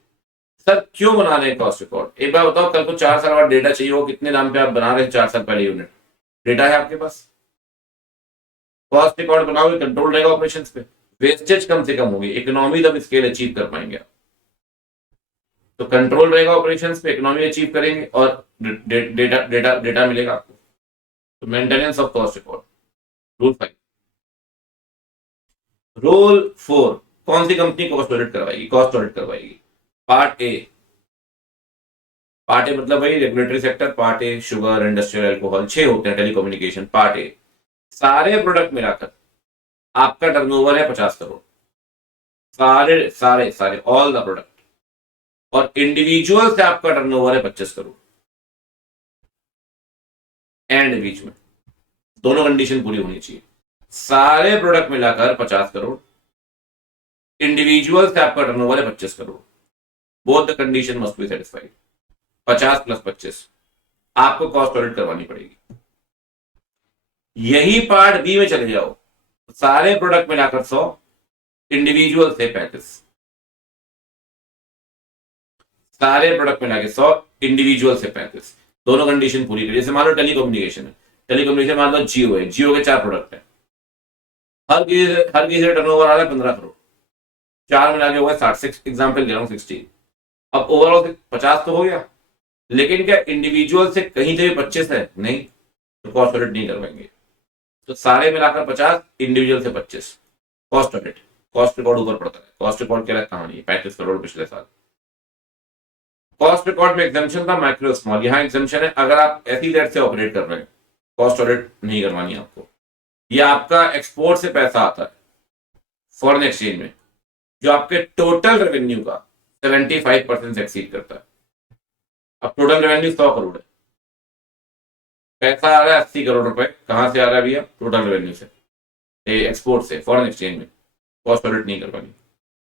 Sir क्यों बना रहे हैं कॉस्ट रिकॉर्ड, एक बार बताओ, कल को 4 साल बाद डेटा चाहिए हो, कितने दाम पे आप बना रहे हैं 4 साल पहले यूनिट, डेटा है आपके पास, कॉस्ट रिकॉर्ड बनाओगे, कंट्रोल रहेगा ऑपरेशन पे, वेस्टेज कम से कम होगी, इकोनॉमी ऑफ स्केल अचीव कर पाएंगे आप। तो कंट्रोल रहेगा ऑपरेशंस पे, इकोनॉमी अचीव करेंगे और डेटा डेटा डेटा मिलेगा आपको। तो maintenance of cost record, rule 5। Rule 4, कौन सी कंपनी कॉस्ट ऑडिट करवाएगी, कॉस्ट ऑडिट करवाएगी, पार्ट ए। पार्ट ए मतलब भाई रेगुलेटरी सेक्टर, पार्ट ए शुगर, इंडस्ट्रियल, अल्कोहल, 6 होते हैं, टेलीकम्युनिकेशन, पार्ट ए। सारे प्रोडक्ट मिलाकर आपका टर्नओवर है 50 करोड़, सारे सारे सारे ऑल द प्रोडक्ट, और इंडिविजुअल से आपका टर्नओवर है 25 करोड़। एंड बीच में दोनों कंडीशन पूरी होनी चाहिए, सारे प्रोडक्ट मिलाकर 50 करोड़, इंडिविजुअल से आपका टर्नओवर है 25 crore, both the condition must be satisfied. 50 + 25 आपको कॉस्ट ऑडिट करवानी पड़ेगी। यही पार्ट बी में चले जाओ, सारे प्रोडक्ट मिलाकर 100, इंडिविजुअल से 35, सारे प्रोडक्ट मिला के 100, इंडिविजुअल से 35, दोनों कंडीशन पूरी करिए। जैसे मान लो टेलीकम्युनिकेशन है, टेलीकम्युनिकेशन मान लो जियो है, जियो के 4 प्रोडक्ट है, हर किसी का टर्नओवर आ रहा है 15 करोड़, 4 मिला के हुआ है 60, एग्जाम्पल दे रहा हूँ 60। अब ओवरऑल 50 तो हो गया, लेकिन क्या इंडिविजुअल से कहीं से भी 25 है, नहीं, तो कॉस्ट ऑडिट नहीं करवाएंगे। तो सारे मिलाकर 50, इंडिविजुअल से 25, कॉस्ट ऑडिट, कॉस्ट रिकॉर्ड ऊपर पड़ता है, कॉस्ट रिकॉर्ड क्या कहानी है, 35 करोड़ पिछले साल। कॉस्ट रिकॉर्ड में एग्जाम्पशन था माइक्रो स्मॉल, यहां एग्जाम्पशन है अगर आप ऐसी रेट से ऑपरेट कर रहे हैं, कॉस्ट ऑडिट नहीं करवानी आपको। ये आपका एक्सपोर्ट से पैसा आता है फॉरेन एक्सचेंज में, जो आपके टोटल रेवेन्यू का 75% से एक्सीड करता है। अब टोटल रेवेन्यू 100 करोड़ है, पैसा आ रहा है 80 करोड़ रुपए, कहां से आ रहा है भैया, टोटल रेवेन्यू से, एक्सपोर्ट से, फॉरेन एक्सचेंज में, कॉस्ट ऑडिट नहीं करवानी।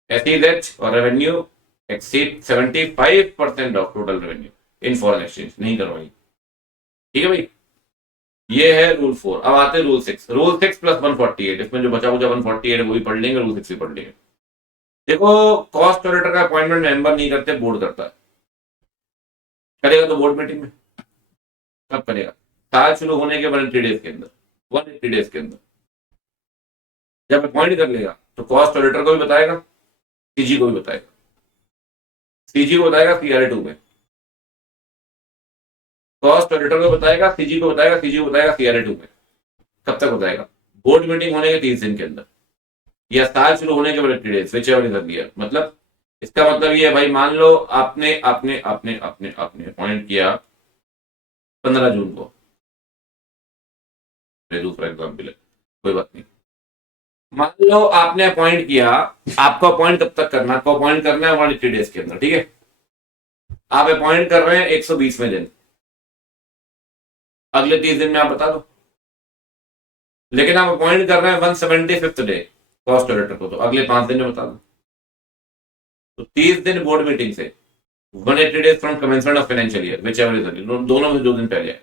एसईजेड और revenue exceed 75% of total revenue in foreign exchange, नहीं करवाई। ठीक है भाई, ये है रूल 4। अब आते हैं रूल 6। रूल 6 + 148, इसमें जो बचा 148 है वो भी पढ़ लेंगे, रूल 6 भी पढ़ लेंगे। देखो, कॉस्ट ऑडिटर का अपॉइंटमेंट मेंबर नहीं करते, बोर्ड करता है। करेगा तो बोर्ड मीटिंग में, कब करेगा, साल शुरू होने के 180 डेज के अंदर, 180 डेज के अंदर जब अपॉइंट कर लेगा तो कॉस्ट ऑडिटर को भी बताएगा, सीजी को भी बताएगा, सीजी को बताएगा CRA 2 में, कॉस्ट ऑडिटर को बताएगा, सीजी को बताएगा, सीजी को बताएगा CRA 2 में। कब तक बताएगा, बोर्ड मीटिंग होने के 30 दिन के अंदर, या साल शुरू होने के 180 डेज, विचएवर इज अर्लियर। मतलब इसका मतलब ये है भाई, मान लो आपने आपने आपने आपने आपने अपॉइंट किया 15 जून को, दूसरा एग्जाम्पल है, कोई बात नहीं, मान लो आपने अपॉइंट किया, आपको अपॉइंट कब तक करना है, आपको अपॉइंट करना है 180 डेज के अंदर, ठीक है। आप अपॉइंट कर रहे हैं 120वें दिन, अगले 30 दिन में आप बता दो, लेकिन आप अपॉइंट कर रहे हैं 175th डे कॉस्ट ऑडिटर को, तो अगले 5 दिन में बता दो। तो 30 दिन बोर्ड मीटिंग से, 180 days from commencement of financial year, whichever is early, दोनों में 2 दिन पहले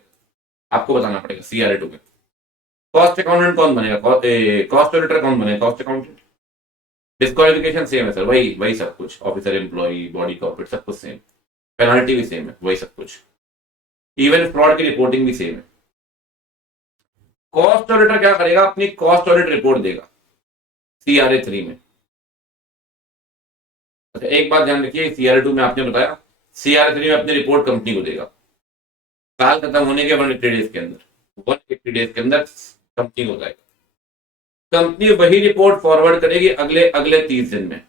आपको बताना पड़ेगा CRA 2 में। कॉस्ट अकाउंटेंट कौन बनेगा, कॉस्ट ऑडिटर कौन बनेगा, कॉस्ट अकाउंटेंट। डिस्क्वालिफिकेशन सेम है सर, वही सब कुछ, ऑफिसर, एम्प्लॉई, बॉडी कॉर्पोरेट, सब कुछ सेम, पेनल्टी भी सेम है, वही सब कुछ, इवन फ्रॉड की रिपोर्टिंग भी सेम है। कॉस्ट ऑडिटर क्या करेगा, अपनी कॉस्ट ऑडिट रिपोर्ट देगा CRA 3 में। अच्छा एक बात ध्यान रखिए, CRA 2 में आपने बताया, CRA 3 में अपनी रिपोर्ट कंपनी को देगा साल खत्म होने के 180 डेज के अंदर, 180 डेज के अंदर कंपनी को जाएगा। कंपनी वही रिपोर्ट फॉरवर्ड करेगी अगले अगले 30 दिन में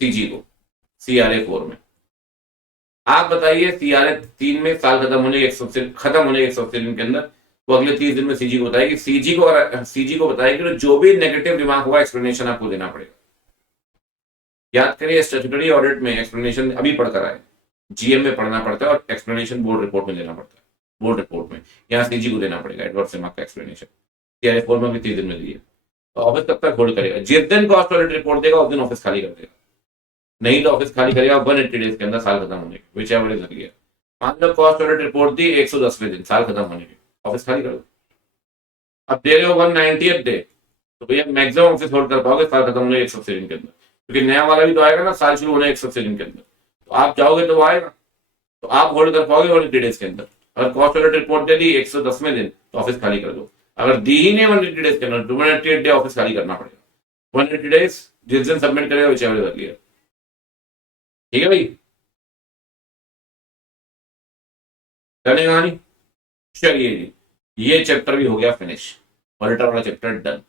सीजी को, CRA 4 में। आप बताइए CRA 3 में साल खत्म होने के 180 दिन के अंदर वो अगले 30 दिन में सीजी को बताएगी। सीजी को बताएगी तो जो भी नेगेटिव रिमार्क हुआ एक्सप्लेनेशन आपको देना पड़ेगा। याद करिए स्टैट्यूटरी ऑडिट में एक्सप्लेनेशन अभी पढ़कर आए, GM में पढ़ना पड़ता है और एक्सप्लेनेशन बोर्ड रिपोर्ट में देना पड़ता है। बोर्ड रिपोर्ट में यहाँ सीजी को देना पड़ेगा एडवर्स रिमार्क का एक्सप्लेनेशन। CRA 4 में भी 30 दिन में दिए तो ऑफिस कब तक होल्ड करेगा, जिस दिन कॉस्ट ऑडिट रिपोर्ट देगा उस दिन ऑफिस खाली कर देगा, नहीं तो ऑफिस खाली करेगा 180 डेज के अंदर साल खत्म होने के, विच एवर इज अर्लियर। मान लो कॉस्ट ऑडिट रिपोर्ट दी 110वें दिन साल खत्म होने के, ऑफिस खाली कर दो। अब दे रहे हो 190th डे तो भैया मैक्सिमम ऑफिस होल्ड कर पाओगे साल खत्म होने 180 दिन के अंदर, क्योंकि नया वाला भी तो आएगा ना साल शुरू होने 180 दिन के अंदर, तो आप जाओगे तो वो आएगा, तो आप होल्ड कर पाओगे 180 डेज के अंदर। अगर कॉस्ट ऑडिट रिपोर्ट दे दी 110वें दिन तो ऑफिस खाली कर दो, अगर दी ही नहीं 180 डेज के अंदर तो 180 डे ऑफिस खाली करना पड़ेगा। 180 डेज जिस दिन सबमिट करेगा विच एवर इज अर्लियर। ठीक है भाई, करने कहानी। चलिए जी, ये चैप्टर भी हो गया फिनिश, ऑडिटर वाला चैप्टर डन।